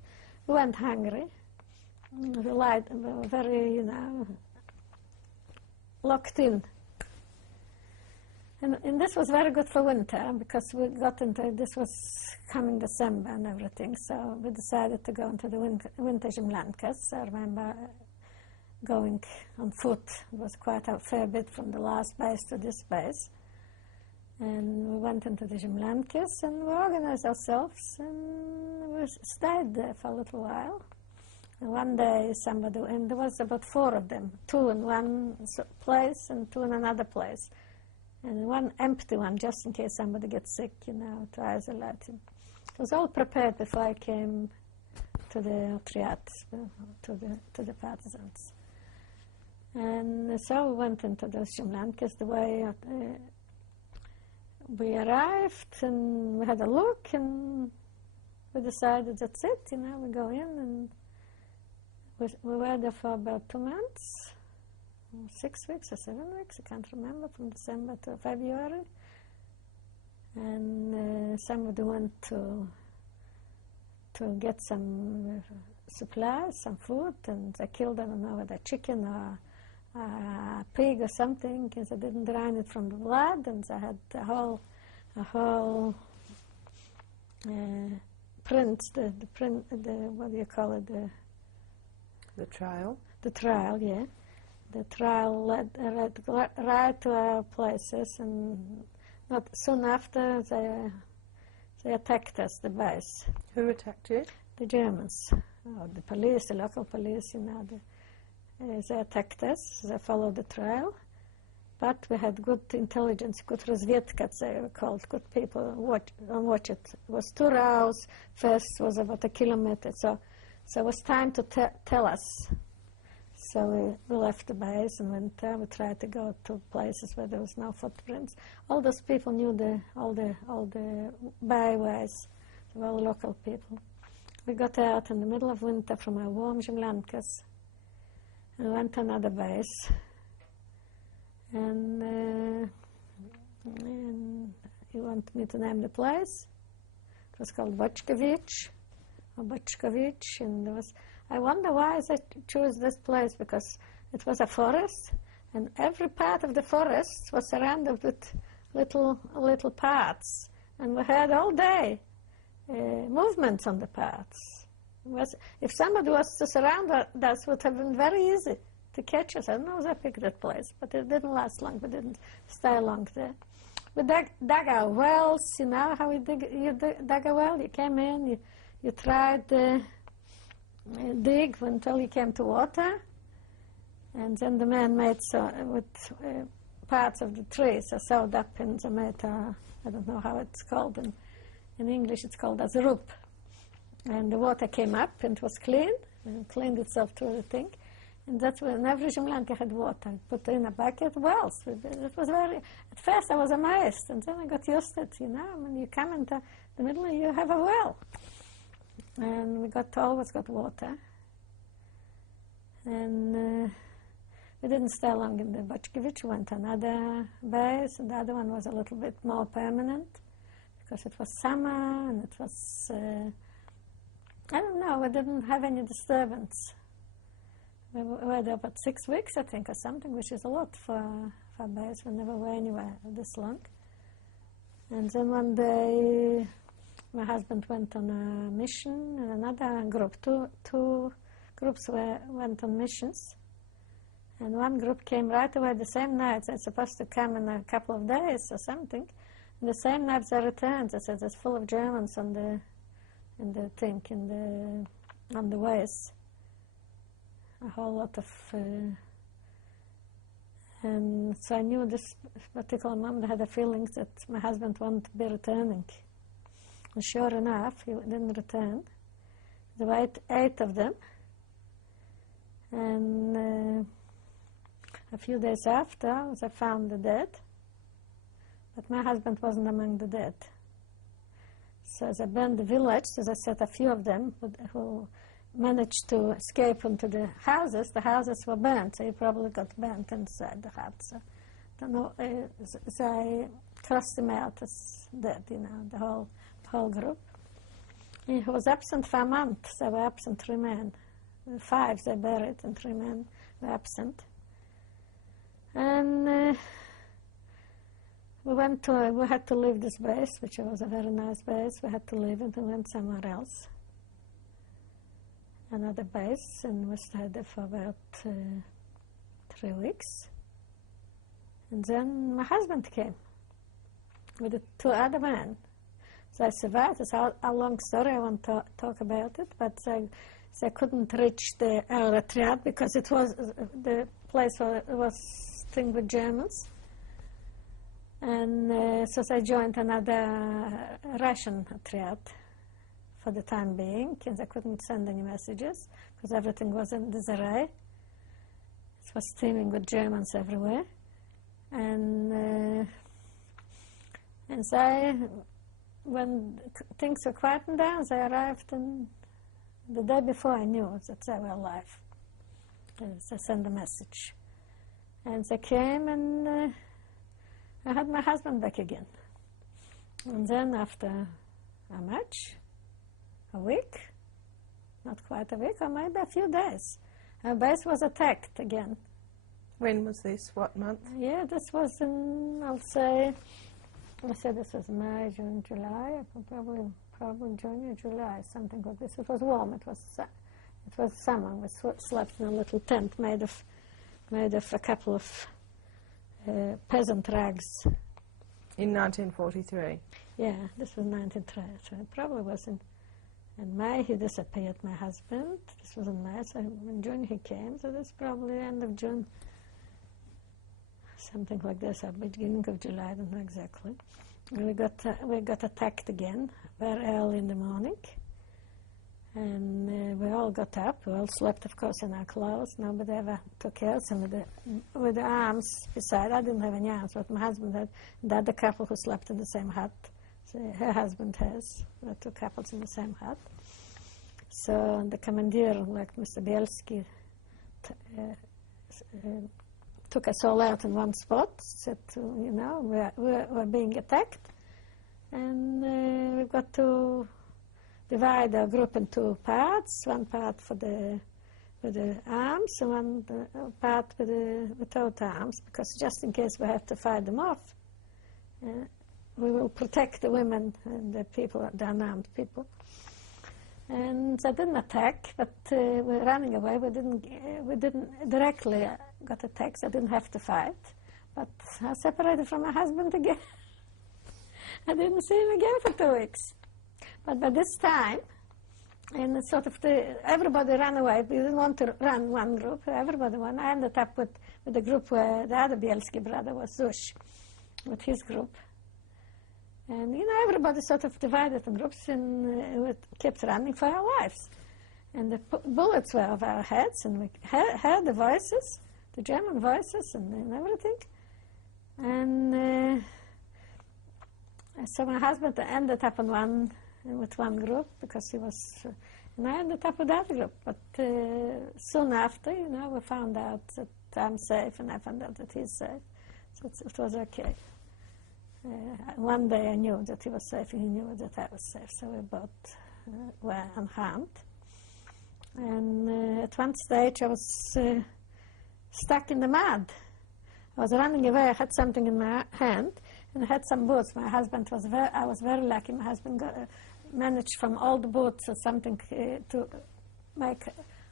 We weren't hungry. We were very, locked in. And this was very good for winter, because we got into, this was coming December and everything, so we decided to go into the winter землянkas. I remember going on foot. It was quite a fair bit from the last base to this base. And we went into the землянkas and we organized ourselves, and we stayed there for a little while. And one day and there was about 4 of them, 2 in one place and 2 in another place. And one empty one, just in case somebody gets sick, to isolate him. It was all prepared before I came to the triads, to the partisans. And so we went into those землянkas. The way we arrived, and we had a look, and we decided that's it, we go in, and we were there for about 2 months. 6 weeks or 7 weeks, I can't remember, from December to February. And somebody went to get some supplies, some food, and they killed, I don't know, whether a chicken or a pig or something, because they didn't drain it from the blood, and they had a whole print, what do you call it, The trial? The trial, yeah. The trial led right to our places, and not soon after they attacked us, the base. Who attacked you? The Germans, the police, the local police. They attacked us. They followed the trial, but we had good intelligence, good разведка, they were called, good people watch it. It was 2 rows. First was about 1 kilometer, so it was time to tell us. So we left the base and went there. We tried to go to places where there was no footprints. All those people knew all the byways. They were all local people. We got out in the middle of winter from our warm землянkas and went to another base. And he wanted me to name the place. It was called Bochkovich, and there was. I wonder why they chose this place, because it was a forest, and every part of the forest was surrounded with little paths, and we had all day movements on the paths. If somebody was to surround us, that would have been very easy to catch us. I don't know if they picked that place, but it didn't last long. We didn't stay long there. We dug our wells. You know how you dug a well? You came in, you tried to dig until you came to water, and then the man made with parts of the trees are sewed up in the made, I don't know how it's called. In English it's called as rope. And the water came up and it was clean, and cleaned itself through the thing. And that's when every Zimlanka had water. Put in a bucket, wells. It was very, at first I was amazed, and then I got used to it, you know. When you come into the middle, you have a well. And we always got water. And we didn't stay long in the Bochkovich. We went to another base, and the other one was a little bit more permanent, because it was summer, and it was, I don't know, we didn't have any disturbance. We were there about 6 weeks, I think, or something, which is a lot for a base. We never were anywhere this long. And then one day, my husband went on a mission, and another group, two groups went on missions. And one group came right away the same night. They're supposed to come in a couple of days or something. And the same night they returned. They said it's full of Germans on the ways. A whole lot of, and so I knew this particular moment. I had a feeling that my husband wanted to be returning. And sure enough, he didn't return. There were eight of them. And a few days after, they found the dead. But my husband wasn't among the dead. So they burned the village. So they said a few of them who managed to escape into the houses. The houses were burnt, so he probably got burnt inside the hut. So, I don't know, they crossed him out as dead, you know, the whole group. He was absent for a month. They were absent 3 men. 5 they buried, and 3 men were absent. And we had to leave this base, which was a very nice base. We had to leave it and went somewhere else. Another base, and we stayed there for about 3 weeks. And then my husband came with the 2 other men. So I survived. It's a long story. I won't talk about it, but they couldn't reach the Triad because it was the place where it was thing with Germans. And so they joined another Russian Triad for the time being, and they couldn't send any messages because everything was in disarray. It was teeming with Germans everywhere. And so when things were quieting down, they arrived, and the day before I knew that they were alive. They sent a message. And they came, and I had my husband back again. And then after how much? A week? Not quite a week, or maybe a few days. Our base was attacked again. When was this? What month? Yeah, this was in, I said this was May, June, July, probably June or July, something like this. It was warm, it was summer. We slept in a little tent made of a couple of peasant rags. In 1943? Yeah, this was 1933. It probably was in May he disappeared, my husband. This was in May, so in June he came, so that's probably end of June. Something like this, at the beginning of July, I don't know exactly. We got attacked again, very early in the morning. And we all got up. We all slept, of course, in our clothes. Nobody ever took care of us. With the arms beside, I didn't have any arms, but my husband had. The other couple who slept in the same hut, so her husband has. There were 2 couples in the same hut. So the commander, like Mr. Bielski, took us all out in one spot, said, we're being attacked. And we've got to divide our group in two parts, one part for with the arms and one part without arms, because just in case we have to fight them off, we will protect the women and the people, the unarmed people. And they didn't attack, but we were running away. We didn't directly got attacked. I didn't have to fight, but I separated from my husband again. I didn't see him again for 2 weeks. But by this time, and sort of everybody ran away. We didn't want to run one group. Everybody went. I ended up with the group where the other Bielski brother was, Zush, with his group. And, you know, everybody sort of divided in groups, and we kept running for our lives. And the bullets were over our heads, and we heard the voices, the German voices, and everything. And so my husband ended up with one group, because he was, and I ended up with that group. But soon after, you know, we found out that I'm safe, and I found out that he's safe. So it was okay. One day I knew that he was safe, and he knew that I was safe, so we both were unharmed. And at one stage I was stuck in the mud. I was running away, I had something in my hand, and I had some boots. My husband was I was very lucky. My husband managed from old boots or something to make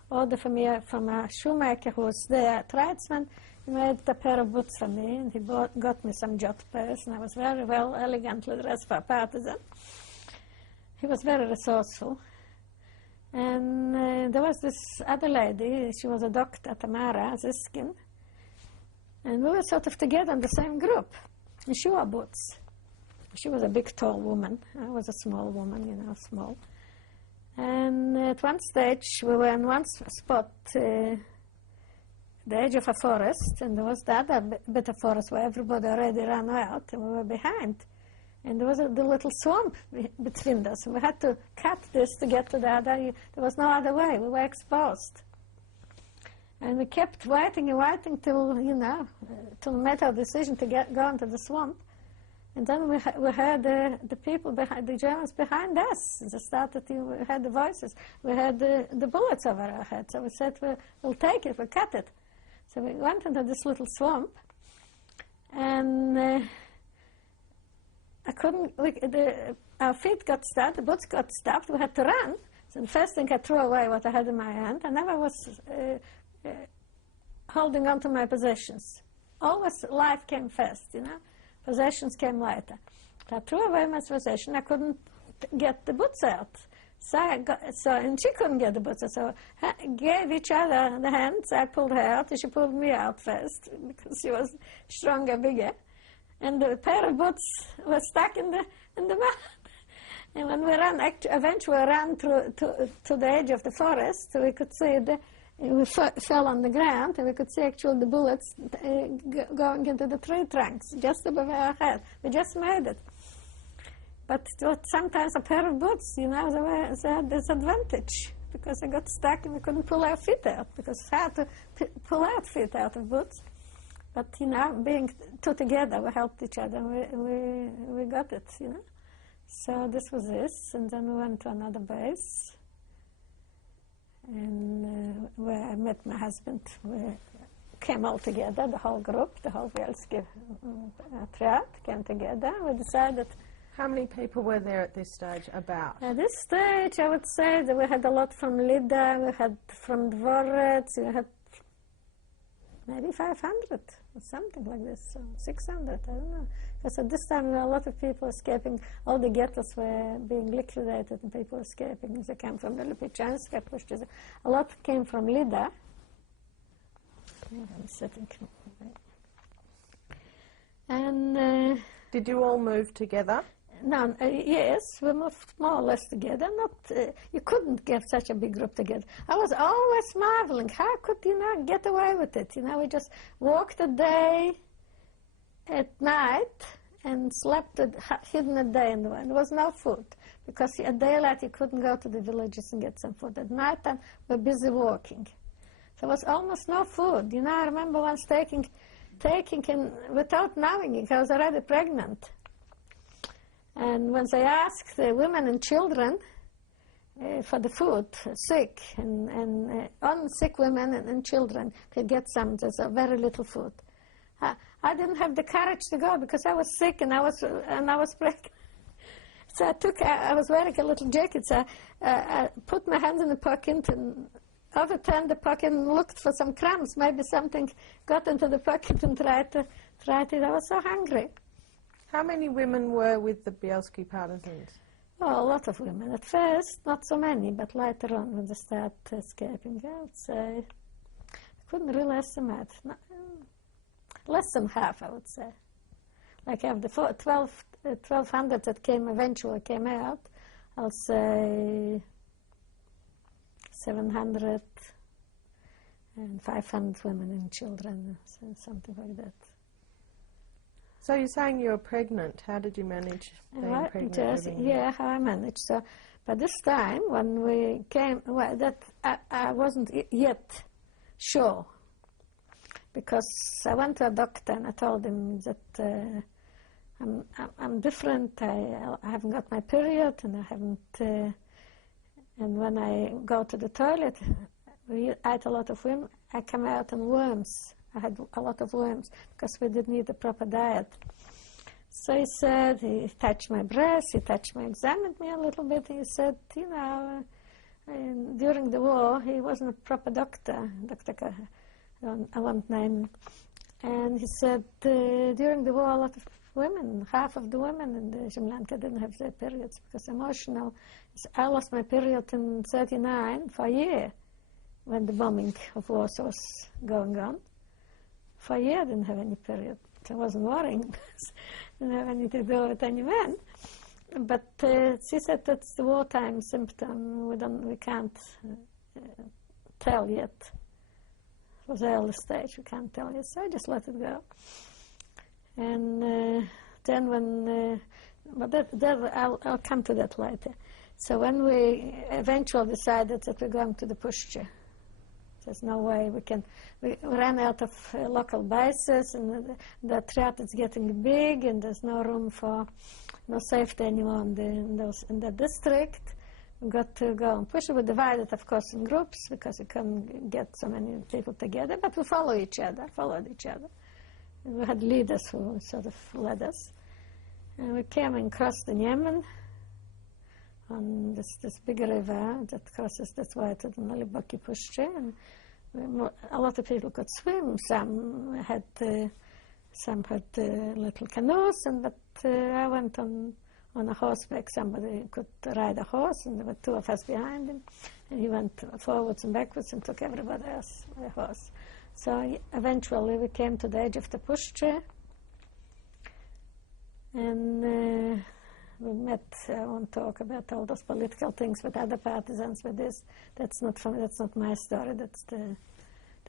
order for me from a shoemaker who was there, tradesman. He made a pair of boots for me, and he got me some jot pairs, and I was very well, elegantly dressed for a partisan. He was very resourceful. And there was this other lady, she was a doctor, Tamara Ziskin, and we were sort of together in the same group. And she wore boots. She was a big, tall woman. I was a small woman, you know, small. And at one stage, we were in one spot, the edge of a forest, and there was the other bit of forest where everybody already ran out, and we were behind. And there was the little swamp between us. We had to cut this to get to the other. There was no other way. We were exposed. And we kept waiting and waiting till, you know, till we made our decision to go into the swamp. And then we heard the people behind, the Germans behind us. They started, we heard the voices. We heard the bullets over our heads. So we said, we'll take it, we'll cut it. So we went into this little swamp, and I couldn't, our feet got stuck, the boots got stuck, we had to run. So the first thing I threw away what I had in my hand. I never was holding on to my possessions. Always life came first, you know. Possessions came later. So I threw away my possession. I couldn't get the boots out. And she couldn't get the boots out. So I gave each other the hands. I pulled her out, and she pulled me out first, because she was stronger, bigger. And the pair of boots were stuck in the mud. And when we ran, eventually we ran to the edge of the forest, so we could see we fell on the ground, and we could see actually the bullets going into the tree trunks just above our head. We just made it. But sometimes a pair of boots, you know, they had this advantage, because they got stuck and we couldn't pull our feet out, because it's hard to pull out feet out of boots. But, you know, being two together, we helped each other, and we got it, you know. So this was this, and then we went to another base, and where I met my husband. We came all together, the whole group, the whole Bielski triad came together. We decided. How many people were there at this stage, about? At this stage, I would say that we had a lot from Lida, we had from Dvorets, we had maybe 500 or something like this, so 600, I don't know. Because at this time there were a lot of people escaping. All the ghettos were being liquidated and people escaping. They came from the Lipichanska, a lot came from Lida. Yeah, I'm sitting. And did you all move together? No, yes, we moved more or less together. You couldn't get such a big group together. I was always marveling, how could you not get away with it? You know, we just walked a day at night and slept hidden a day in the wind. There was no food, because at daylight you couldn't go to the villages and get some food. At night time we were busy walking. There was almost no food. You know, I remember once taking in, without knowing it, I was already pregnant. And when they asked the women and children for the food, sick, and only sick women and children could get some. There's very little food. I didn't have the courage to go because I was sick and I was pregnant. So I was wearing a little jacket. So I put my hands in the pocket and overturned the pocket and looked for some crumbs. Maybe something got into the pocket and tried it. I was so hungry. How many women were with the Bielski partisans? Oh, a lot of women. At first, not so many, but later on when they start escaping, I would say, I couldn't really estimate. Less than half, I would say. Like of the 1,200 that eventually came out, I'll say 700 and 500 women and children, so something like that. So you're saying you were pregnant. How did you manage being pregnant? Yeah, how I managed. So, but this time when we came, well, that I wasn't yet sure, because I went to a doctor and I told him that I'm different. I haven't got my period, and I haven't. And when I go to the toilet, we ate a lot of worms. I come out in worms. I had a lot of worms because we didn't eat a proper diet. So he said, he touched my breast, examined me a little bit, and he said, you know, during the war, he wasn't a proper doctor, I won't name, and he said, during the war, a lot of women, half of the women in the Zemlyanka didn't have their periods because emotional. I lost my period in 1939 for a year when the bombing of Warsaw was going on. For a year I didn't have any period. I wasn't worrying. Didn't have anything to do with any man. But she said that's the wartime symptom. We can't tell yet. It was early stage. We can't tell yet. So I just let it go. And then when, I'll come to that later. So when we eventually decided that we're going to the Puszczy, there's no way we ran out of local bases, and the threat is getting big, and there's no room for, no safety anymore in the district. We got to go and push. We divided, of course, in groups because we couldn't get so many people together, but we followed each other. We had leaders who sort of led us. And we came and crossed the Yemen on this big river that crosses that way to the Naliboki Puszczy, and a lot of people could swim. Some had little canoes, but I went on a horseback. Somebody could ride a horse, and there were two of us behind him, and he went forwards and backwards and took everybody else by a horse. So eventually we came to the edge of the Puszczy, and we met. I won't talk about all those political things with other partisans. With this, that's not my story. That's the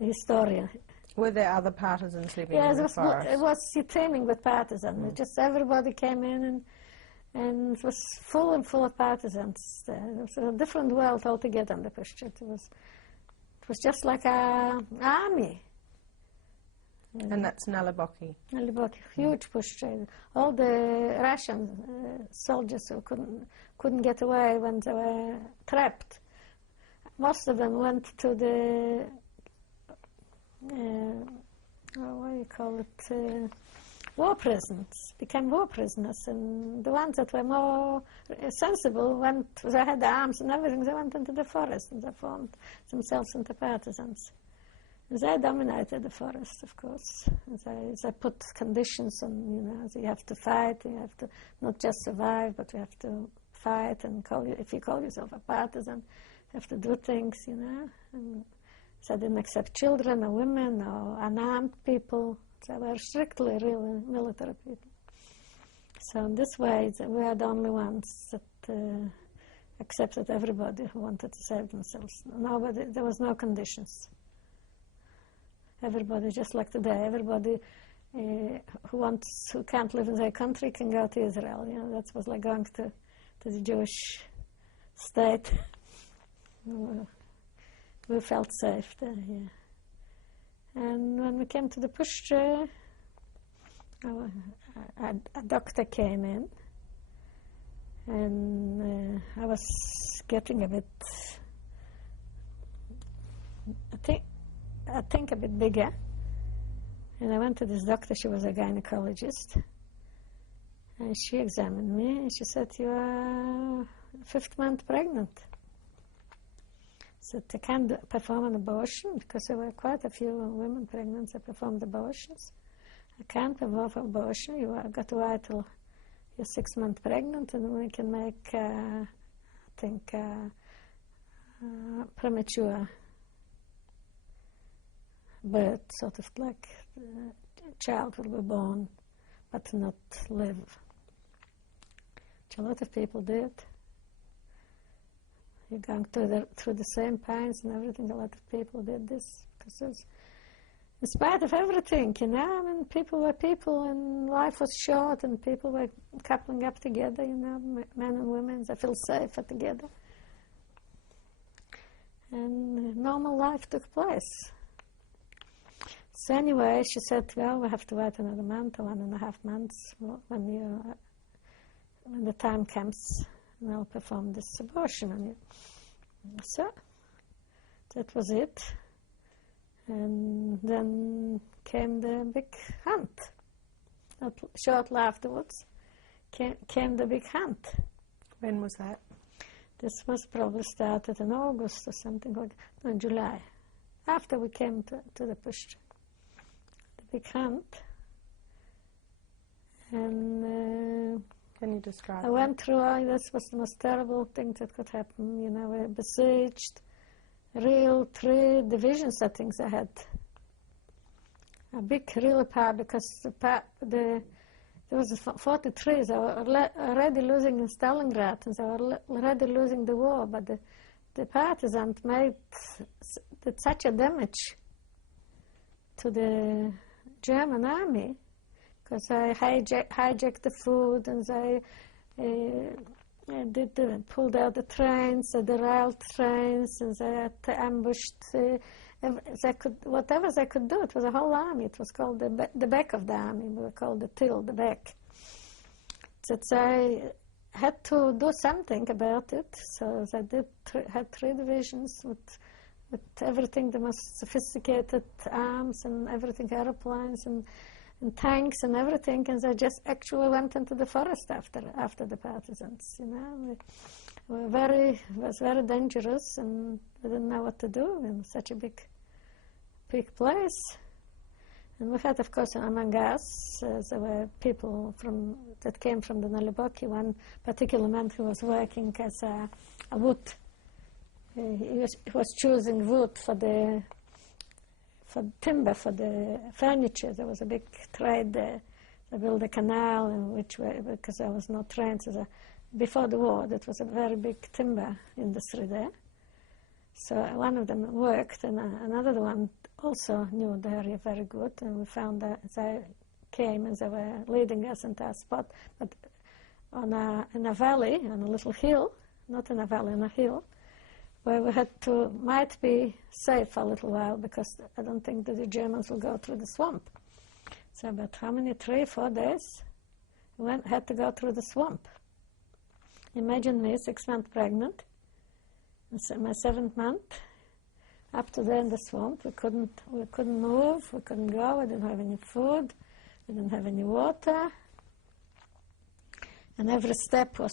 historian. Were there other partisans living in the forest? It was teeming with partisans. Just everybody came in, and it was full of partisans. It was a different world altogether in the Puszczy. It was just like an army. And that's Naliboki. Naliboki, huge Puszczy. All the Russian soldiers who couldn't get away when they were trapped. Most of them went to the what do you call it? War prisons. Became war prisoners, and the ones that were more sensible they had arms and everything. They went into the forest and they formed themselves into partisans. They dominated the forest, of course. They put conditions on, you have to fight, you have to not just survive, but you have to fight, and if you call yourself a partisan, you have to do things, And so they didn't accept children or women or unarmed people. They were strictly really military people. So in this way, we are the only ones that accepted everybody who wanted to save themselves. There was no conditions. Everybody, just like today, everybody who can't live in their country can go to Israel. That was like going to the Jewish state. We felt safe there, yeah. And when we came to the Puszczy, a doctor came in, And I was getting a bit, I think a bit bigger. And I went to this doctor, she was a gynecologist. And she examined me and she said, "You are 5th month pregnant." So I can't perform an abortion because there were quite a few women pregnant that performed abortions. I can't perform an abortion. You have got to wait till you're 6 months pregnant, and we can make, I think, premature birth, sort of like a child will be born, but not live. Which a lot of people did. You're going through the same pains and everything. A lot of people did this because in spite of everything, you know, I mean, people were people and life was short and people were coupling up together, you know, men and women, they feel safer together. And normal life took place. So anyway, she said, "Well, we have to wait another month or 1.5 months when the time comes, and I'll perform this abortion on you." So that was it. And then came the big hunt. Shortly afterwards came the big hunt. When was that? This was probably started in August or something like that. No, in July. After we came to the push. The big hunt. And can you describe I went through, this was the most terrible thing that could happen. You know, we were besieged. Real 3 division settings I had. A big real power because there was 43. They were already losing in Stalingrad and they were already losing the war. But the partisans did such a damage to the German army because they hijacked the food and they pulled out the trains, the rail trains, and they ambushed. Whatever they could do. It was a whole army. It was called the back of the army. We were called the till, the back. That they had to do something about it. So they had 3 divisions with everything, the most sophisticated arms and everything, airplanes and tanks and everything, and they just actually went into the forest after the partisans. You know, it was very dangerous, and we didn't know what to do in such a big place. And we had, of course, among us, there were people that came from the Naliboki. One particular man who was working as a wood. He was choosing wood for timber, for the furniture. There was a big trade there. They built a canal in which way, because there was no trains. Before the war, that was a very big timber industry there. So one of them worked, and another one also knew the area very good. And we found that they came and they were leading us into a spot, but in a valley, on a little hill, not in a valley, on a hill, where we might be safe for a little while because I don't think that the Germans will go through the swamp. So about how many, 3 or 4 days, we had to go through the swamp. Imagine me, 6 months pregnant, my 7th month, up to there in the swamp. We couldn't move, we couldn't go, we didn't have any food, we didn't have any water. And every step was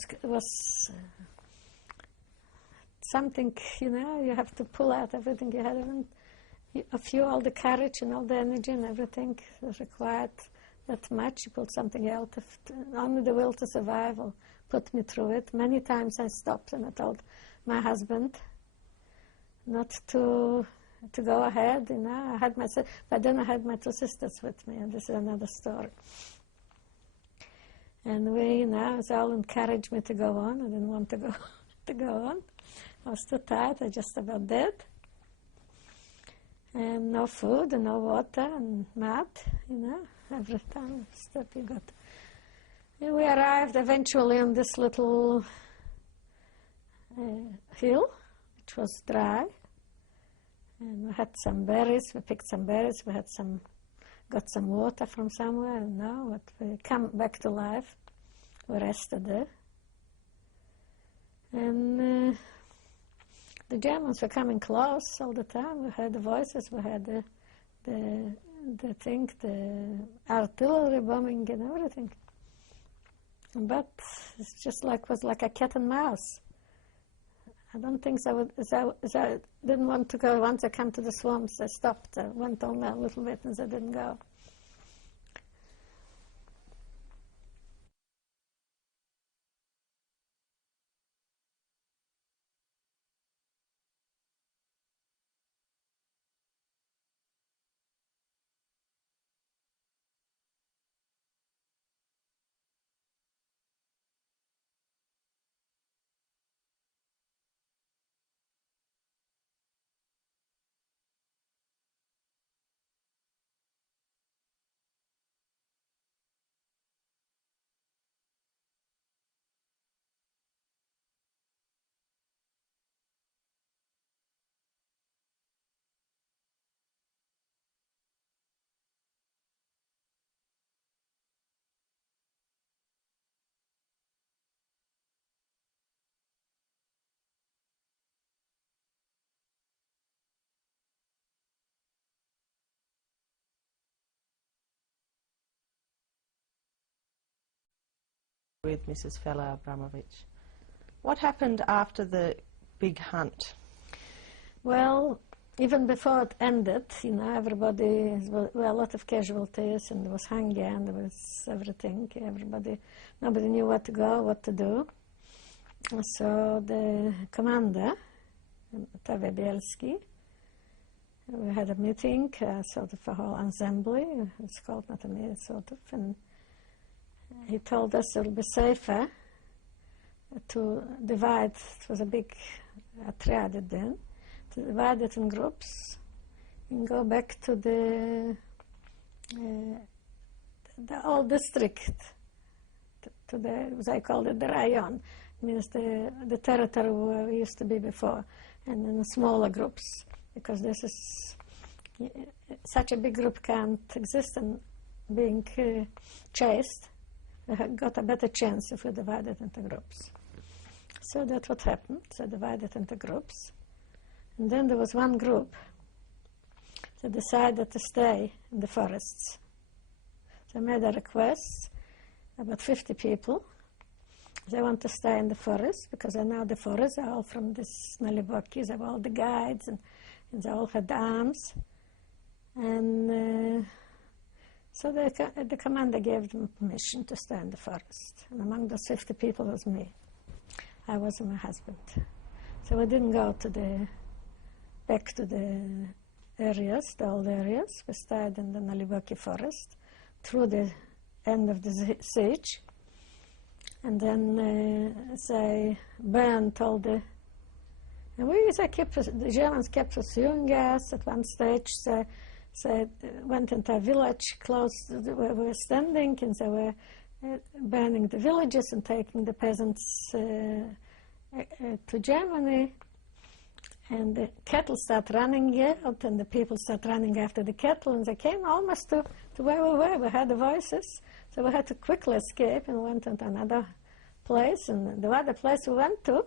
something, you know, you have to pull out everything you had. All the courage and all the energy and everything was required that much. You pulled something out of only the will to survive or put me through it. Many times I stopped and I told my husband not to go ahead, you know. But then I had my 2 sisters with me, and this is another story. And they all encouraged me to go on. I didn't want to go on. I was too tired, I just about dead. And no food and no water and mud, you know, every time step you got. And we arrived eventually on this little hill, which was dry. And we had some berries, we picked some berries, got some water from somewhere, and now we come back to life. We rested there. And the Germans were coming close all the time. We heard the voices, we heard the artillery bombing and everything. But it's just was like a cat and mouse. I don't think I didn't want to go. Once I came to the swamps, I stopped. I went only a little bit and I didn't go. With Mrs. Fela Abramowicz. What happened after the big hunt? Well, even before it ended, everybody, there were a lot of casualties, and there was hunger, and there was everything. Nobody knew where to go, what to do. So the commander, Tave Bielski, we had a meeting, sort of a whole assembly. It's called not a meeting, sort of, and he told us it would be safer to divide. It was a big triad then, to divide it in groups and go back to the old district, to the, as I called it, the rayon, means the territory where we used to be before, and in smaller groups, because this is such a big group can't exist and being chased. We got a better chance if we divided into groups. So that's what happened. So divided into groups. And then there was one group that decided to stay in the forests. So I made a request, about 50 people. They want to stay in the forest because I know the forests are all from this Nalibokis, they have all the guides and they all had arms. And so the commander gave them permission to stay in the forest. And among those 50 people was me. I was my husband. So we didn't go back to the areas, the old areas. We stayed in the Naliboki forest through the end of the siege. And then they burned all the... And the Germans kept pursuing us. At one stage, they went into a village close where we were standing, and they were burning the villages and taking the peasants to Germany. And the cattle start running out, and the people start running after the cattle, and they came almost to where we were. We heard the voices, so we had to quickly escape and went into another place. And the other place we went to,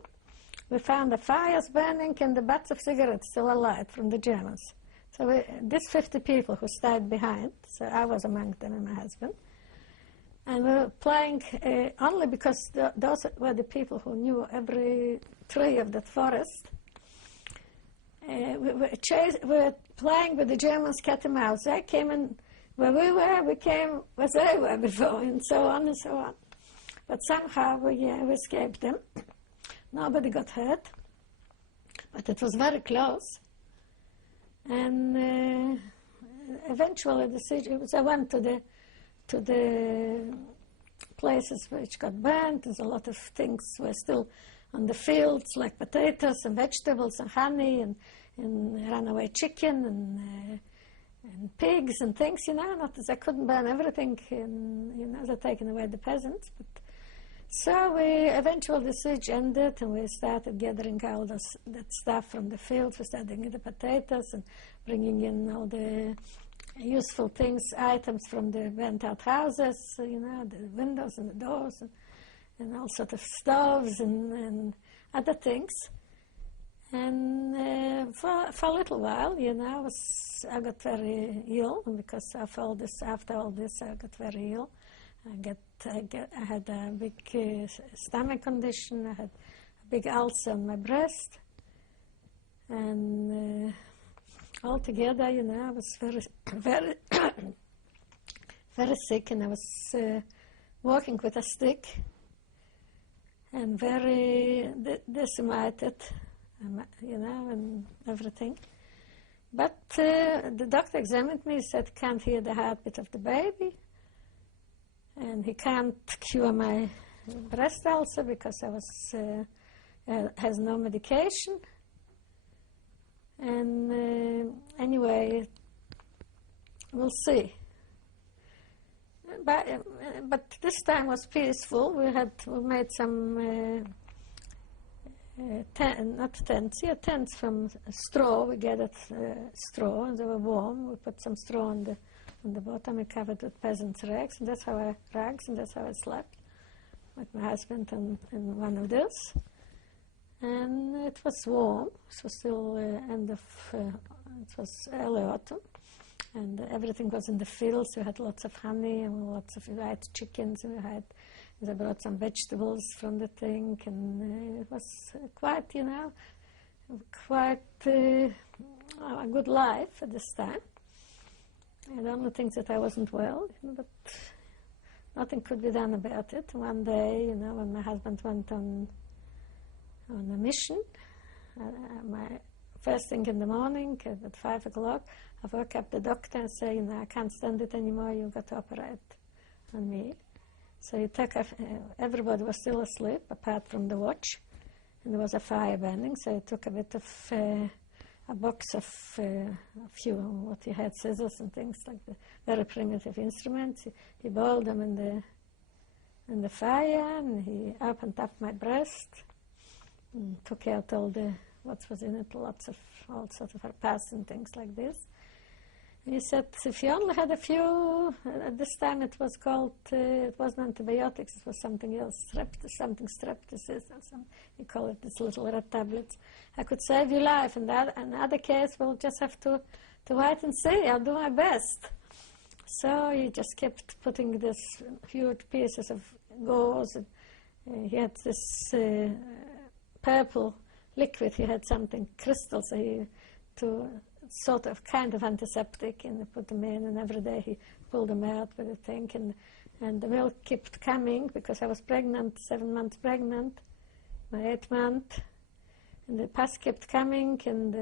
we found the fires burning and the butts of cigarettes still alight from the Germans. So these 50 people who stayed behind, so I was among them and my husband, and we were playing only because those were the people who knew every tree of that forest. We were playing with the Germans cat and mouse. They came in where we came where they were before, and so on and so on. But somehow we escaped them. Nobody got hurt, but it was very close. And eventually the siege, I went to the places which got burnt. There's a lot of things were still on the fields, like potatoes and vegetables and honey and runaway chicken and pigs and things, Not as I couldn't burn everything, they're taking away the peasants. But so eventually the siege ended, and we started gathering all that stuff from the fields. We started getting the potatoes and bringing in all the useful things, items from the burnt out houses, the windows and the doors. and all sort of stoves and other things. And for a little while, you know, I got very ill, because after all this, I got very ill. I had a big stomach condition. I had a big ulcer on my breast, and altogether, you know, I was very, very, very sick, and I was walking with a stick, and very decimated, you know, and everything. But the doctor examined me, said, can't hear the heartbeat of the baby, and he can't cure my breast ulcer because I was has no medication. And anyway, we'll see. But this time was peaceful. We made some tents from straw. We gathered straw, and they were warm. We put some straw on the bottom. We covered with peasants' rags, and that's how I slept with my husband and one of those. And it was warm. It was still it was early autumn, and everything was in the fields. We had lots of honey and lots of white chickens. They brought some vegetables from the thing, and it was quite, you know, quite a good life at this time. The only thing that I wasn't well, but nothing could be done about it. One day, you know, when my husband went on a mission, my first thing in the morning at 5 o'clock, I woke up the doctor and said, you know, I can't stand it anymore, you've got to operate on me. So he took, everybody was still asleep apart from the watch, and there was a fire burning, so he took a bit of a box of a few, what he had, scissors and things like the very primitive instruments. He boiled them in the fire, and he opened up my breast and took out all what was in it, lots of all sorts of pus and things like this. And he said, if you only had a few, at this time it was called, it wasn't antibiotics, it was something else, streptosis or something. You call it these little red tablets. I could save your life. In other case, we'll just have to wait and see. I'll do my best. So he just kept putting these huge pieces of gauze. And he had this purple liquid. He had something crystals to sort of kind of antiseptic, and he put them in, and every day he pulled them out with a thing, and the milk kept coming because I was pregnant, 7 months pregnant, my 8th month, and the pus kept coming, and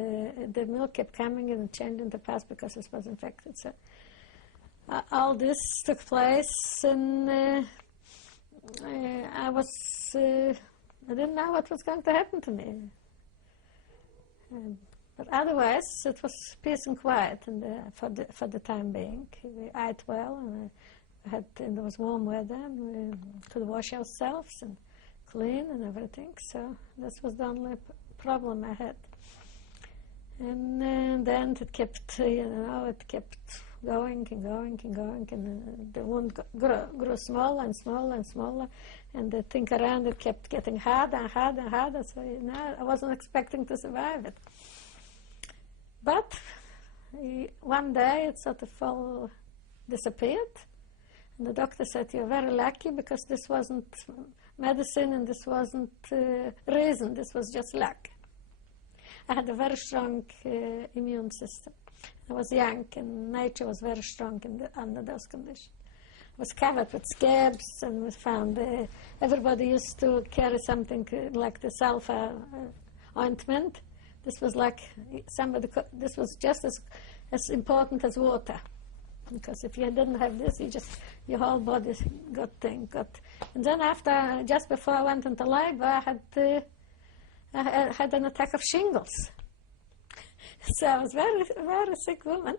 the milk kept coming and changing the pus because it was infected. So all this took place, and I didn't know what was going to happen to me. But otherwise, it was peace and quiet for the time being. We ate well, and there was warm weather, and we could wash ourselves and clean and everything. So this was the only problem I had. And then it kept, it kept going and going and going, and the wound grew smaller and smaller and smaller, and the thing around it kept getting harder and harder and harder. So I wasn't expecting to survive it. But one day it sort of all disappeared, and the doctor said, you're very lucky because this wasn't medicine and this wasn't reason, this was just luck. I had a very strong immune system. I was young, and nature was very strong under those conditions. I was covered with scabs, and we found everybody used to carry something like the sulfur ointment. This was like this was just as important as water, because if you didn't have this, your whole body got. And then just before I went into labor, I had an attack of shingles. So I was very, very sick woman,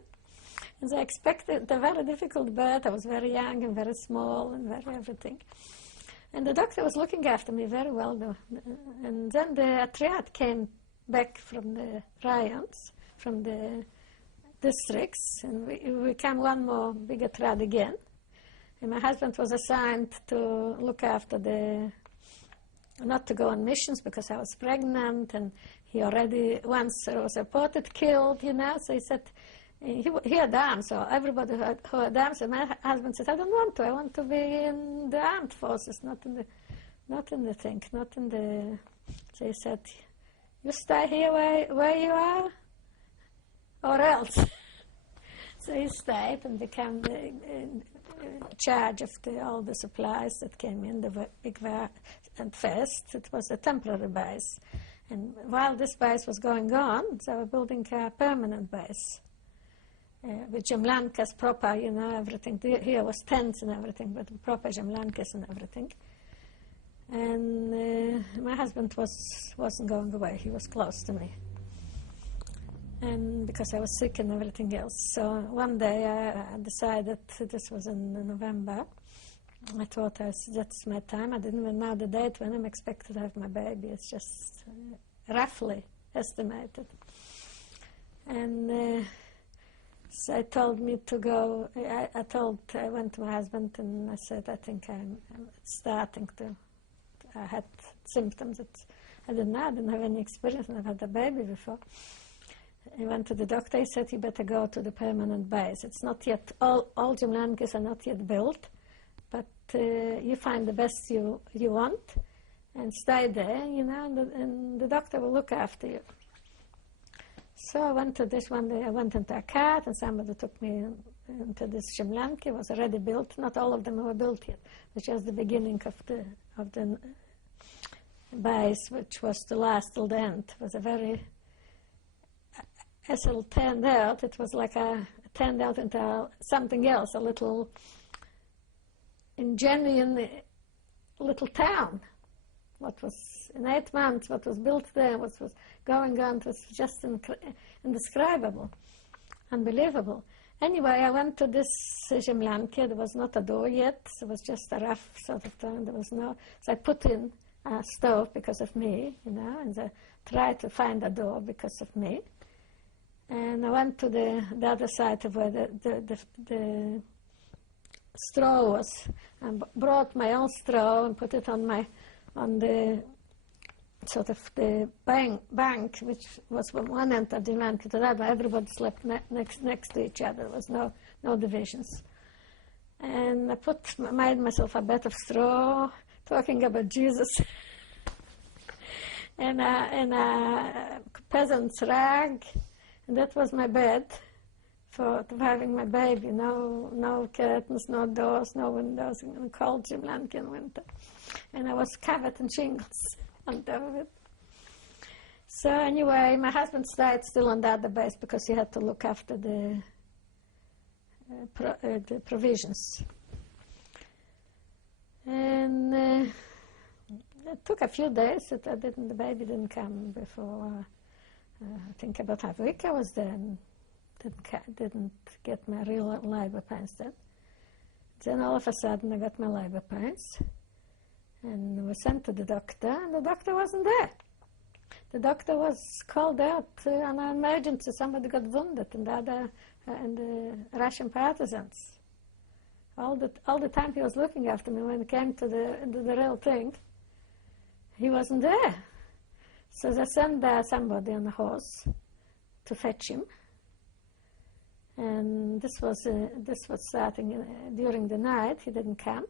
and I expected a very difficult birth. I was very young and very small and very everything. And the doctor was looking after me very well, though. And then the triad came back from the rayons, from the districts, and we came one more bigger triad again. And my husband was assigned to look after the not to go on missions because I was pregnant, and he already once was reported killed, you know. So he said he had arms, so everybody who had arms. And my husband said, I don't want to. I want to be in the armed forces, not in the thing, not in the. So he said, you stay here where you are, or else. So he stayed and became in charge of all the supplies that came in, the big and first it was a temporary base. And while this base was going on, they were building a permanent base. With Jamlankas proper, you know, everything. Here was tents and everything, but proper Jamlankas and everything. And my husband wasn't going away. He was close to me. And because I was sick and everything else. So one day I decided, this was in November, I thought that's my time. I didn't even know the date when I'm expected to have my baby. It's just roughly estimated. And so I told me to go, I went to my husband and I said, I think I'm starting to, I had symptoms that I didn't have any experience, and I've had a baby before. I went to the doctor. He said, you better go to the permanent base. It's not yet, all Jamlankas are not yet built, but you find the best you want and stay there, you know, and the doctor will look after you. So I went to this one day. I went into a car, and somebody took me into this Jamlanka. It was already built. Not all of them were built yet, which was the beginning of the base, which was to last till the end. It was a very, as it turned out, it was like turned out into something else, a little genuine little town. What was in 8 months, what was built there, what was going on, was just indescribable, unbelievable. Anyway, I went to this Jamlanka. There was not a door yet. It was just a rough sort of town. There was no. So I put in a stove because of me, you know, and I tried to find a door because of me. And I went to the other side of where the straw was, and brought my own straw and put it on the sort of the bank, which was from one end of the land to the other. Everybody slept next to each other. There was no divisions. And I made myself a bed of straw, talking about Jesus, and a peasant's rag, and that was my bed for having my baby. No curtains, no doors, no windows, in cold Jamlanka in winter. And I was covered in shingles on top of it. So anyway, my husband stayed still on the other base because he had to look after the provisions. And it took a few days. The baby didn't come before, I think about half a week I was there, and didn't get my real labor pains then. Then all of a sudden I got my labor pains. And was sent to the doctor, and the doctor wasn't there. The doctor was called out on an emergency. Somebody got wounded, and the Russian partisans. All the time he was looking after me. When it came to the real thing, he wasn't there. So they sent somebody on a horse to fetch him. And this was starting during the night. He didn't come.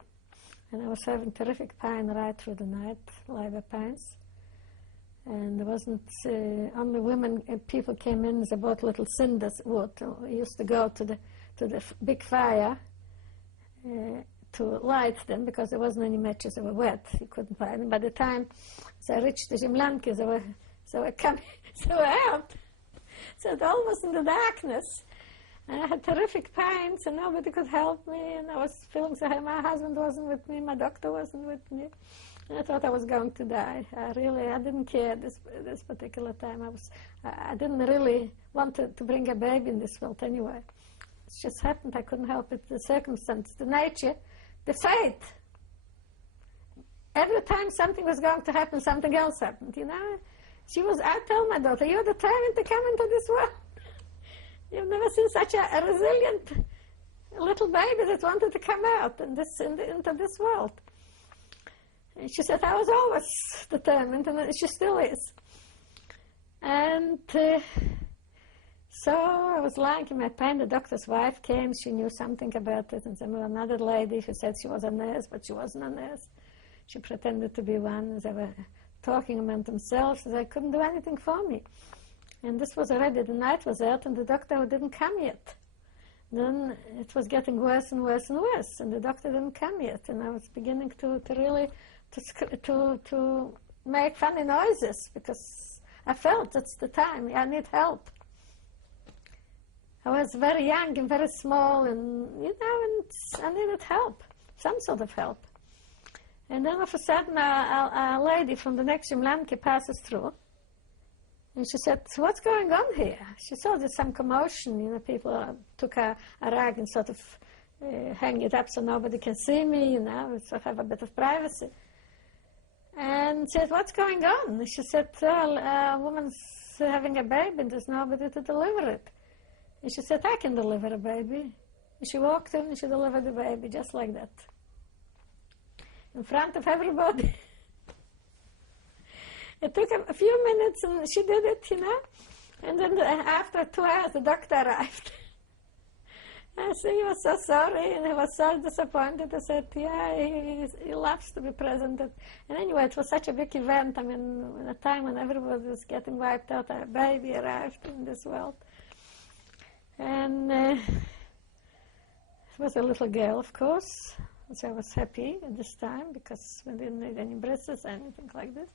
And I was having terrific pain right through the night, labor pains. And there wasn't, only women, people came in, they bought little cinders, wood. We used to go to the big fire to light them, because there wasn't any matches, they were wet, you couldn't buy them. By the time they reached the Jamlanka, they were coming, they were out. So it all was in the darkness. And I had terrific pains, and nobody could help me, and I was feeling so hard. My husband wasn't with me, my doctor wasn't with me. And I thought I was going to die. I didn't care this particular time. I didn't really want to bring a baby in this world anyway. It just happened. I couldn't help it. The circumstance, the nature, the fate. Every time something was going to happen, something else happened, you know. I told my daughter, you're determined to come into this world. You've never seen such a resilient little baby that wanted to come out into this world. And she said, I was always determined, and she still is. And so I was lying in my pain. The doctor's wife came. She knew something about it. And there was another lady who said she was a nurse, but she wasn't a nurse. She pretended to be one. They were talking among themselves. They couldn't do anything for me. And this was already, the night was out, and the doctor didn't come yet. Then it was getting worse and worse and worse, and the doctor didn't come yet. And I was beginning to really make funny noises, because I felt it's the time, I need help. I was very young and very small, and and I needed help, some sort of help. And then all of a sudden a lady from the next Jumlanke passes through, and she said, what's going on here? She saw there's some commotion, people took a rag and sort of hang it up so nobody can see me, so have a bit of privacy. And said, what's going on? And she said, well, a woman's having a baby and there's nobody to deliver it. And she said, I can deliver a baby. And she walked in and she delivered the baby just like that, in front of everybody. It took a few minutes and she did it, And then after 2 hours, the doctor arrived. I said, he was so sorry, and he was so disappointed. I said, yeah, he loves to be present. And anyway, it was such a big event. I mean, in a time when everybody was getting wiped out, a baby arrived in this world. And it was a little girl, of course. So I was happy at this time, because we didn't need any braces or anything like this.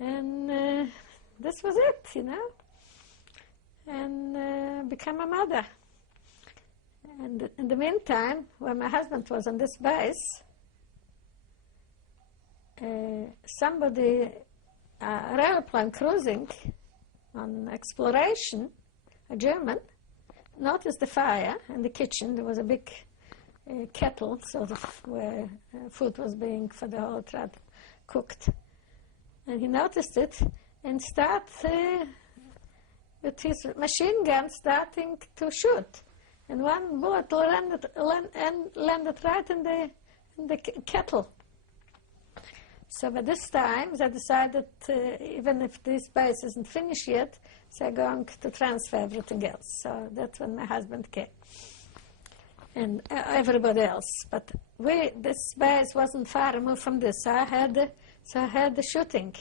And this was it, and became a mother. And in the meantime, when my husband was on this base, somebody, a aeroplane cruising on exploration, a German, noticed the fire in the kitchen. There was a big kettle, sort of, where food was being, for the whole trip, cooked. And he noticed it and started with his machine gun starting to shoot. And one bullet landed right in the kettle. So by this time, they decided, even if this base isn't finished yet, they're going to transfer everything else. So that's when my husband came. And everybody else. But this base wasn't far removed from this. So I heard the shooting.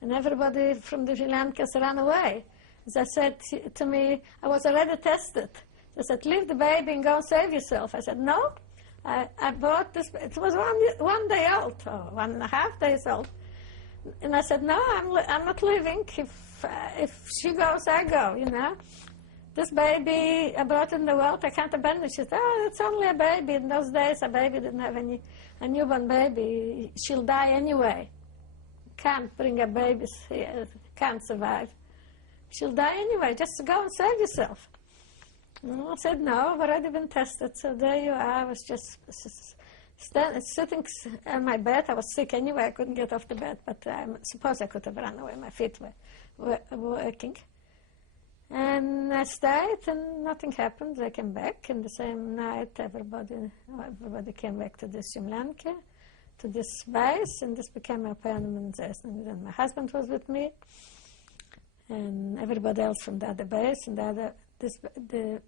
And everybody from the Sri Lankas ran away. They said to me, I was already tested. They said, leave the baby and go and save yourself. I said, no. I bought this. It was 1 day old, or 1.5 days old. And I said, no, I'm not leaving. If she goes, I go, This baby I brought in the world, I can't abandon it. She said, oh, it's only a baby. In those days, a baby didn't have a newborn baby. She'll die anyway. Can't bring a baby here, can't survive. She'll die anyway, just go and save yourself. And I said, no, I've already been tested. So there you are. I was just sitting on my bed. I was sick anyway, I couldn't get off the bed, but I suppose I could have run away. My feet were working. And I stayed, and nothing happened. They came back, and the same night everybody came back to this Jumlanke, to this base, and this became a permanent base. And then my husband was with me, and everybody else from the other base, and the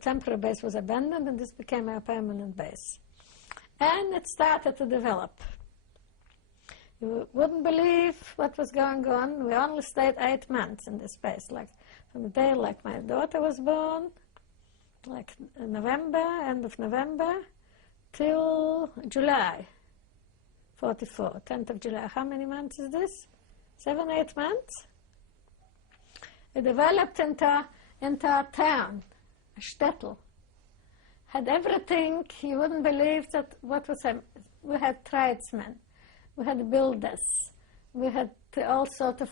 temporary base was abandoned, and this became a permanent base. And it started to develop. You wouldn't believe what was going on. We only stayed 8 months in this base, like from the day like my daughter was born, like November, end of November, till July 44, 10th of July. How many months is this? 7, 8 months? It developed into a town, a shtetl. Had everything. You wouldn't believe that what was happening. We had tradesmen, we had builders, we had all sorts of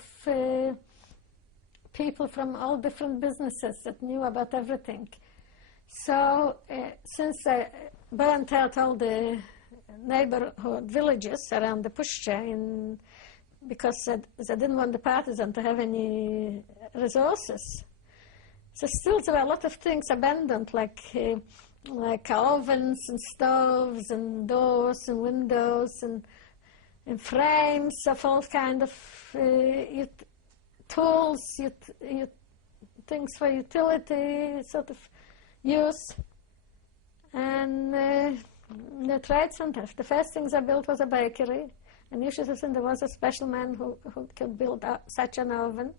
people from all different businesses that knew about everything. So since I burnt out all the neighborhood villages around the Pushcha, because they didn't want the partisan to have any resources. So still there were a lot of things abandoned, like like ovens and stoves and doors and windows and frames of all kind of tools, things for utility sort of use. And the tradesmen, the first things I built was a bakery. And you should have seen there was a special man who could build such an oven,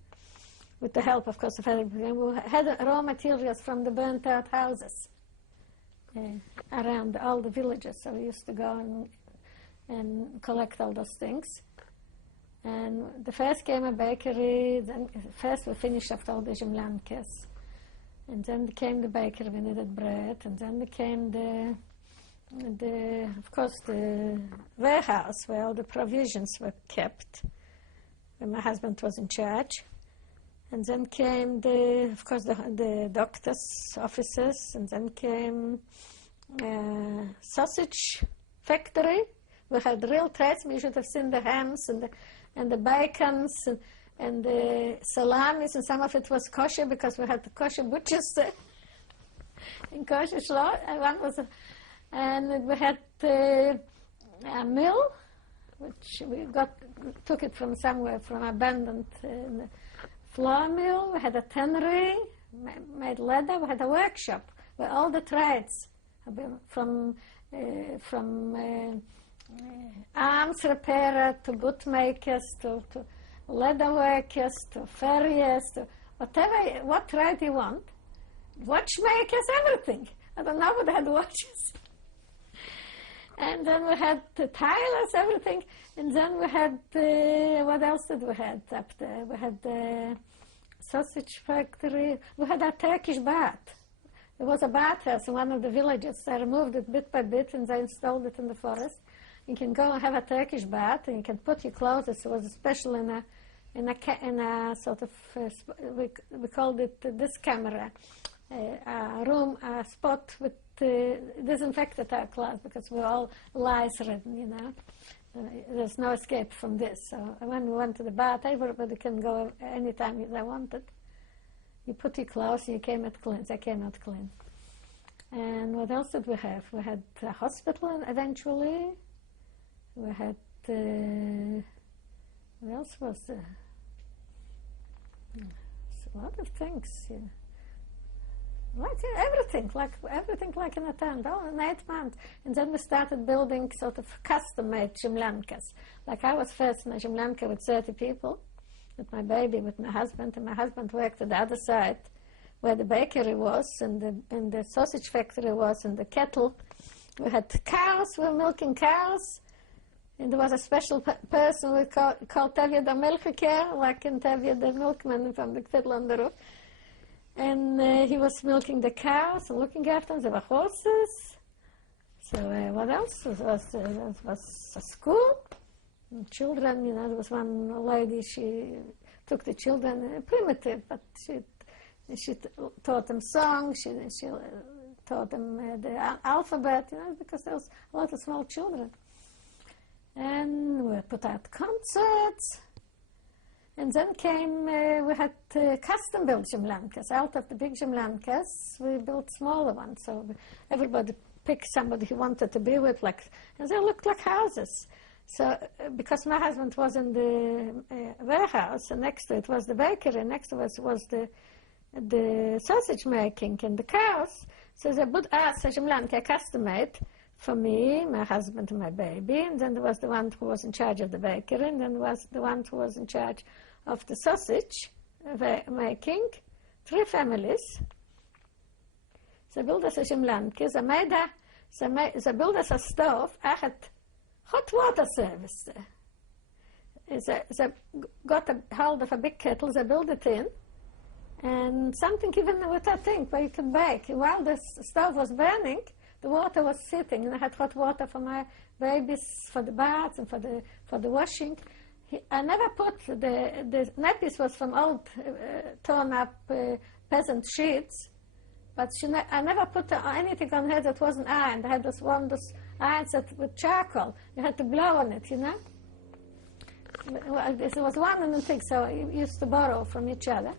with the help, of course, of everybody. We had raw materials from the burnt-out houses around all the villages. So we used to go and collect all those things. And the first came a bakery. Then first we finished off all the zemljankes. And then came the bakery, we needed bread. And then came of course, the warehouse where all the provisions were kept, where my husband was in charge. And then came of course, the doctor's offices. And then came sausage factory. We had real tradesmen. You should have seen the hams and the bacons and the salamis, and some of it was kosher because we had the kosher butchers there in kosher shlo. And we had a mill, which we took it from somewhere, from abandoned flour mill. We had a tannery, made leather. We had a workshop where all the trades, from arms repairer to bootmakers to leather workers to farriers to whatever, what trade you want, watchmakers, everything. I don't know, but I had watches. And then we had the tilers, everything. And then we had, what else did we have up there? We had the sausage factory. We had a Turkish bath. There was a bathhouse in one of the villages. I removed it bit by bit and I installed it in the forest. You can go and have a Turkish bath and you can put your clothes. It was special in a sort of, we called it this camera, a room, a spot with disinfected our clothes because we're all lice-ridden, you know. There's no escape from this. So when we went to the bath, everybody can go anytime they wanted. You put your clothes and you came out clean. They came out clean. And what else did we have? We had a hospital eventually. We had, what else was there? A lot of things, yeah. Like everything like in a tent, all in 8 months. And then we started building sort of custom-made zemljankas. Like I was first in a zemljanka with 30 people, with my baby, with my husband, and my husband worked at the other side where the bakery was and the sausage factory was and the kettle. We had cows, we were milking cows. And there was a special person we called Tevye the Melchiker, like in Tevye the milkman from the fiddle on the roof. And he was milking the cows and looking after them. There were horses. So what else? There was a school. And children, you know, there was one lady, she took the children, primitive, but she taught them songs, she taught them the alphabet, you know, because there was a lot of small children. And we put out concerts. And then came, we had custom-built zemljankas. Out of the big zemljankas, we built smaller ones. So everybody picked somebody he wanted to be with, and they looked like houses. So because my husband was in the warehouse, and next to it was the bakery, and next to us was the sausage making and the cows. So they put us a zemljanka custom-made for me, my husband, and my baby. And then there was the one who was in charge of the bakery, and then there was the one who was in charge of the sausage making. 3 families. They built us a zemljanka. They built us a stove. I had hot water service there. They got a hold of a big kettle. They built it in. And something even with a thing where you could bake. While the stove was burning, the water was sitting, and I had hot water for my babies, for the baths and for the washing. I never put the nappies was from old torn up peasant sheets, but I never put anything on her that wasn't ironed. I had those irons with charcoal. You had to blow on it, you know. There was one in the thing, so you used to borrow from each other.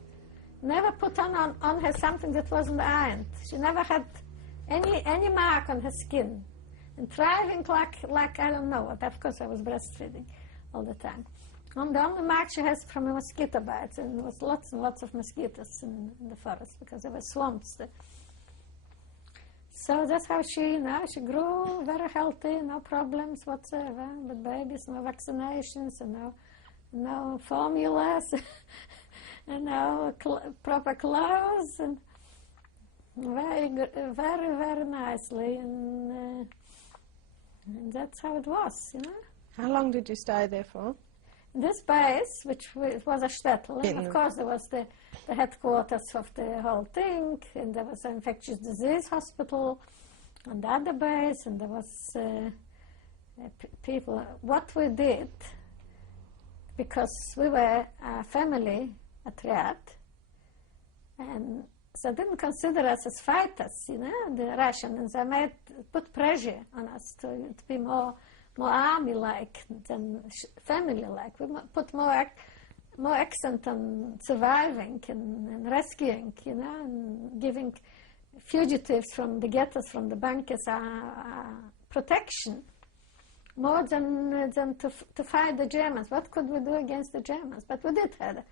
Never put on her something that wasn't ironed. She never had any mark on her skin, and thriving like I don't know what. Of course, I was breastfeeding all the time. And the only mark she has from a mosquito bites, and there was lots and lots of mosquitoes in the forest because there were swamps there. So that's how she grew very healthy, no problems whatsoever with babies, no vaccinations, and no formulas, and no proper clothes, and very very nicely, and that's how it was, How long did you stay there for? This base, which was a shtetl, and of course there was the headquarters of the whole thing, and there was an infectious disease hospital on the other base, and there was people. What we did, because we were a family, a triad, and so they didn't consider us as fighters, the Russians, and they put pressure on us to be more army-like than family-like. We put more accent on surviving and rescuing, and giving fugitives from the ghettos, from the bunkers, protection, more than to fight the Germans. What could we do against the Germans? But we did had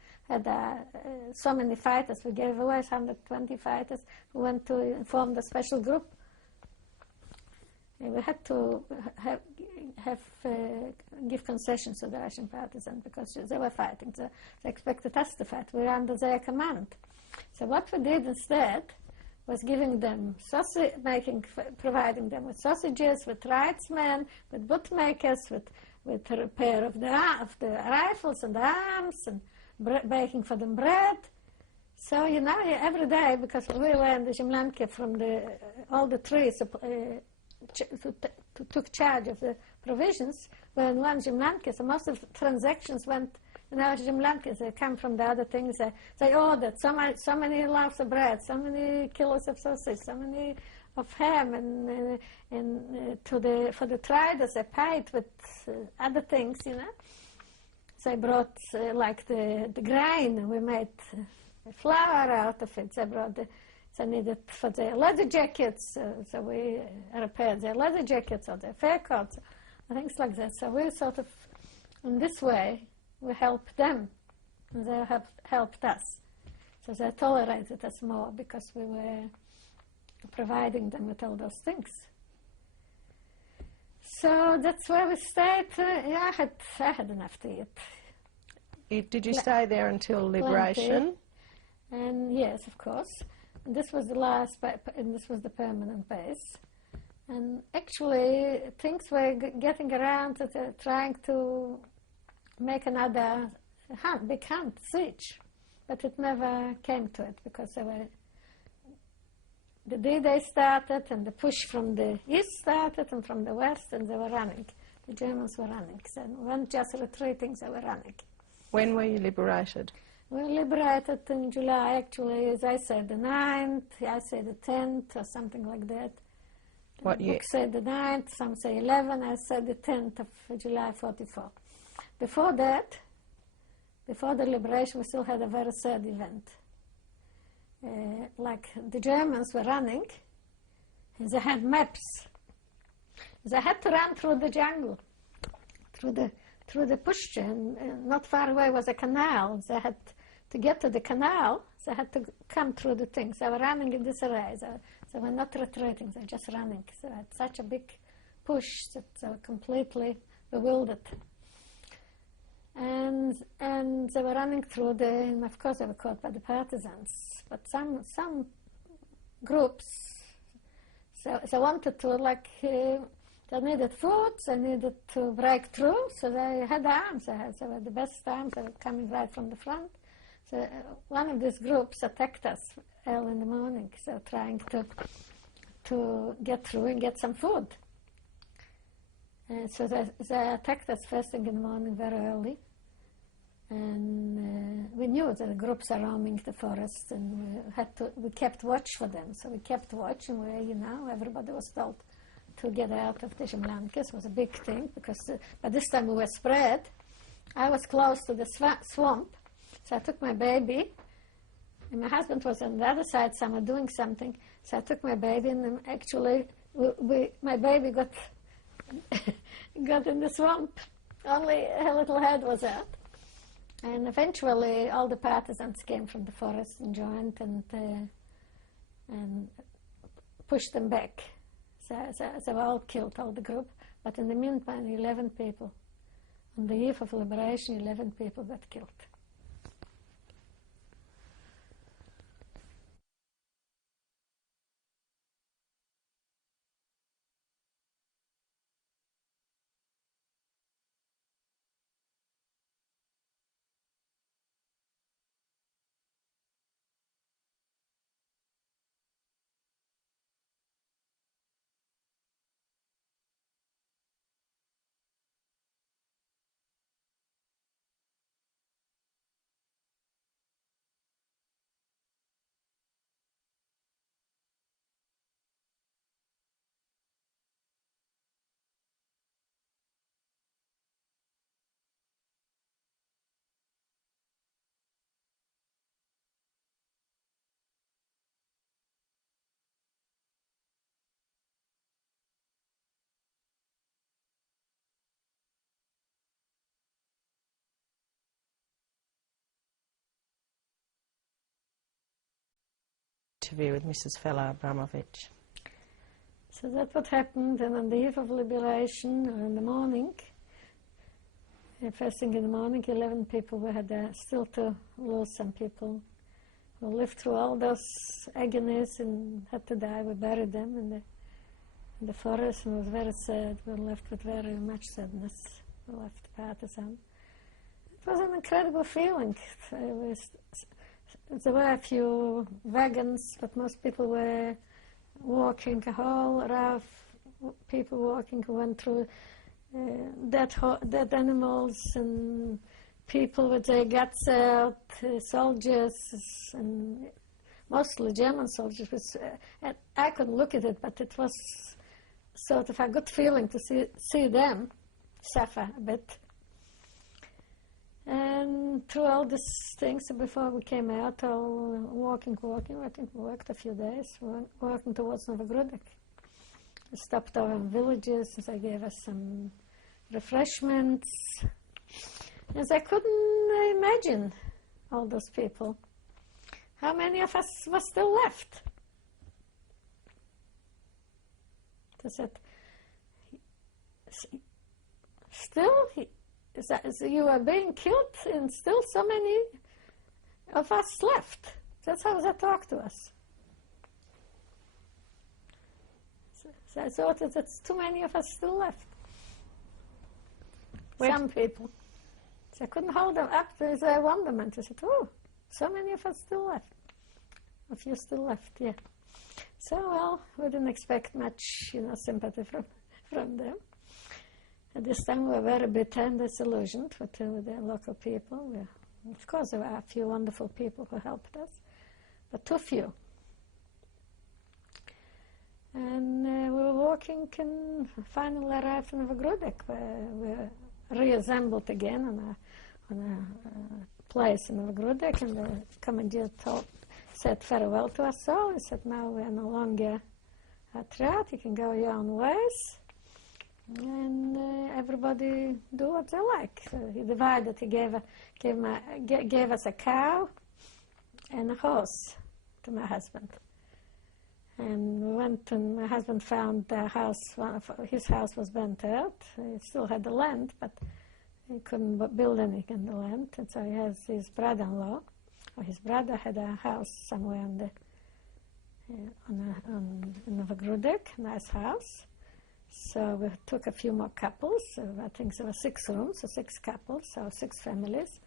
so many fighters. We gave away 120 fighters who went to form the special group. We had to give concessions to the Russian partisans because they were fighting. They expected us to fight. We were under their command. So what we did instead was giving them providing them with sausages, with tribesmen, with bootmakers, with repair of the rifles and the arms, and baking for them bread. So every day, because we were in the Zemlyanki from all the trees. Took charge of the provisions, were in one Zemlyanki, so most of the transactions went in our Zemlyanki. They come from the other things. They ordered so many loaves of bread, so many kilos of sausage, so many of ham, and for the traders they paid with other things, So they brought like the grain. We made flour out of it. They brought they needed for their leather jackets, so we repaired their leather jackets or their fur coats, things like that. So we sort of, in this way, we helped them, and they helped us. So they tolerated us more because we were providing them with all those things. So that's where we stayed. I had enough to eat. Did you stay there until liberation? And yes, of course. This was the last, and this was the permanent base. And actually, things were getting around to trying to make another big siege, but it never came to it because the D-Day started, and the push from the east started, and from the west, and they were running. The Germans were running. So they weren't just retreating; they were running. When were you liberated? We were liberated in July, actually, as I said, the 9th, I say the 10th, or something like that. What year? Books say the 9th, some say 11, I said the 10th of July, 44. Before that, before the liberation, we still had a very sad event. Like the Germans were running, and they had maps. They had to run through the jungle, through the pushcha, and not far away was a canal. They had to get to the canal. They had to come through the things. They were running in this array. They were not retreating. They were just running. They had such a big push that they were completely bewildered. And they were running through and of course they were caught by the partisans. But some groups, so they wanted to they needed food, they needed to break through, so they had arms. They were the best arms. They were coming right from the front. So one of these groups attacked us early in the morning, so trying to get through and get some food. And so they attacked us first thing in the morning, very early. And we knew that the groups are roaming the forest, and we kept watch for them. So we kept watch, and everybody was told to get out of the Zemlyanki. It was a big thing because by this time we were spread. I was close to the swamp, so I took my baby And my husband was on the other side somewhere doing something, so I took my baby, and actually my baby got got in the swamp. Only her little head was out. And eventually all the partisans came from the forest and joined and pushed them back. So they were all killed, all the group. But in the meantime, 11 people. On the eve of liberation, 11 people got killed. Interview with Mrs. Fela Abramowicz. So that's what happened, and on the eve of liberation, or in the morning, first thing in the morning, 11 people, we had still to lose some people. We lived through all those agonies and had to die. We buried them in the forest, and it was very sad. We were left with very much sadness. We left partisan. It was an incredible feeling. There were a few wagons, but most people were walking, a whole row of people walking who went through dead animals and people with their guts out, soldiers, and mostly German soldiers. I couldn't look at it, but it was sort of a good feeling to see them suffer a bit. And through all these things, before we came out, all walking, I think we walked a few days, walking towards Novogrudek. We stopped over in villages, and they gave us some refreshments. And I couldn't imagine all those people. How many of us were still left? They said, still? So you are being killed and still so many of us left. That's how they talked to us. So I thought that that's too many of us still left. Some people. So I couldn't hold them up to their wonderment. I said, oh, so many of us still left. A few still left, yeah. So, well, we didn't expect much, sympathy from them. At this time, we were very bitter and disillusioned with the local people. Of course, there were a few wonderful people who helped us, but too few. And we were walking and finally arrived in Novogrudek, where we reassembled again on a place in Novogrudek, and the commander said farewell to us all. He said, now we are no longer a threat, you can go your own ways. And everybody do what they like. So he divided. He gave us a cow and a horse to my husband. And we went, and my husband found the house. His house was burnt out. He still had the land, but he couldn't build anything on the land. And so he has his brother-in-law, or his brother had a house somewhere in Novogrudek, nice house. So we took a few more couples. I think there were 6 rooms, so 6 couples, so 6 families.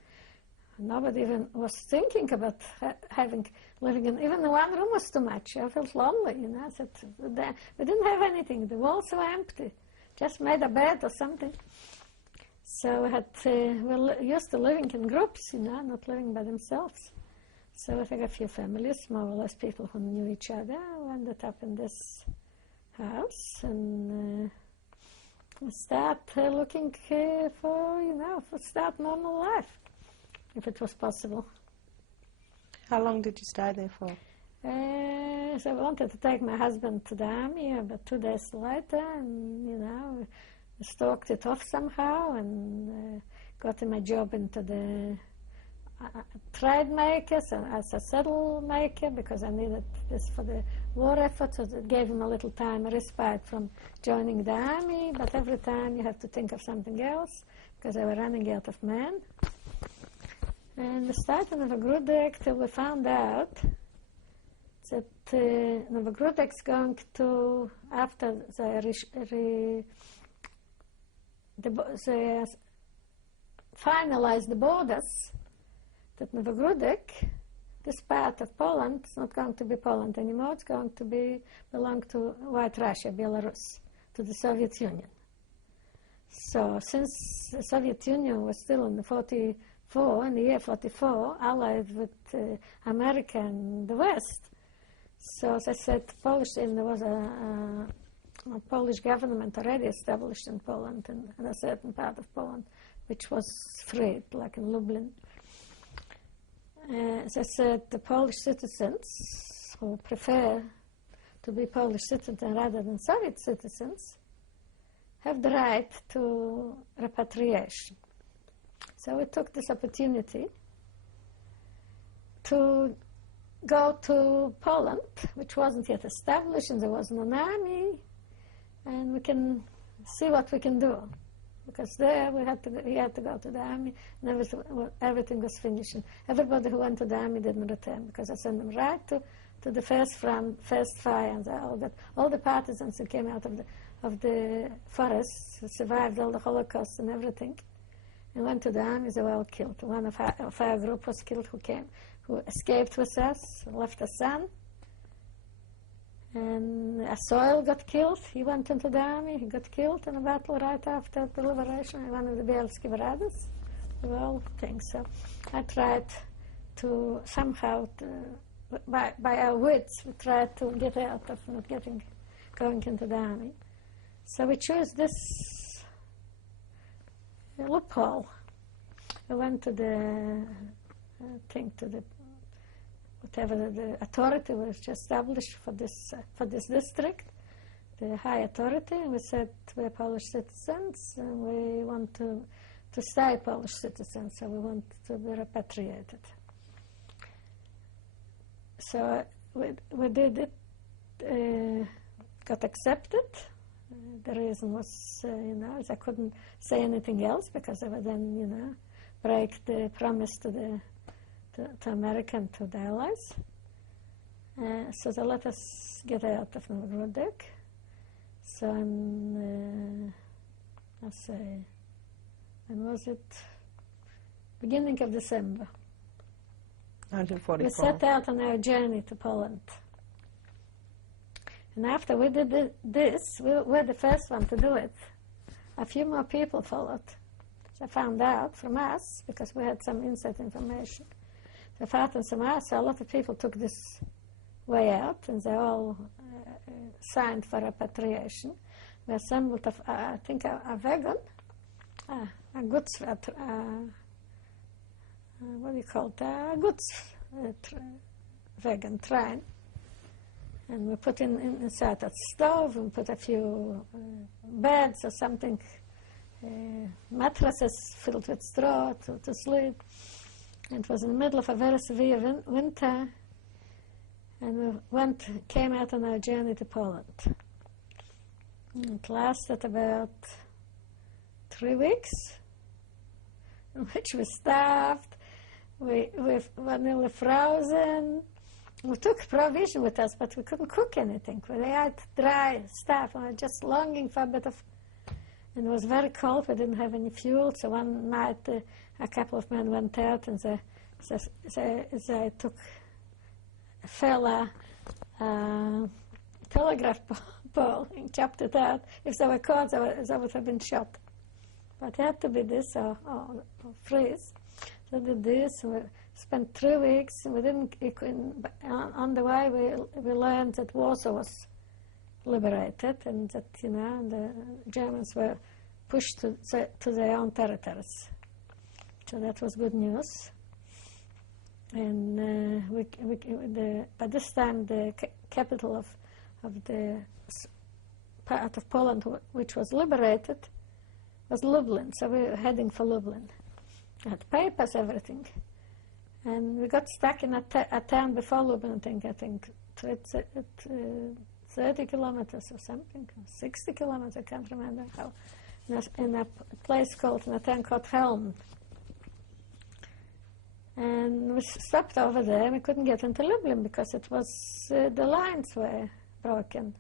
Nobody even was thinking about living in, even the one room was too much. I felt lonely, I said, we didn't have anything. The walls were empty. Just made a bed or something. So we used to living in groups, not living by themselves. So we took a few families, more or less people who knew each other. We ended up in this house and start looking for start normal life, if it was possible. How long did you stay there for? So I wanted to take my husband to the army, but 2 days later, and we stalked it off somehow, and got him a job into the trade makers as a saddle maker, because I needed this for the war effort, so it gave him a little time respite from joining the army, but every time you have to think of something else, because they were running out of men. And we started Novogrudek till we found out that Novogrudek's going to, after they finalized the borders, that Novogrudek, this part of Poland, is not going to be Poland anymore. It's going to belong to White Russia, Belarus, to the Soviet Union. So since the Soviet Union was still in the year 44, allied with America and the West, so as I said, there was a Polish government already established in Poland, in a certain part of Poland, which was freed, like in Lublin. As I said, the Polish citizens who prefer to be Polish citizens rather than Soviet citizens have the right to repatriation. So we took this opportunity to go to Poland, which wasn't yet established, and there wasn't an army, and we can see what we can do. Because there we had to go to the army, and everything was finished. And everybody who went to the army didn't return, because I sent them right to the first front, first fire, and all the partisans who came out of the forests, who survived all the Holocaust and everything, and went to the army. They were all killed. One of our group was killed, who escaped with us, left a son. And a soil got killed. He went into the army. He got killed in a battle right after the liberation. One of the Bielski brothers. Well, things. So I tried to somehow, by our wits, we tried to get out of not going into the army. So we chose this loophole. I went to whatever the authority was established for this district, the high authority, and we said we're Polish citizens and we want to stay Polish citizens, so we want to be repatriated. So we did it, got accepted. The reason was, I couldn't say anything else, because I would then, break the promise to America and to the Allies. So they let us get out of Novogrudek. So when was it? Beginning of December. 1944. We set out on our journey to Poland. And after we did this, we were the first one to do it. A few more people followed. They found out from us, because we had some inside information. They found out from us, so a lot of people took this way out, and they all signed for repatriation. We assembled, I think, a wagon, a goods, what do you call it, a goods wagon, train. And we put inside a stove, and put a few beds or something, mattresses filled with straw to sleep. It was in the middle of a very severe winter, and we came out on our journey to Poland. It lasted about 3 weeks, in which we starved, we were nearly frozen. We took provision with us, but we couldn't cook anything. We ate dry stuff, and we were just longing for a bit of. And it was very cold. We didn't have any fuel. So one night, a couple of men went out, and they took a Fela telegraph pole and chopped it out. If they were caught, they would have been shot. But it had to be this or freeze. So we did this. We spent 3 weeks, and we didn't. On the way, we learned that Warsaw was liberated, and that the Germans were pushed to their own territories. So that was good news. And by this time, the capital of the part of Poland which was liberated was Lublin, so we were heading for Lublin. I had papers, everything. And we got stuck in a town before Lublin, I think 30 kilometers or something, 60 kilometers, I can't remember how, in a place called, in a town called Helm. And we stopped over there, and we couldn't get into Lublin because it was, the lines were broken.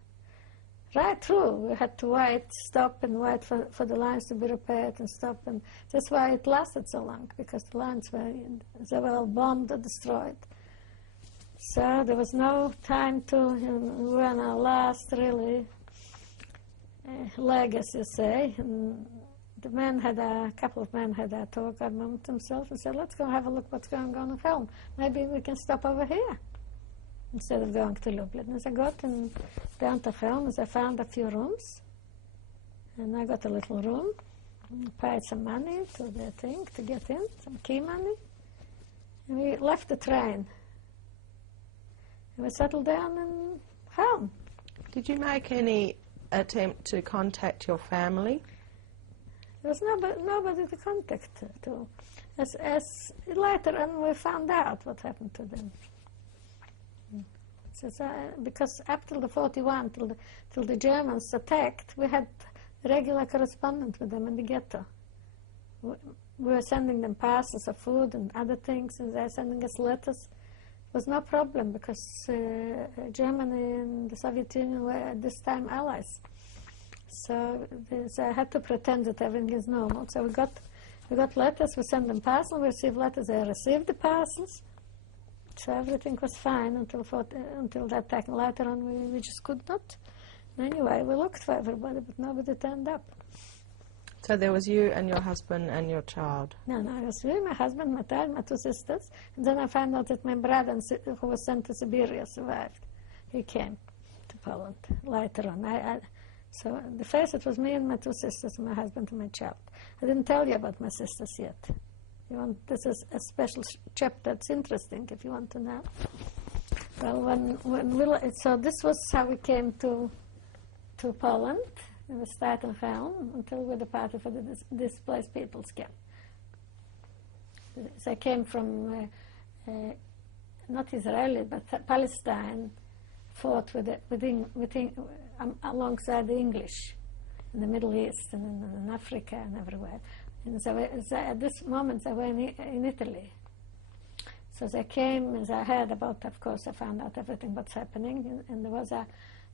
Right through, we had to wait, stop and wait for the lines to be repaired and stop, and that's why it lasted so long, because the lines they were all bombed or destroyed. So there was no time to, we were on our last, really, leg, as you say, and the men had a couple of men had a tour guide among themselves and said, let's go have a look what's going on at home. Maybe we can stop over here instead of going to Lublin. As I got down to home, as I found a few rooms, and I got a little room, paid some money to the thing to get in, some key money, and we left the train. And we settled down in home. Did you make any attempt to contact your family? There was nobody to contact to. As later on, we found out what happened to them. Because up till the 41, till the Germans attacked, we had regular correspondence with them in the ghetto. We were sending them parcels of food and other things, and they were sending us letters. It was no problem because Germany and the Soviet Union were at this time allies. So I had to pretend that everything is normal. So we got letters, we sent them parcels, we received letters, they received the parcels. So everything was fine until that time. Later on, we just could not. Anyway, we looked for everybody, but nobody turned up. So there was you and your husband and your child? No, it was me, my husband, my child, my two sisters. And then I found out that my brother, who was sent to Siberia, survived. He came to Poland later on. So the first it was me and my two sisters, my husband and my child. I didn't tell you about my sisters yet. This is a special chapter. It's interesting if you want to know. Well, so this was how we came to Poland. We started home until we departed for the displaced people's camp. So I came from not Israeli but Palestine, fought alongside the English in the Middle East and in Africa and everywhere. And so at this moment I were in Italy. So as I came, as I heard about, of course, I found out everything what's happening, and there was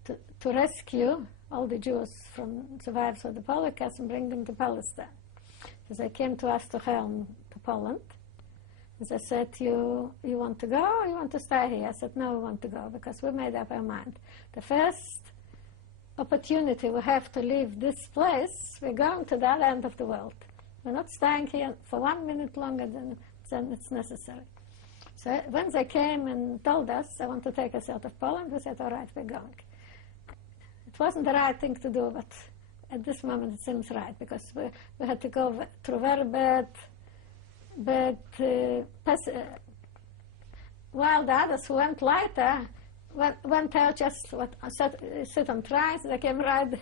to rescue all the Jews from survivors of the Holocaust and bring them to Palestine. As I came to Stockholm, to Poland, as I said, you want to go or you want to stay here? I said, no, we want to go because we made up our mind. The first opportunity we have to leave this place, we're going to the other end of the world. We're not staying here for 1 minute longer than it's necessary. So when they came and told us, I want to take us out of Poland, we said, all right, we're going. It wasn't the right thing to do, but at this moment it seems right, because we had to go through very bad while the others who went later went out just sit on trains, they came right,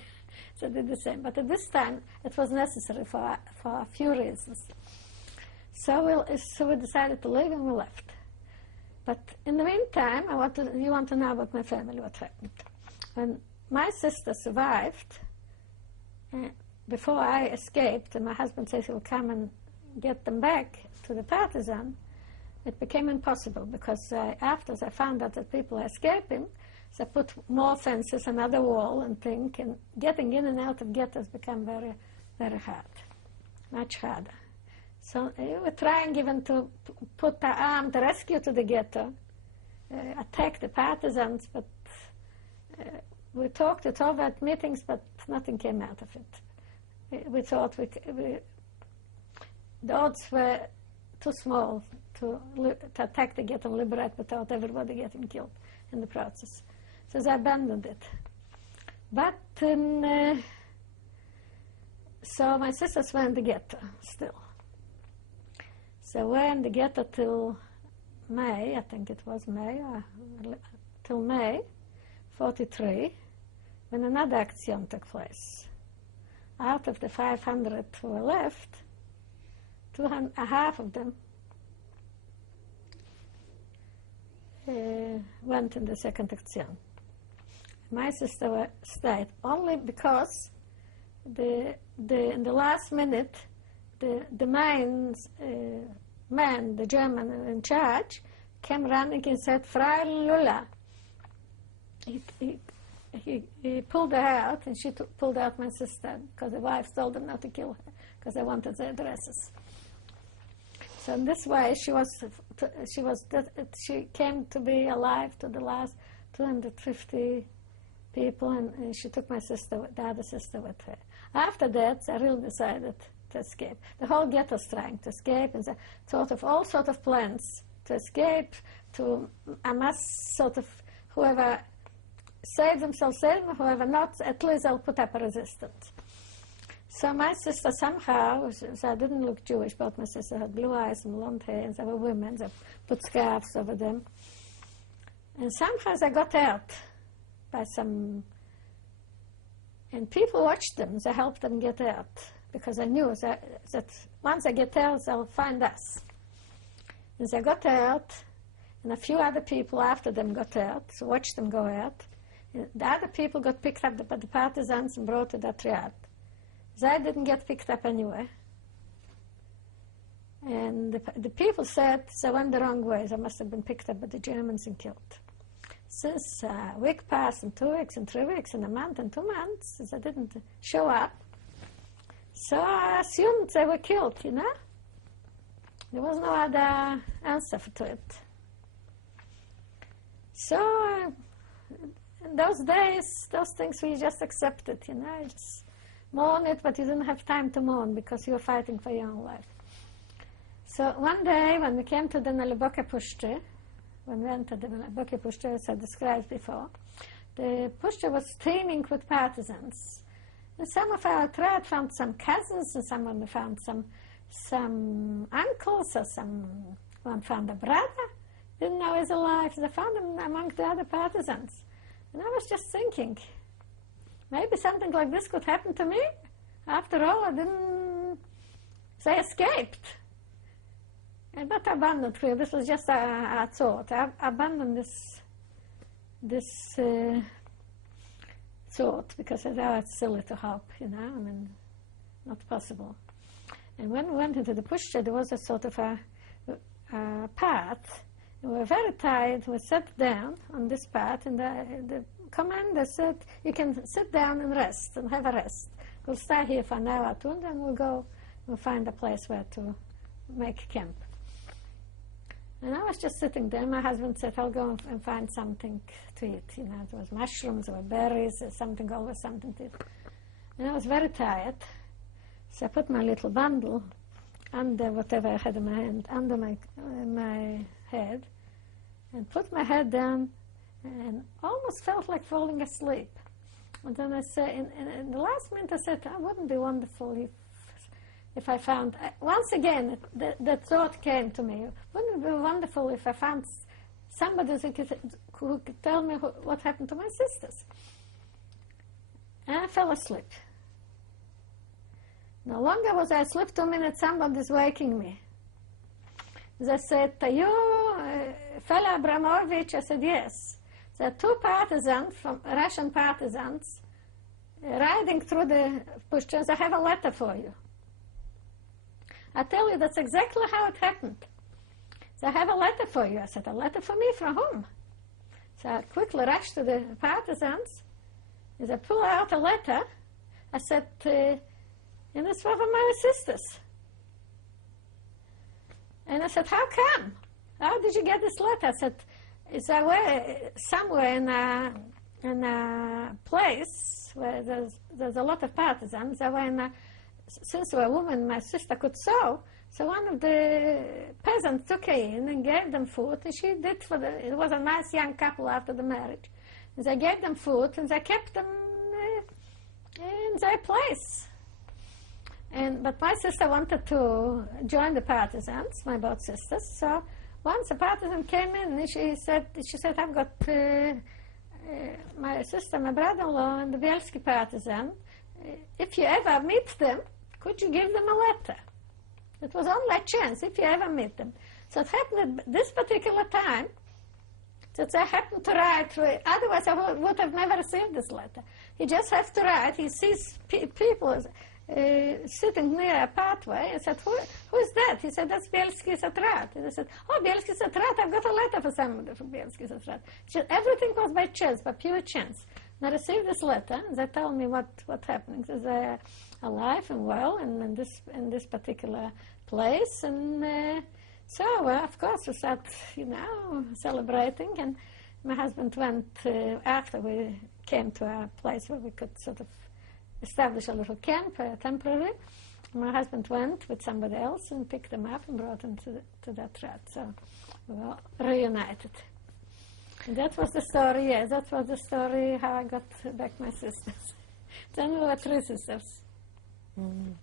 so did the same. But at this time it was necessary for a few reasons. So we decided to leave and we left. But in the meantime, you want to know about my family, what happened. When my sister survived, before I escaped, and my husband said he'll come and get them back to the partisan, it became impossible because after I found out that people are escaping, so I put more fences, another wall and thing, and getting in and out of ghettos became very, very hard, much harder. So we were trying even to put the armed rescue to the ghetto, attack the partisans, but we talked it over at meetings, but nothing came out of it. We thought the odds were too small to attack the ghetto and liberate without everybody getting killed in the process. So they abandoned it. But so my sisters were in the ghetto still. So we're in the ghetto till May, I think it was May, till May 43, when another action took place. Out of the 500 who were left, half of them went in the second action. My sister stayed only because in the last minute, the man, the German in charge, came running and said, "Frau Lula." He pulled her out, and she pulled out my sister, because the wife told them not to kill her, because they wanted their dresses. So in this way, she came to be alive to the last 250 people, and she took my sister, the other sister, with her. After that, I really decided to escape. The whole ghetto was trying to escape, and they thought of all sorts of plans to escape, to amass sort of whoever save themselves, whoever not, at least they'll put up a resistance. So my sister somehow, so I didn't look Jewish, but my sister had blue eyes and blonde hair, and they were women, they put scarves over them. And somehow they got out by some, and people watched them, they helped them get out, because they knew that once they get out, they'll find us. And they got out, and a few other people after them got out, so watched them go out. And the other people got picked up by the partisans and brought to that yard. They didn't get picked up anyway. And the people said they went the wrong way. They must have been picked up by the Germans and killed. Since a week passed, and 2 weeks, and 3 weeks, and a month, and 2 months, they didn't show up. So I assumed they were killed, you know? There was no other answer to it. So in those days, those things we just accepted, you know? You just mourn it, but you didn't have time to mourn because you were fighting for your own life. So one day, when we came to the Naliboke Pushche, when we entered the Naliboke Pushche, as I described before, the Pushche was teeming with partisans. And some of our tribe found some cousins, and someone found some uncles, or one found a brother, didn't know he's alive. They found him among the other partisans. And I was just thinking, maybe something like this could happen to me. After all, they escaped. But I abandoned it. This was just a thought. I abandoned this thought because I thought it's silly to hope, you know, I mean, not possible. And when we went into the Pushche, there was a sort of a path. We were very tired. We sat down on this path, and the commander said, "You can sit down and rest, and have a rest. We'll stay here for an hour or two, and then we'll find a place where to make camp." And I was just sitting there. My husband said, "I'll go and find something to eat." You know, there was mushrooms, there were berries, something, always something to eat. And I was very tired. So I put my little bundle under whatever I had in my hand, under my head, and put my head down, and almost felt like falling asleep. And then I said, in the last minute I said, "I wouldn't be wonderful if I found," once again, the thought came to me, wouldn't it be wonderful if I found somebody who could tell me what happened to my sisters? And I fell asleep. No longer was I asleep 2 minutes, somebody's waking me. They said, "Are you Fela Abramowicz?" I said, "Yes." There are 2 partisans, Russian partisans, riding through the Pushche. I have a letter for you. I tell you, that's exactly how it happened. So I have a letter for you. I said, "A letter for me? From whom?" So I quickly rushed to the partisans. As I pulled out a letter, I said, "And it's one of my sisters." And I said, "How come? How did you get this letter?" I said, "It's somewhere in a place where there's a lot of partisans. I were since we were women, my sister could sew, so one of the peasants took her in and gave them food, and she did it was a nice young couple after the marriage. And they gave them food, and they kept them in their place. But my sister wanted to join the partisans, my both sisters, so once a partisan came in, and she said, I've got my sister, my brother-in-law, and the Bielski partisan. If you ever meet them, could you give them a letter? It was only a chance, if you ever meet them. So it happened at this particular time, that I happened to write through it. Otherwise, I would have never received this letter. He just has to write. He sees people sitting near a pathway and said, who is that? He said, that's Bielski Satrat. And I said, oh, Bielski Satrat, I've got a letter for somebody from Bielski Satrat. Everything was by chance, by pure chance. And I received this letter, and they told me what happened. They're alive and well in this particular place. And so, of course, we started, celebrating. And my husband went, after we came to a place where we could sort of establish a little camp, temporary. My husband went with somebody else and picked them up and brought them to that rat. So we were reunited. And that was the story, yes, that was the story how I got back my sisters. Then we were 3 sisters. Mm.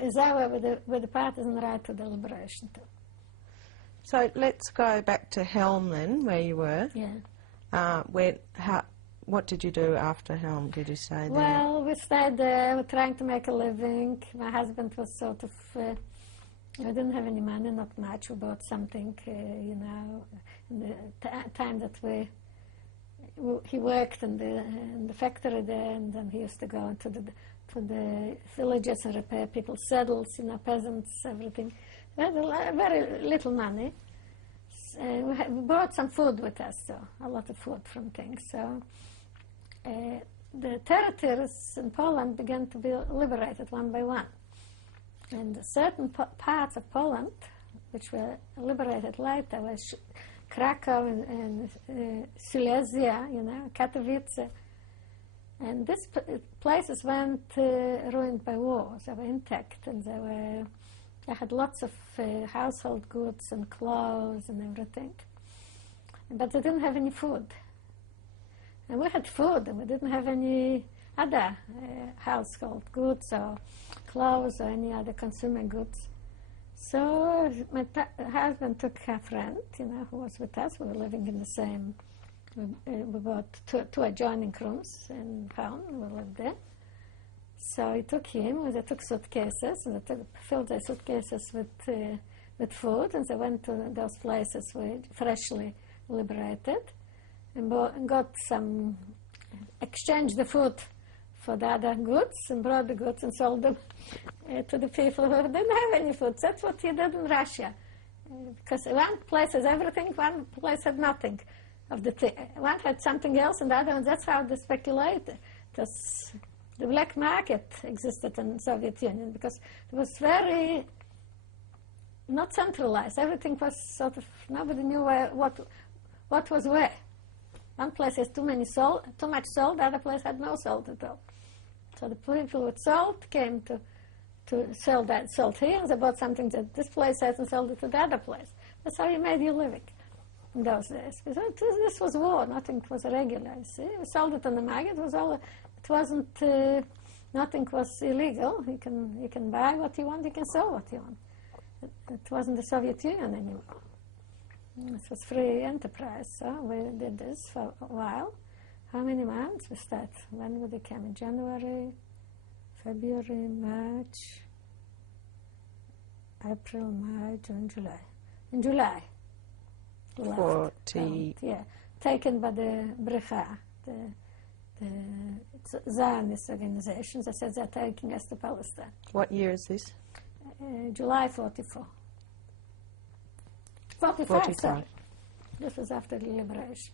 As I were with the partisan right to the liberation too. So let's go back to Helm then, where you were. Yeah. What did you do after Helm? Did you stay there? Well, we stayed there. We were trying to make a living. My husband was sort of, we didn't have any money, not much. We bought something, in the time that he worked in the factory there, and then he used to go to the villages and repair people's saddles, peasants, everything. We had very little money. We brought some food with us, so a lot of food from things. So the territories in Poland began to be liberated one by one. And certain parts of Poland, which were liberated later, were Krakow and Silesia, Katowice. And these places went ruined by war. They were intact, and they had lots of household goods and clothes and everything. But they didn't have any food. And we had food, and we didn't have any other household goods or clothes or any other consumer goods. So my husband took a friend, who was with us. We were living in the same, we bought two adjoining rooms in town. We lived there. So he took him, they took suitcases, and they filled their suitcases with food, and they went to those places where freshly liberated, and got some, exchanged the food for the other goods, and brought the goods and sold them to the people who didn't have any food. That's what he did in Russia. Because one place has everything, one place had nothing of the thing. One had something else, and the other one, that's how they speculated. The black market existed in the Soviet Union because it was very not centralized. Everything was sort of, nobody knew what was where. One place has too much salt, the other place had no salt at all. So the people with salt came to sell that salt here, and they bought something that this place has and sold it to the other place. That's how you made your living in those days. Because this was war, nothing was regular, you see. We sold it on the market, it wasn't, nothing was illegal. You can buy what you want, you can sell what you want. It wasn't the Soviet Union anymore. It was free enterprise, so we did this for a while. How many months? We start, when would it come? In January, February, March, April, May, June, July. In July. 40. Yeah, taken by the Brecha, the Zionist organizations. They said they're taking us to Palestine. What year is this? July 44. 45, sorry. This was after the liberation.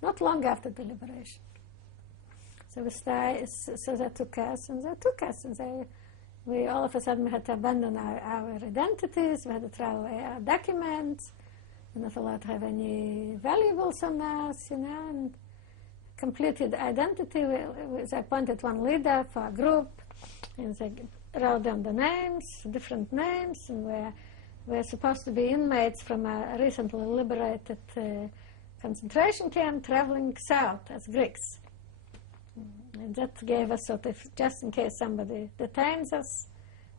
Not long after the liberation. So they took us, and we all of a sudden had to abandon our identities, we had to throw away our documents, we're not allowed to have any valuables on us, and completed identity. They appointed one leader for a group, and they wrote down the names, different names, and we're supposed to be inmates from a recently liberated concentration camp traveling south as Greeks. And that gave us sort of, just in case somebody detains us,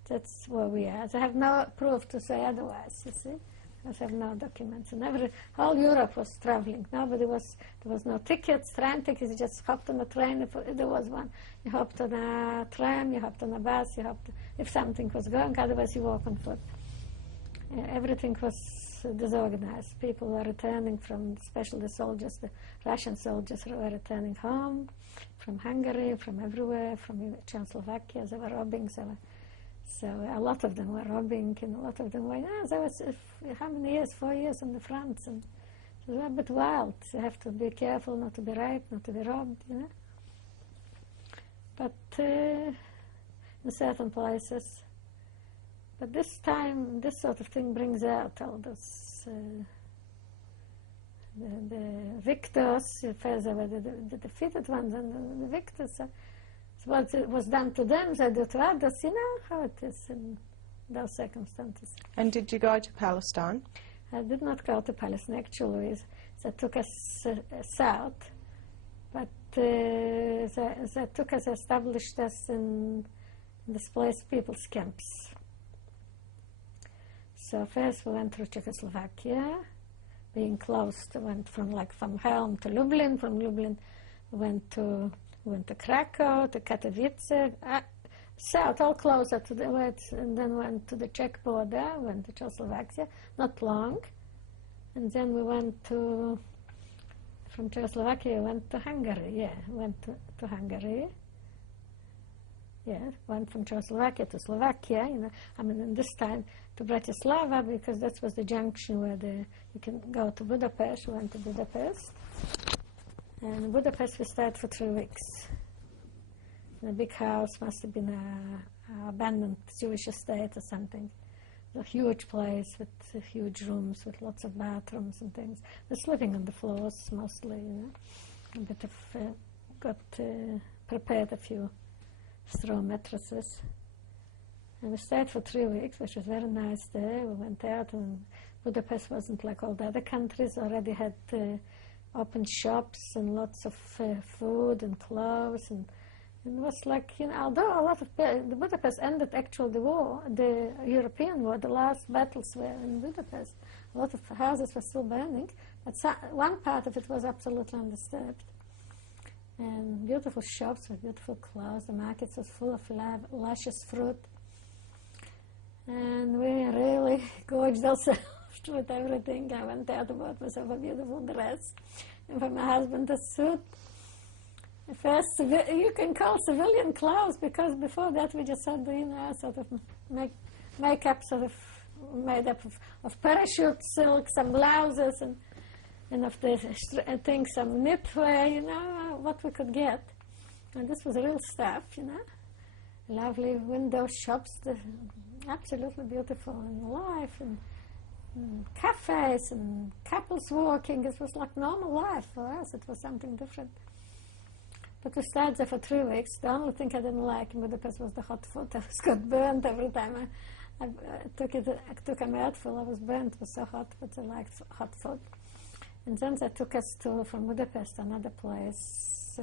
that's where we are. They have no proof to say otherwise, you see. I have no documents. And whole Europe was traveling. There was no tickets, train tickets. You just hopped on a train if there was one. You hopped on a tram, you hopped on a bus, if something was going, otherwise you walk on foot. Everything was disorganized. People were returning from, especially the soldiers, the Russian soldiers were returning home from Hungary, from everywhere, from Czechoslovakia. They were robbing. So a lot of them were robbing, and a lot of them were, there was, how many years? 4 years on the front, and it was a bit wild. You have to be careful not to be raped, not to be robbed, you know. But in certain places. But this time, this sort of thing brings out all this, the victors, first they were the defeated ones, and the victors. What was done to them, they do to others. You know how it is in those circumstances. And did you go to Palestine? I did not go to Palestine, actually. They took us south, but they took us, established us in displaced people's camps. So first we went through Czechoslovakia, being close to, went from Helm to Lublin. From Lublin we went to Krakow, to Katowice, south, all closer to the west, and then went to the Czech border, went to Czechoslovakia, not long. And then we went from Czechoslovakia, went to Hungary, went to Hungary. Went from Czechoslovakia to Slovakia, and this time to Bratislava, because that was the junction where you can go to Budapest. We went to Budapest. And in Budapest we stayed for 3 weeks. In a big house, must have been an abandoned Jewish estate or something. A huge place with huge rooms with lots of bathrooms and things. We're sleeping on the floors mostly, A bit of, prepared a few straw mattresses. And we stayed for 3 weeks, which was very nice there. We went out, and Budapest wasn't like all the other countries, already had open shops and lots of food and clothes, and it was like, although a lot of the Budapest ended actually the war, the European war, the last battles were in Budapest. A lot of houses were still burning, but one part of it was absolutely undisturbed. And beautiful shops with beautiful clothes. The markets was full of luscious fruit, and we really gorged ourselves with everything. I went out and bought myself a beautiful dress, and for my husband a suit. First, you can call civilian clothes, because before that we just had, sort of makeup sort of made up of parachute silk, some blouses, and of the things, some knitwear, what we could get. And this was real stuff, Lovely window shops, absolutely beautiful, and life, and cafes, and couples walking. It was like normal life for us. It was something different. But we stayed there for 3 weeks. The only thing I didn't like in Budapest was the hot food. I got burnt every time I took a mouthful. I was burnt. It was so hot, but I liked hot food. And then they took us from Budapest to another place,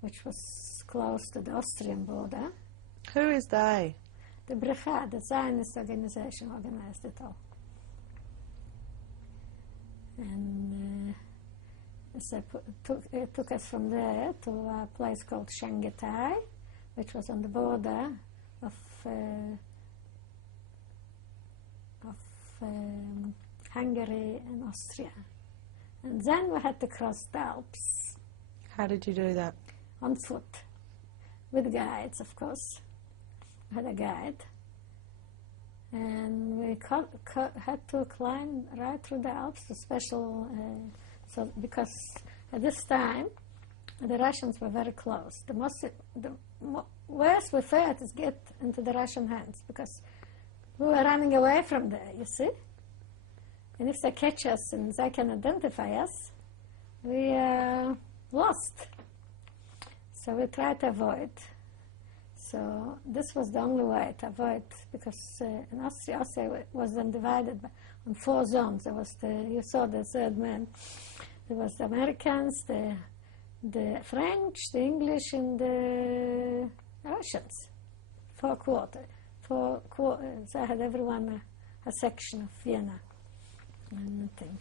which was close to the Austrian border. Who is they? The Brigade, the Zionist organization, organized it all. And so it took us from there to a place called Shanghai, which was on the border of Hungary and Austria. And then we had to cross the Alps. How did you do that? On foot, with guides, of course. We had a guide. And we had to climb right through the Alps to special, because at this time the Russians were very close. The worst we feared is get into the Russian hands, because we were running away from there, you see. And if they catch us and they can identify us, we are lost. So we tried to avoid. So this was the only way to avoid, because in Austria was then divided on 4 zones. There was you saw the third man. There was the Americans, the French, the English, and the Russians. 4 quarters. They had everyone a section of Vienna. I think.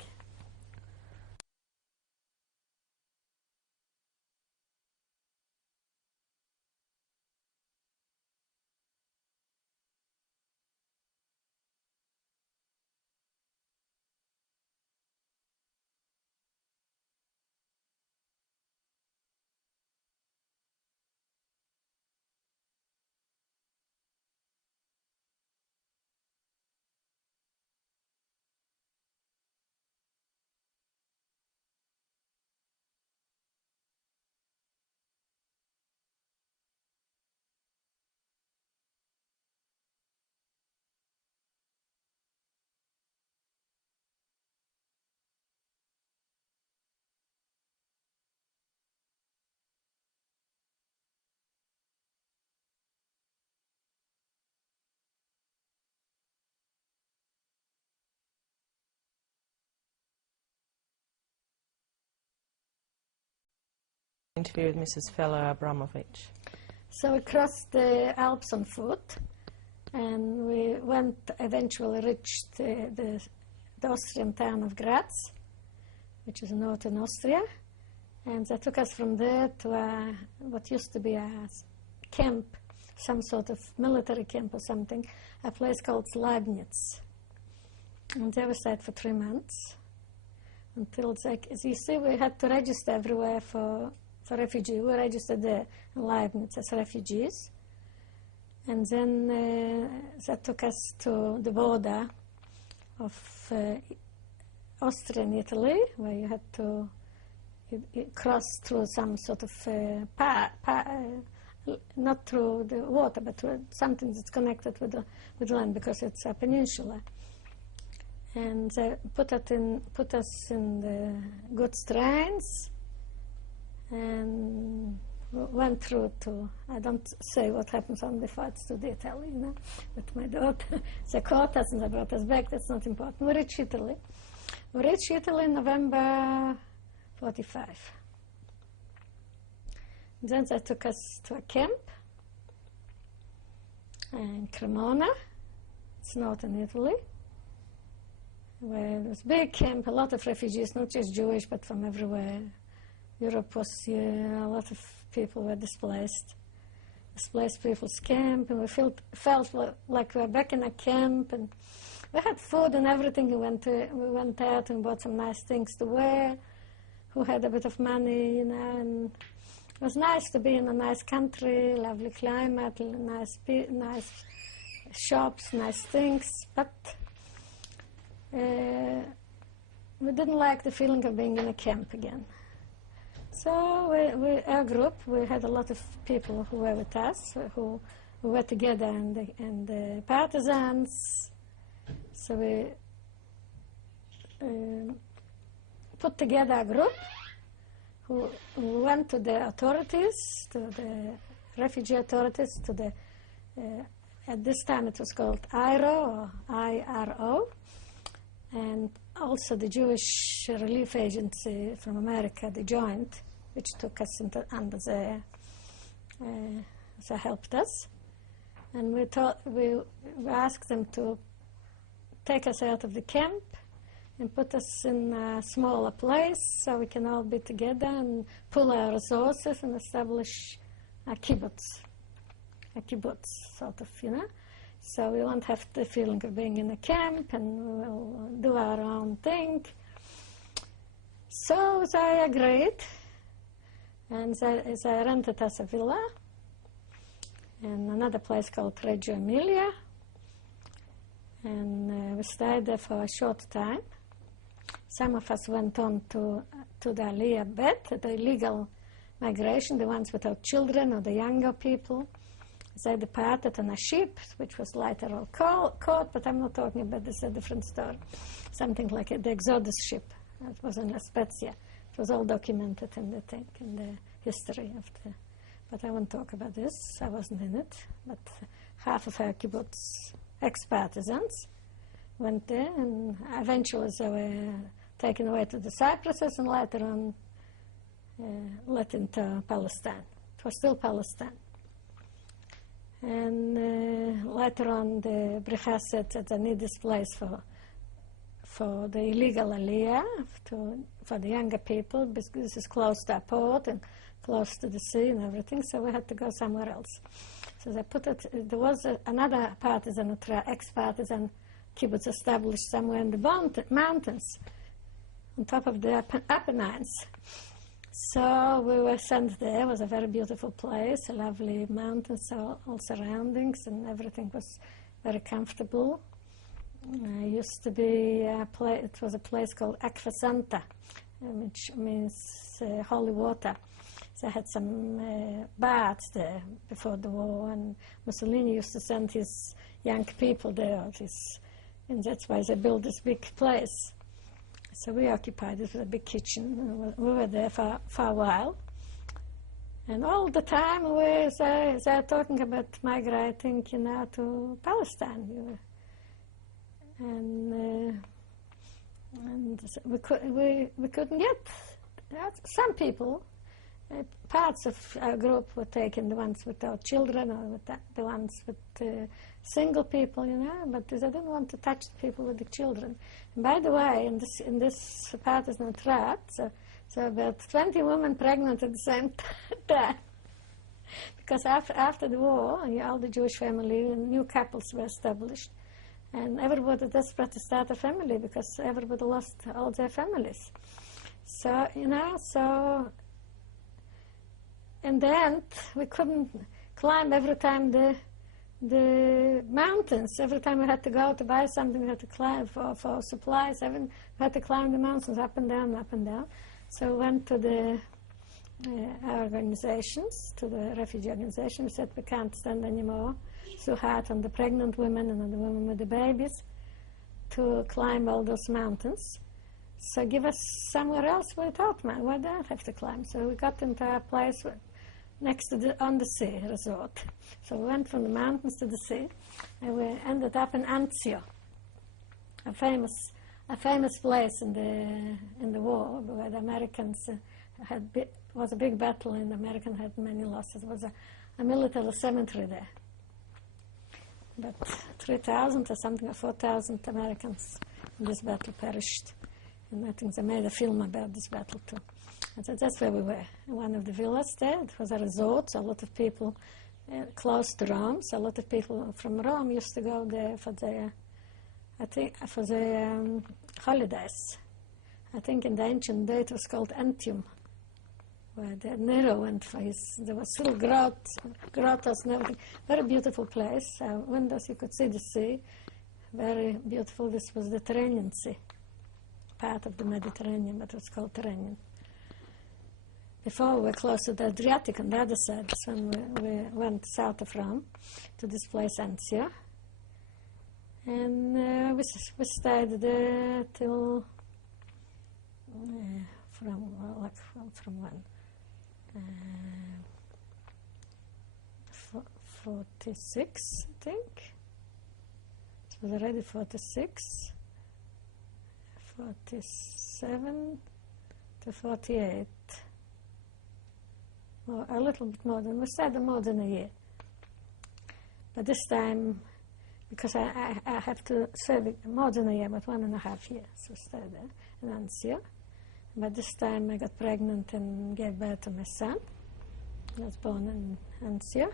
Interview with Mrs. Fela Abramowicz. So we crossed the Alps on foot, and we eventually reached the Austrian town of Graz, which is northern Austria, and that took us from there to what used to be a camp, some sort of military camp or something, a place called Leibniz. And there we stayed for 3 months, until, as you see, we had to register everywhere for refugees. We registered there in Leibniz as refugees. And then that took us to the border of Austria and Italy, where you had to cross through some sort of not through the water, but through something that's connected with land, because it's a peninsula. And they put us in the goods trains, and went through to, I don't say what happens on the flights to the Italy, with my daughter. They caught us and they brought us back, that's not important. We reached Italy. We reached Italy in November 45. Then they took us to a camp in Cremona, it's northern Italy, where there was a big camp, a lot of refugees, not just Jewish, but from everywhere. Europe was, a lot of people were displaced people's camp, and we felt like we were back in a camp, and we had food and everything. We went out and bought some nice things to wear, who had a bit of money, and it was nice to be in a nice country, lovely climate, nice shops, nice things, but we didn't like the feeling of being in a camp again. So our group, we had a lot of people who were with us, who were together, and the partisans. So we put together a group who went to the authorities, to the refugee authorities, to the, at this time it was called IRO, or IRO, and also the Jewish Relief Agency from America, the Joint, which took us under their, they helped us. And we asked them to take us out of the camp and put us in a smaller place so we can all be together and pool our resources and establish a kibbutz sort of, So we won't have the feeling of being in a camp, and we'll do our own thing. So they agreed, and they rented us a villa in another place called Reggio Emilia, and we stayed there for a short time. Some of us went on to the Aliyah Bet, the illegal migration, the ones without children or the younger people. They departed on a ship, which was later all caught, but I'm not talking about this, a different story. Something like the Exodus ship. It was in La Spezia. It was all documented in the history of the... But I won't talk about this. I wasn't in it. But half of our kibbutz ex-partisans went there, and eventually they were taken away to the Cypresses, and later on let into Palestine. It was still Palestine. And later on, the Bricha said that they need this place for the illegal aliyah, for the younger people, because this is close to a port and close to the sea and everything, so we had to go somewhere else. So they put it, there was another partisan, ex-partisan kibbutz established somewhere in the mountains, on top of the Apennines. So we were sent there. It was a very beautiful place, a lovely mountains, all surroundings, and everything was very comfortable. Used to be it was a place called Aqua Santa, which means holy water. So I had some baths there before the war, and Mussolini used to send his young people there, and that's why they built this big place. So we occupied it with a big kitchen. We were there for a while. And all the time they're talking about migrating, to Palestine. And we couldn't get. Some people, parts of our group were taken, the ones without children or the ones with single people, but they didn't want to touch the people with the children. And by the way, in this partisan trap, so about 20 women pregnant at the same time. Because after the war, all the Jewish family and new couples were established. And everybody desperate to start a family because everybody lost all their families. So, so in the end, we couldn't climb every time the mountains. Every time we had to go to buy something, we had to climb for supplies. We had to climb the mountains up and down, up and down. So we went to our organizations, to the refugee organization. We said we can't stand anymore so hard on the pregnant women and on the women with the babies to climb all those mountains. So give us somewhere else without man. Why don't have to climb? So we got into a place next to on the sea resort. So we went from the mountains to the sea, and we ended up in Anzio, a famous place in the war where the Americans was a big battle, and the Americans had many losses. It was a military cemetery there. But 3,000 or something, or 4,000 Americans in this battle perished. And I think they made a film about this battle too. And so that's where we were, in one of the villas there. It was a resort, so a lot of people close to Rome. So a lot of people from Rome used to go there for their holidays. I think in the ancient day it was called Antium, where Nero went for there was little grottos and everything. Very beautiful place. Windows, you could see the sea. Very beautiful. This was the Tyrrhenian Sea, part of the Mediterranean, but it was called Tyrrhenian. Before we were close to the Adriatic on the other side. That's when we went south of Rome to this place, Anzio. And we stayed there till from when? 46, I think. It was already 46, 47 to 48. Well, a little bit more than, we stayed more than a year. But this time, because I have to serve more than a year, but 1.5 years, we stayed there in Anzio. But this time I got pregnant and gave birth to my son. I was born in Anzio.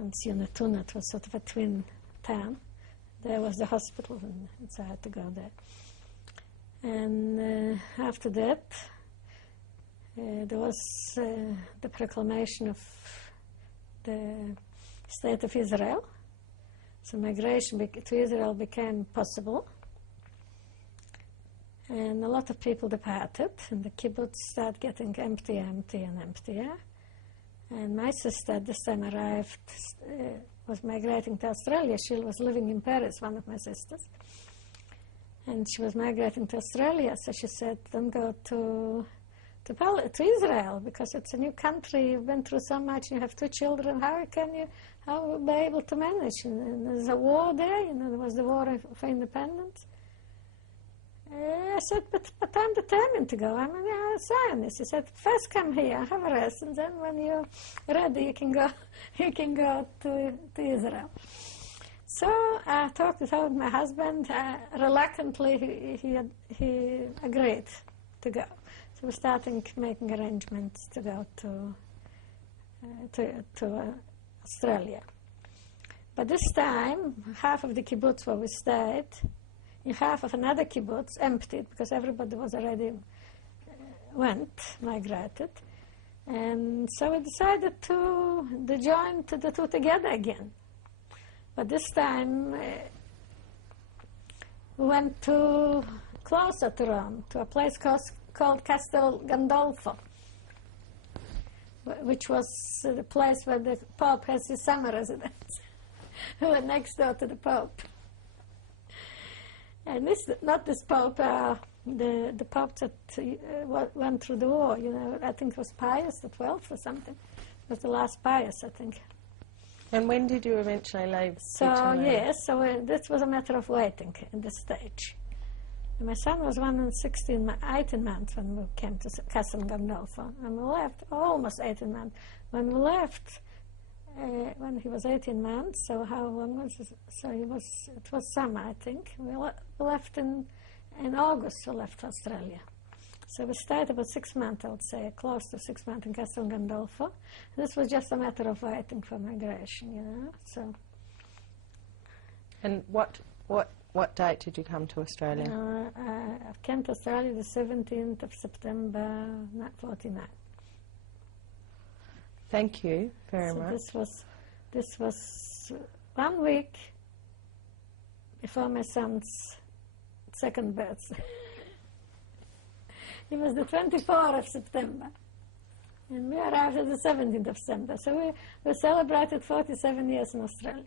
Anzio Netuna, it was sort of a twin town. There was the hospital, and so I had to go there. And after that, there was the proclamation of the State of Israel. So migration to Israel became possible. And a lot of people departed, and the kibbutz started getting emptier. And my sister this time arrived, was migrating to Australia. She was living in Paris, one of my sisters. And she was migrating to Australia, so she said, don't go to Israel, because it's a new country, you've been through so much, you have 2 children, how will you be able to manage? And there's a war there, there was the war for independence. I said, but I'm determined to go. I'm a Zionist. He said, first come here, have a rest, and then when you're ready, you can go to Israel. So I talked it out with my husband. Reluctantly, he agreed to go. So we're starting making arrangements to go to Australia. But this time, half of the kibbutz where we stayed, and half of another kibbutz emptied because everybody was already migrated. And so we decided to join the two together again. But this time we went closer to Rome, to a place called Castel Gandolfo, which was the place where the Pope has his summer residence. We were next door to the Pope. And not this Pope, the Pope that went through the war, I think it was Pius the 12th or something. It was the last Pius, I think. And when did you eventually leave? Yes, this was a matter of waiting in this stage. And my son was 18 months when we came to Castel Gandolfo, and we left, almost 18 months. When we left, when he was 18 months, so how long was it? So it was summer, I think. We left in August, we left Australia. So we stayed about 6 months, I would say, close to 6 months in Castel Gandolfo. This was just a matter of waiting for migration, So. And what date did you come to Australia? I came to Australia the 17th of September, 1949. Thank you very much. This was 1 week before my son's second birthday. It was the 24th of September, and we arrived at the 17th of September. So we celebrated 47 years in Australia.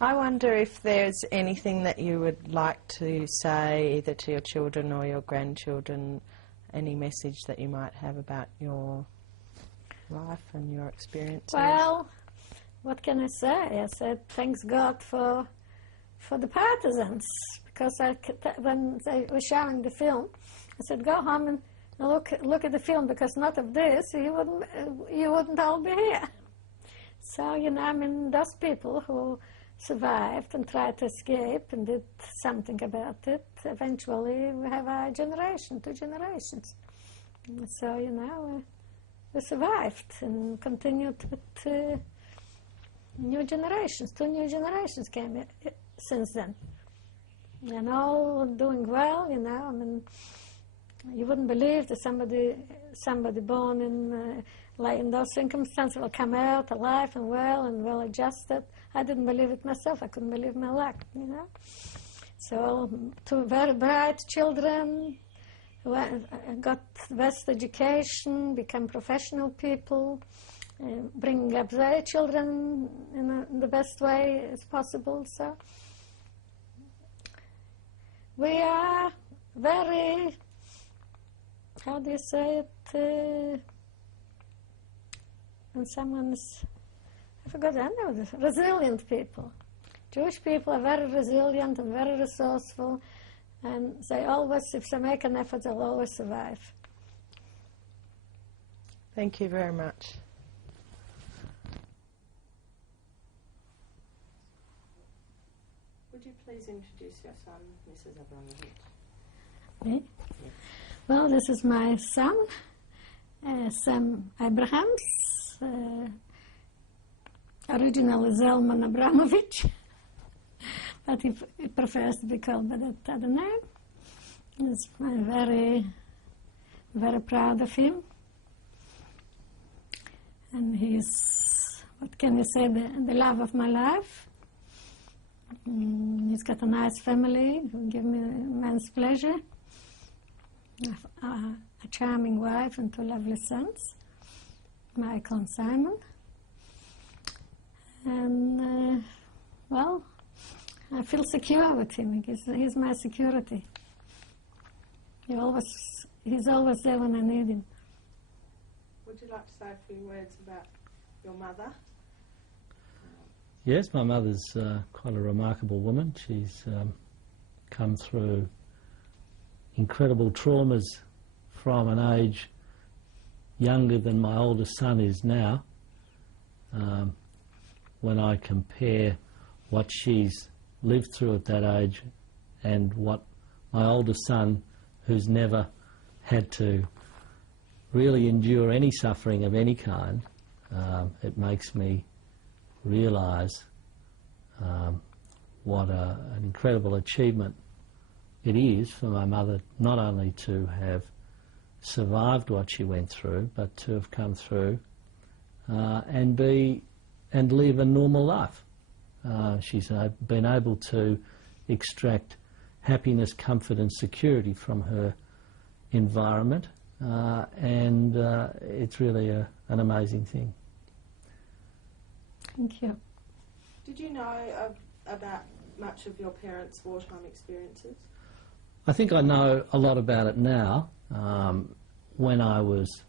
I wonder if there's anything that you would like to say either to your children or your grandchildren, any message that you might have about your life and your experiences. Well, what can I say? I said thanks God for the partisans, because when they were showing the film, I said go home and look at the film, because not of this you wouldn't all be here. So those people who survived and tried to escape and did something about it, eventually we have our generation, 2 generations. So we survived and continued with new generations. 2 new generations came since then, and all doing well. You wouldn't believe that somebody born in those circumstances will come out alive and well adjusted. I didn't believe it myself. I couldn't believe my luck. So 2 very bright children who got best education, become professional people, bringing up their children in the best way as possible. So we are very, how do you say it, when someone's, I forgot, I know this, resilient people. Jewish people are very resilient and very resourceful, and they always, if they make an effort, they'll always survive. Thank you very much. Would you please introduce your son, Mrs. Abramowicz? Me? Yes. Well, this is my son, Sam Abrahams, originally Zelman Abramowicz, but he prefers to be called by that other name. I'm very, very proud of him. And he's, what can you say, the love of my life. He's got a nice family who give me immense pleasure. A charming wife and 2 lovely sons, Michael and Simon. And, well, I feel secure with him. He's my security. He's always there when I need him. Would you like to say a few words about your mother? Yes, my mother's quite a remarkable woman. She's come through incredible traumas from an age younger than my oldest son is now. When I compare what she's lived through at that age and what my older son, who's never had to really endure any suffering of any kind, it makes me realise what an incredible achievement it is for my mother not only to have survived what she went through, but to have come through and live a normal life. She's been able to extract happiness, comfort and security from her environment, and it's really an amazing thing. Thank you. Did you know about much of your parents' wartime experiences? I think I know a lot about it now. When I was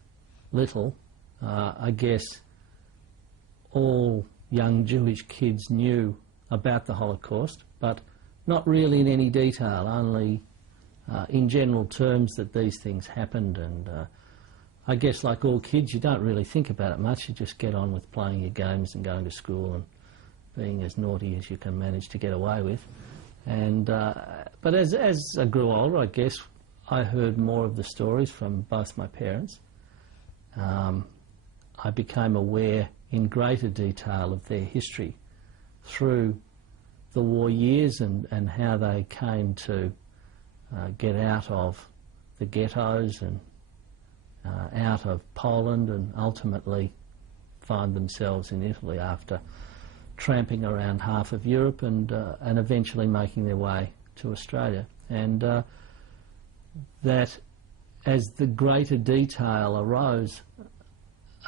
little, I guess all young Jewish kids knew about the Holocaust, but not really in any detail, only in general terms that these things happened. And I guess like all kids, you don't really think about it much. You just get on with playing your games and going to school and being as naughty as you can manage to get away with. And but as I grew older, I guess I heard more of the stories from both my parents. I became aware in greater detail of their history through the war years and how they came to get out of the ghettos and out of Poland and ultimately find themselves in Italy after tramping around half of Europe and eventually making their way to Australia. And that as the greater detail arose,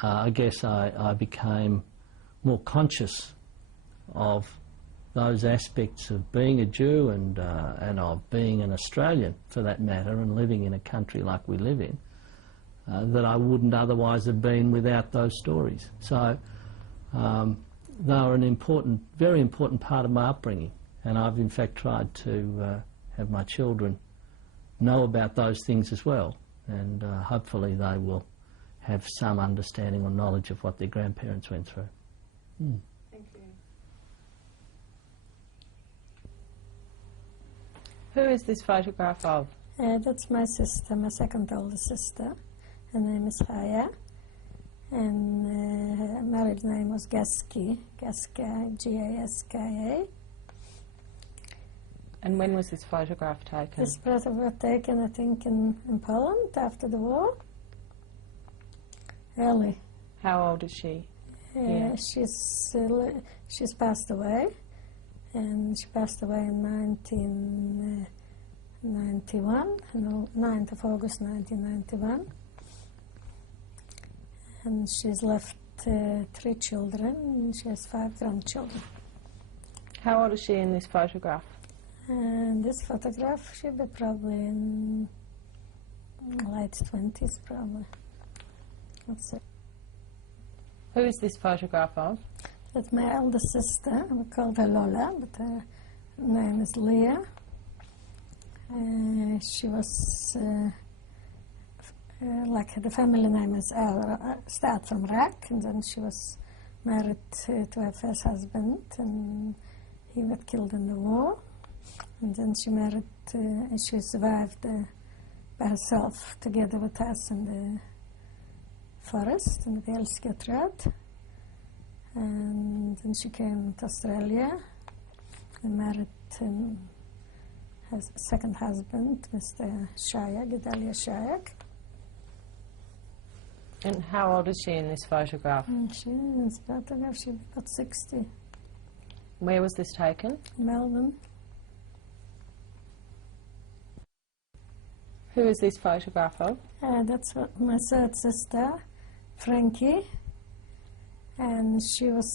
I guess I became more conscious of those aspects of being a Jew and of being an Australian, for that matter, and living in a country like we live in, that I wouldn't otherwise have been without those stories. So they were an important, very important part of my upbringing, and I've in fact tried to have my children know about those things as well, and hopefully they will have some understanding or knowledge of what their grandparents went through. Mm. Thank you. Who is this photograph of? That's my sister, my second oldest sister. Her name is Haya, and her married name was Gaska, Gaska. And when was this photograph taken? This photograph was taken, I think, in Poland after the war. Early. How old is she? Yeah. She's passed away, and she passed away in 1991, 9th of August 1991. And she's left 3 children, and she has 5 grandchildren. How old is she in this photograph? And this photograph, she'll be probably in late 20s, probably. That's it. Who is this photograph of? That's my eldest sister. We called her Lola, but her name is Leah. She was, like the family name is start from Iraq, and then she was married to her first husband, and he got killed in the war. And then she married, and she survived by herself, together with us in the forest, in the Fjällskattrad. And then she came to Australia and married her second husband, Mr. Shayak, Gedalia Shayak. And how old is she in this photograph? And she, in this photograph, she was about 60. Where was this taken? Melbourne. Who is this photograph of? That's what my third sister, Frankie, and she was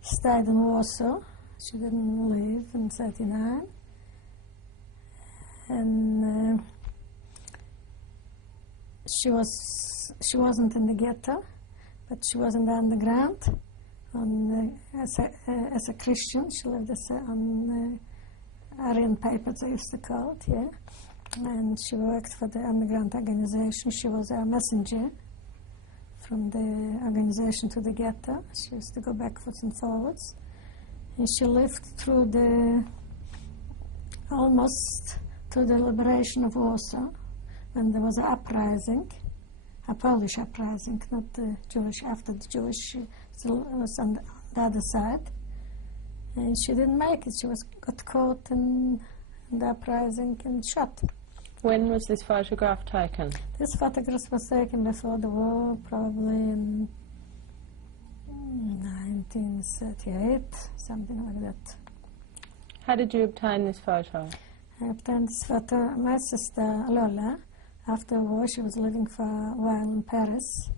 stayed in Warsaw. She didn't leave in '39, and she wasn't in the ghetto, but she was in the underground. As a Christian, she lived on Aryan papers, they used to call it, yeah. And she worked for the underground organization. She was a messenger from the organization to the ghetto. She used to go backwards and forwards. And she lived through almost to the liberation of Warsaw, when there was an uprising, a Polish uprising, not the Jewish. After the Jewish still was on the other side. And she didn't make it. She got caught in the uprising and shot. When was this photograph taken? This photograph was taken before the war, probably in 1938, something like that. How did you obtain this photo? I obtained this photo. My sister Lola, after the war, she was living for a while in Paris.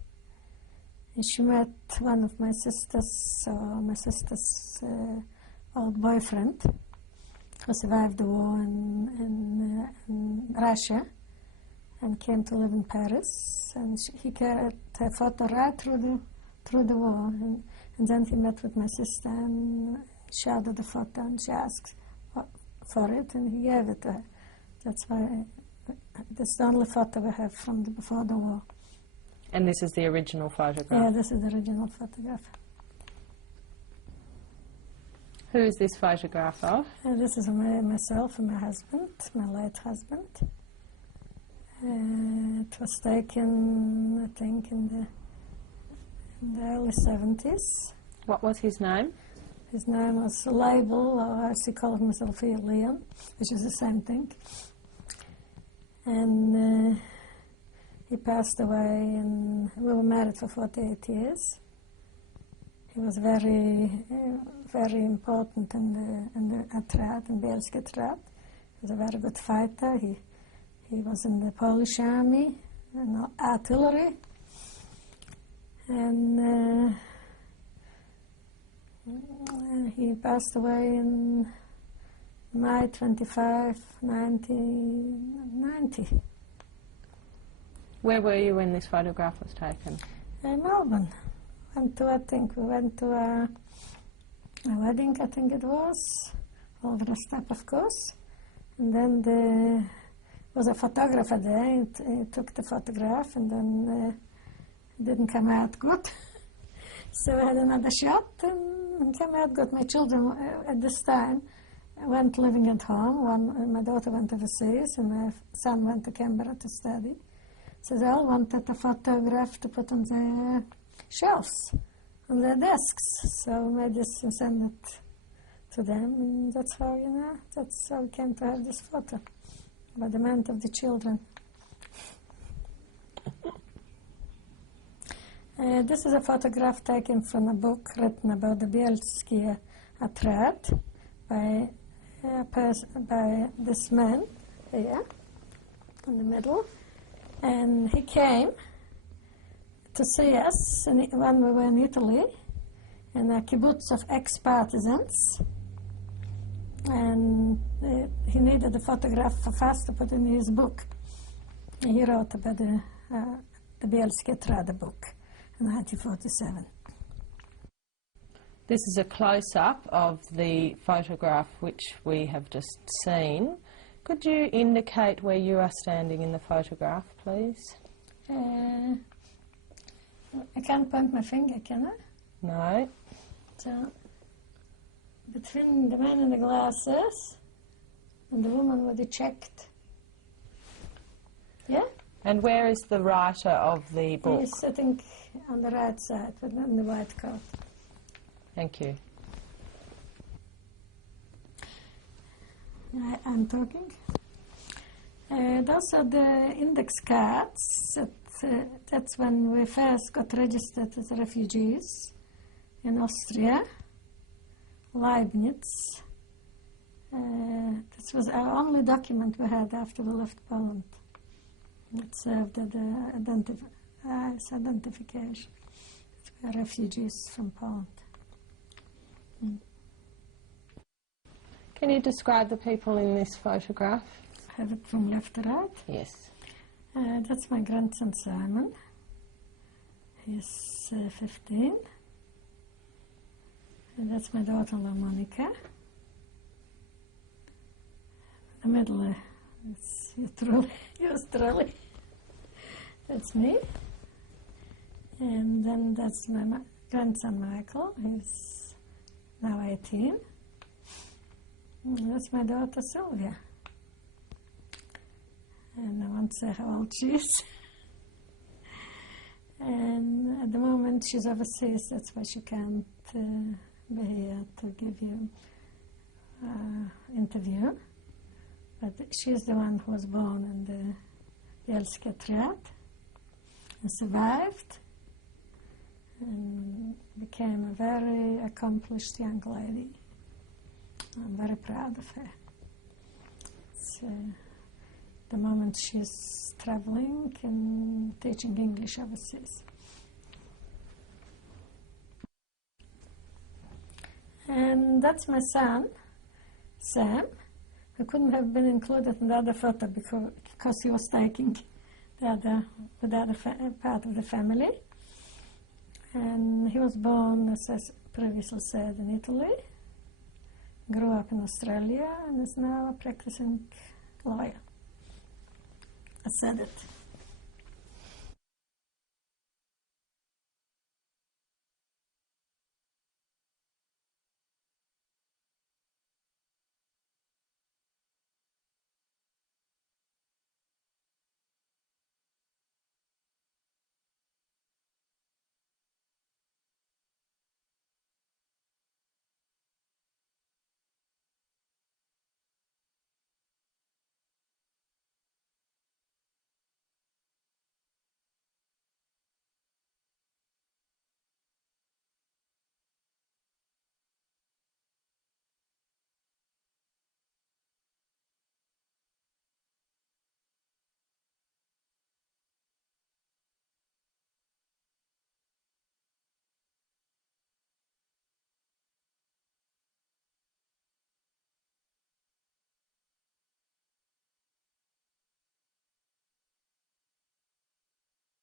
And she met one of my sister's old boyfriend, who survived the war in Russia and came to live in Paris. And he carried her photo right through the war. And then he met with my sister and showed her the photo, and she asked for it, and he gave it to her. That's why this is the only photo we have from before the war. And this is the original photograph? Yeah, this is the original photograph. Who is this photograph of? This is myself and my husband, my late husband. It was taken, I think, in the early 70s. What was his name? His name was Label, or as he called himself here, Leon, which is the same thing. And he passed away, and we were married for 48 years. He was very, very important in the Atrat, in Bielski Atrat. He was a very good fighter. He was in the Polish army, and artillery. And he passed away in May 25, 1990. Where were you when this photograph was taken? In Melbourne. We went to a wedding, I think it was, all dressed up, of course. And then there was a photographer there. He took the photograph, and then it didn't come out good. So we had another shot, and it came out good. My children at this time went living at home. My daughter went overseas, and my son went to Canberra to study. So they all wanted a photograph to put on their shelves, on their desks. So I just sent it to them, and that's how we came to have this photo, by the mind of the children. This is a photograph taken from a book written about the Bielski Atrat by this man here in the middle. And he came to see us when we were in Italy, in a kibbutz of ex-partisans. And he needed a photograph fast to put in his book. And he wrote about the Bielski Atrat book in 1947. This is a close-up of the photograph which we have just seen. Could you indicate where you are standing in the photograph, please? I can't point my finger, can I? No. So, between the man in the glasses and the woman with the checked. Yeah? And where is the writer of the book? He's sitting on the right side, but not in the white coat. Thank you. I'm talking. Those are the index cards. That's when we first got registered as refugees in Austria, Leibniz. This was our only document we had after we left Poland. It served as identification. We are refugees from Poland. Can you describe the people in this photograph? Have it from left to right. Yes. That's my grandson Simon. He's 15. And that's my daughter-in-law Monica. The middle, it's yours truly. That's me. And then that's my grandson Michael. He's now 18. And that's my daughter Sylvia. And I won't say how old she is. And at the moment she's overseas, that's why she can't be here to give you interview. But she's the one who was born in the Yale Secretariat and survived and became a very accomplished young lady. I'm very proud of her. So, the moment she's traveling and teaching English overseas. And that's my son, Sam, who couldn't have been included in the other photo because he was taking the other part of the family. And he was born, as I previously said, in Italy, grew up in Australia, and is now a practicing lawyer. I said it.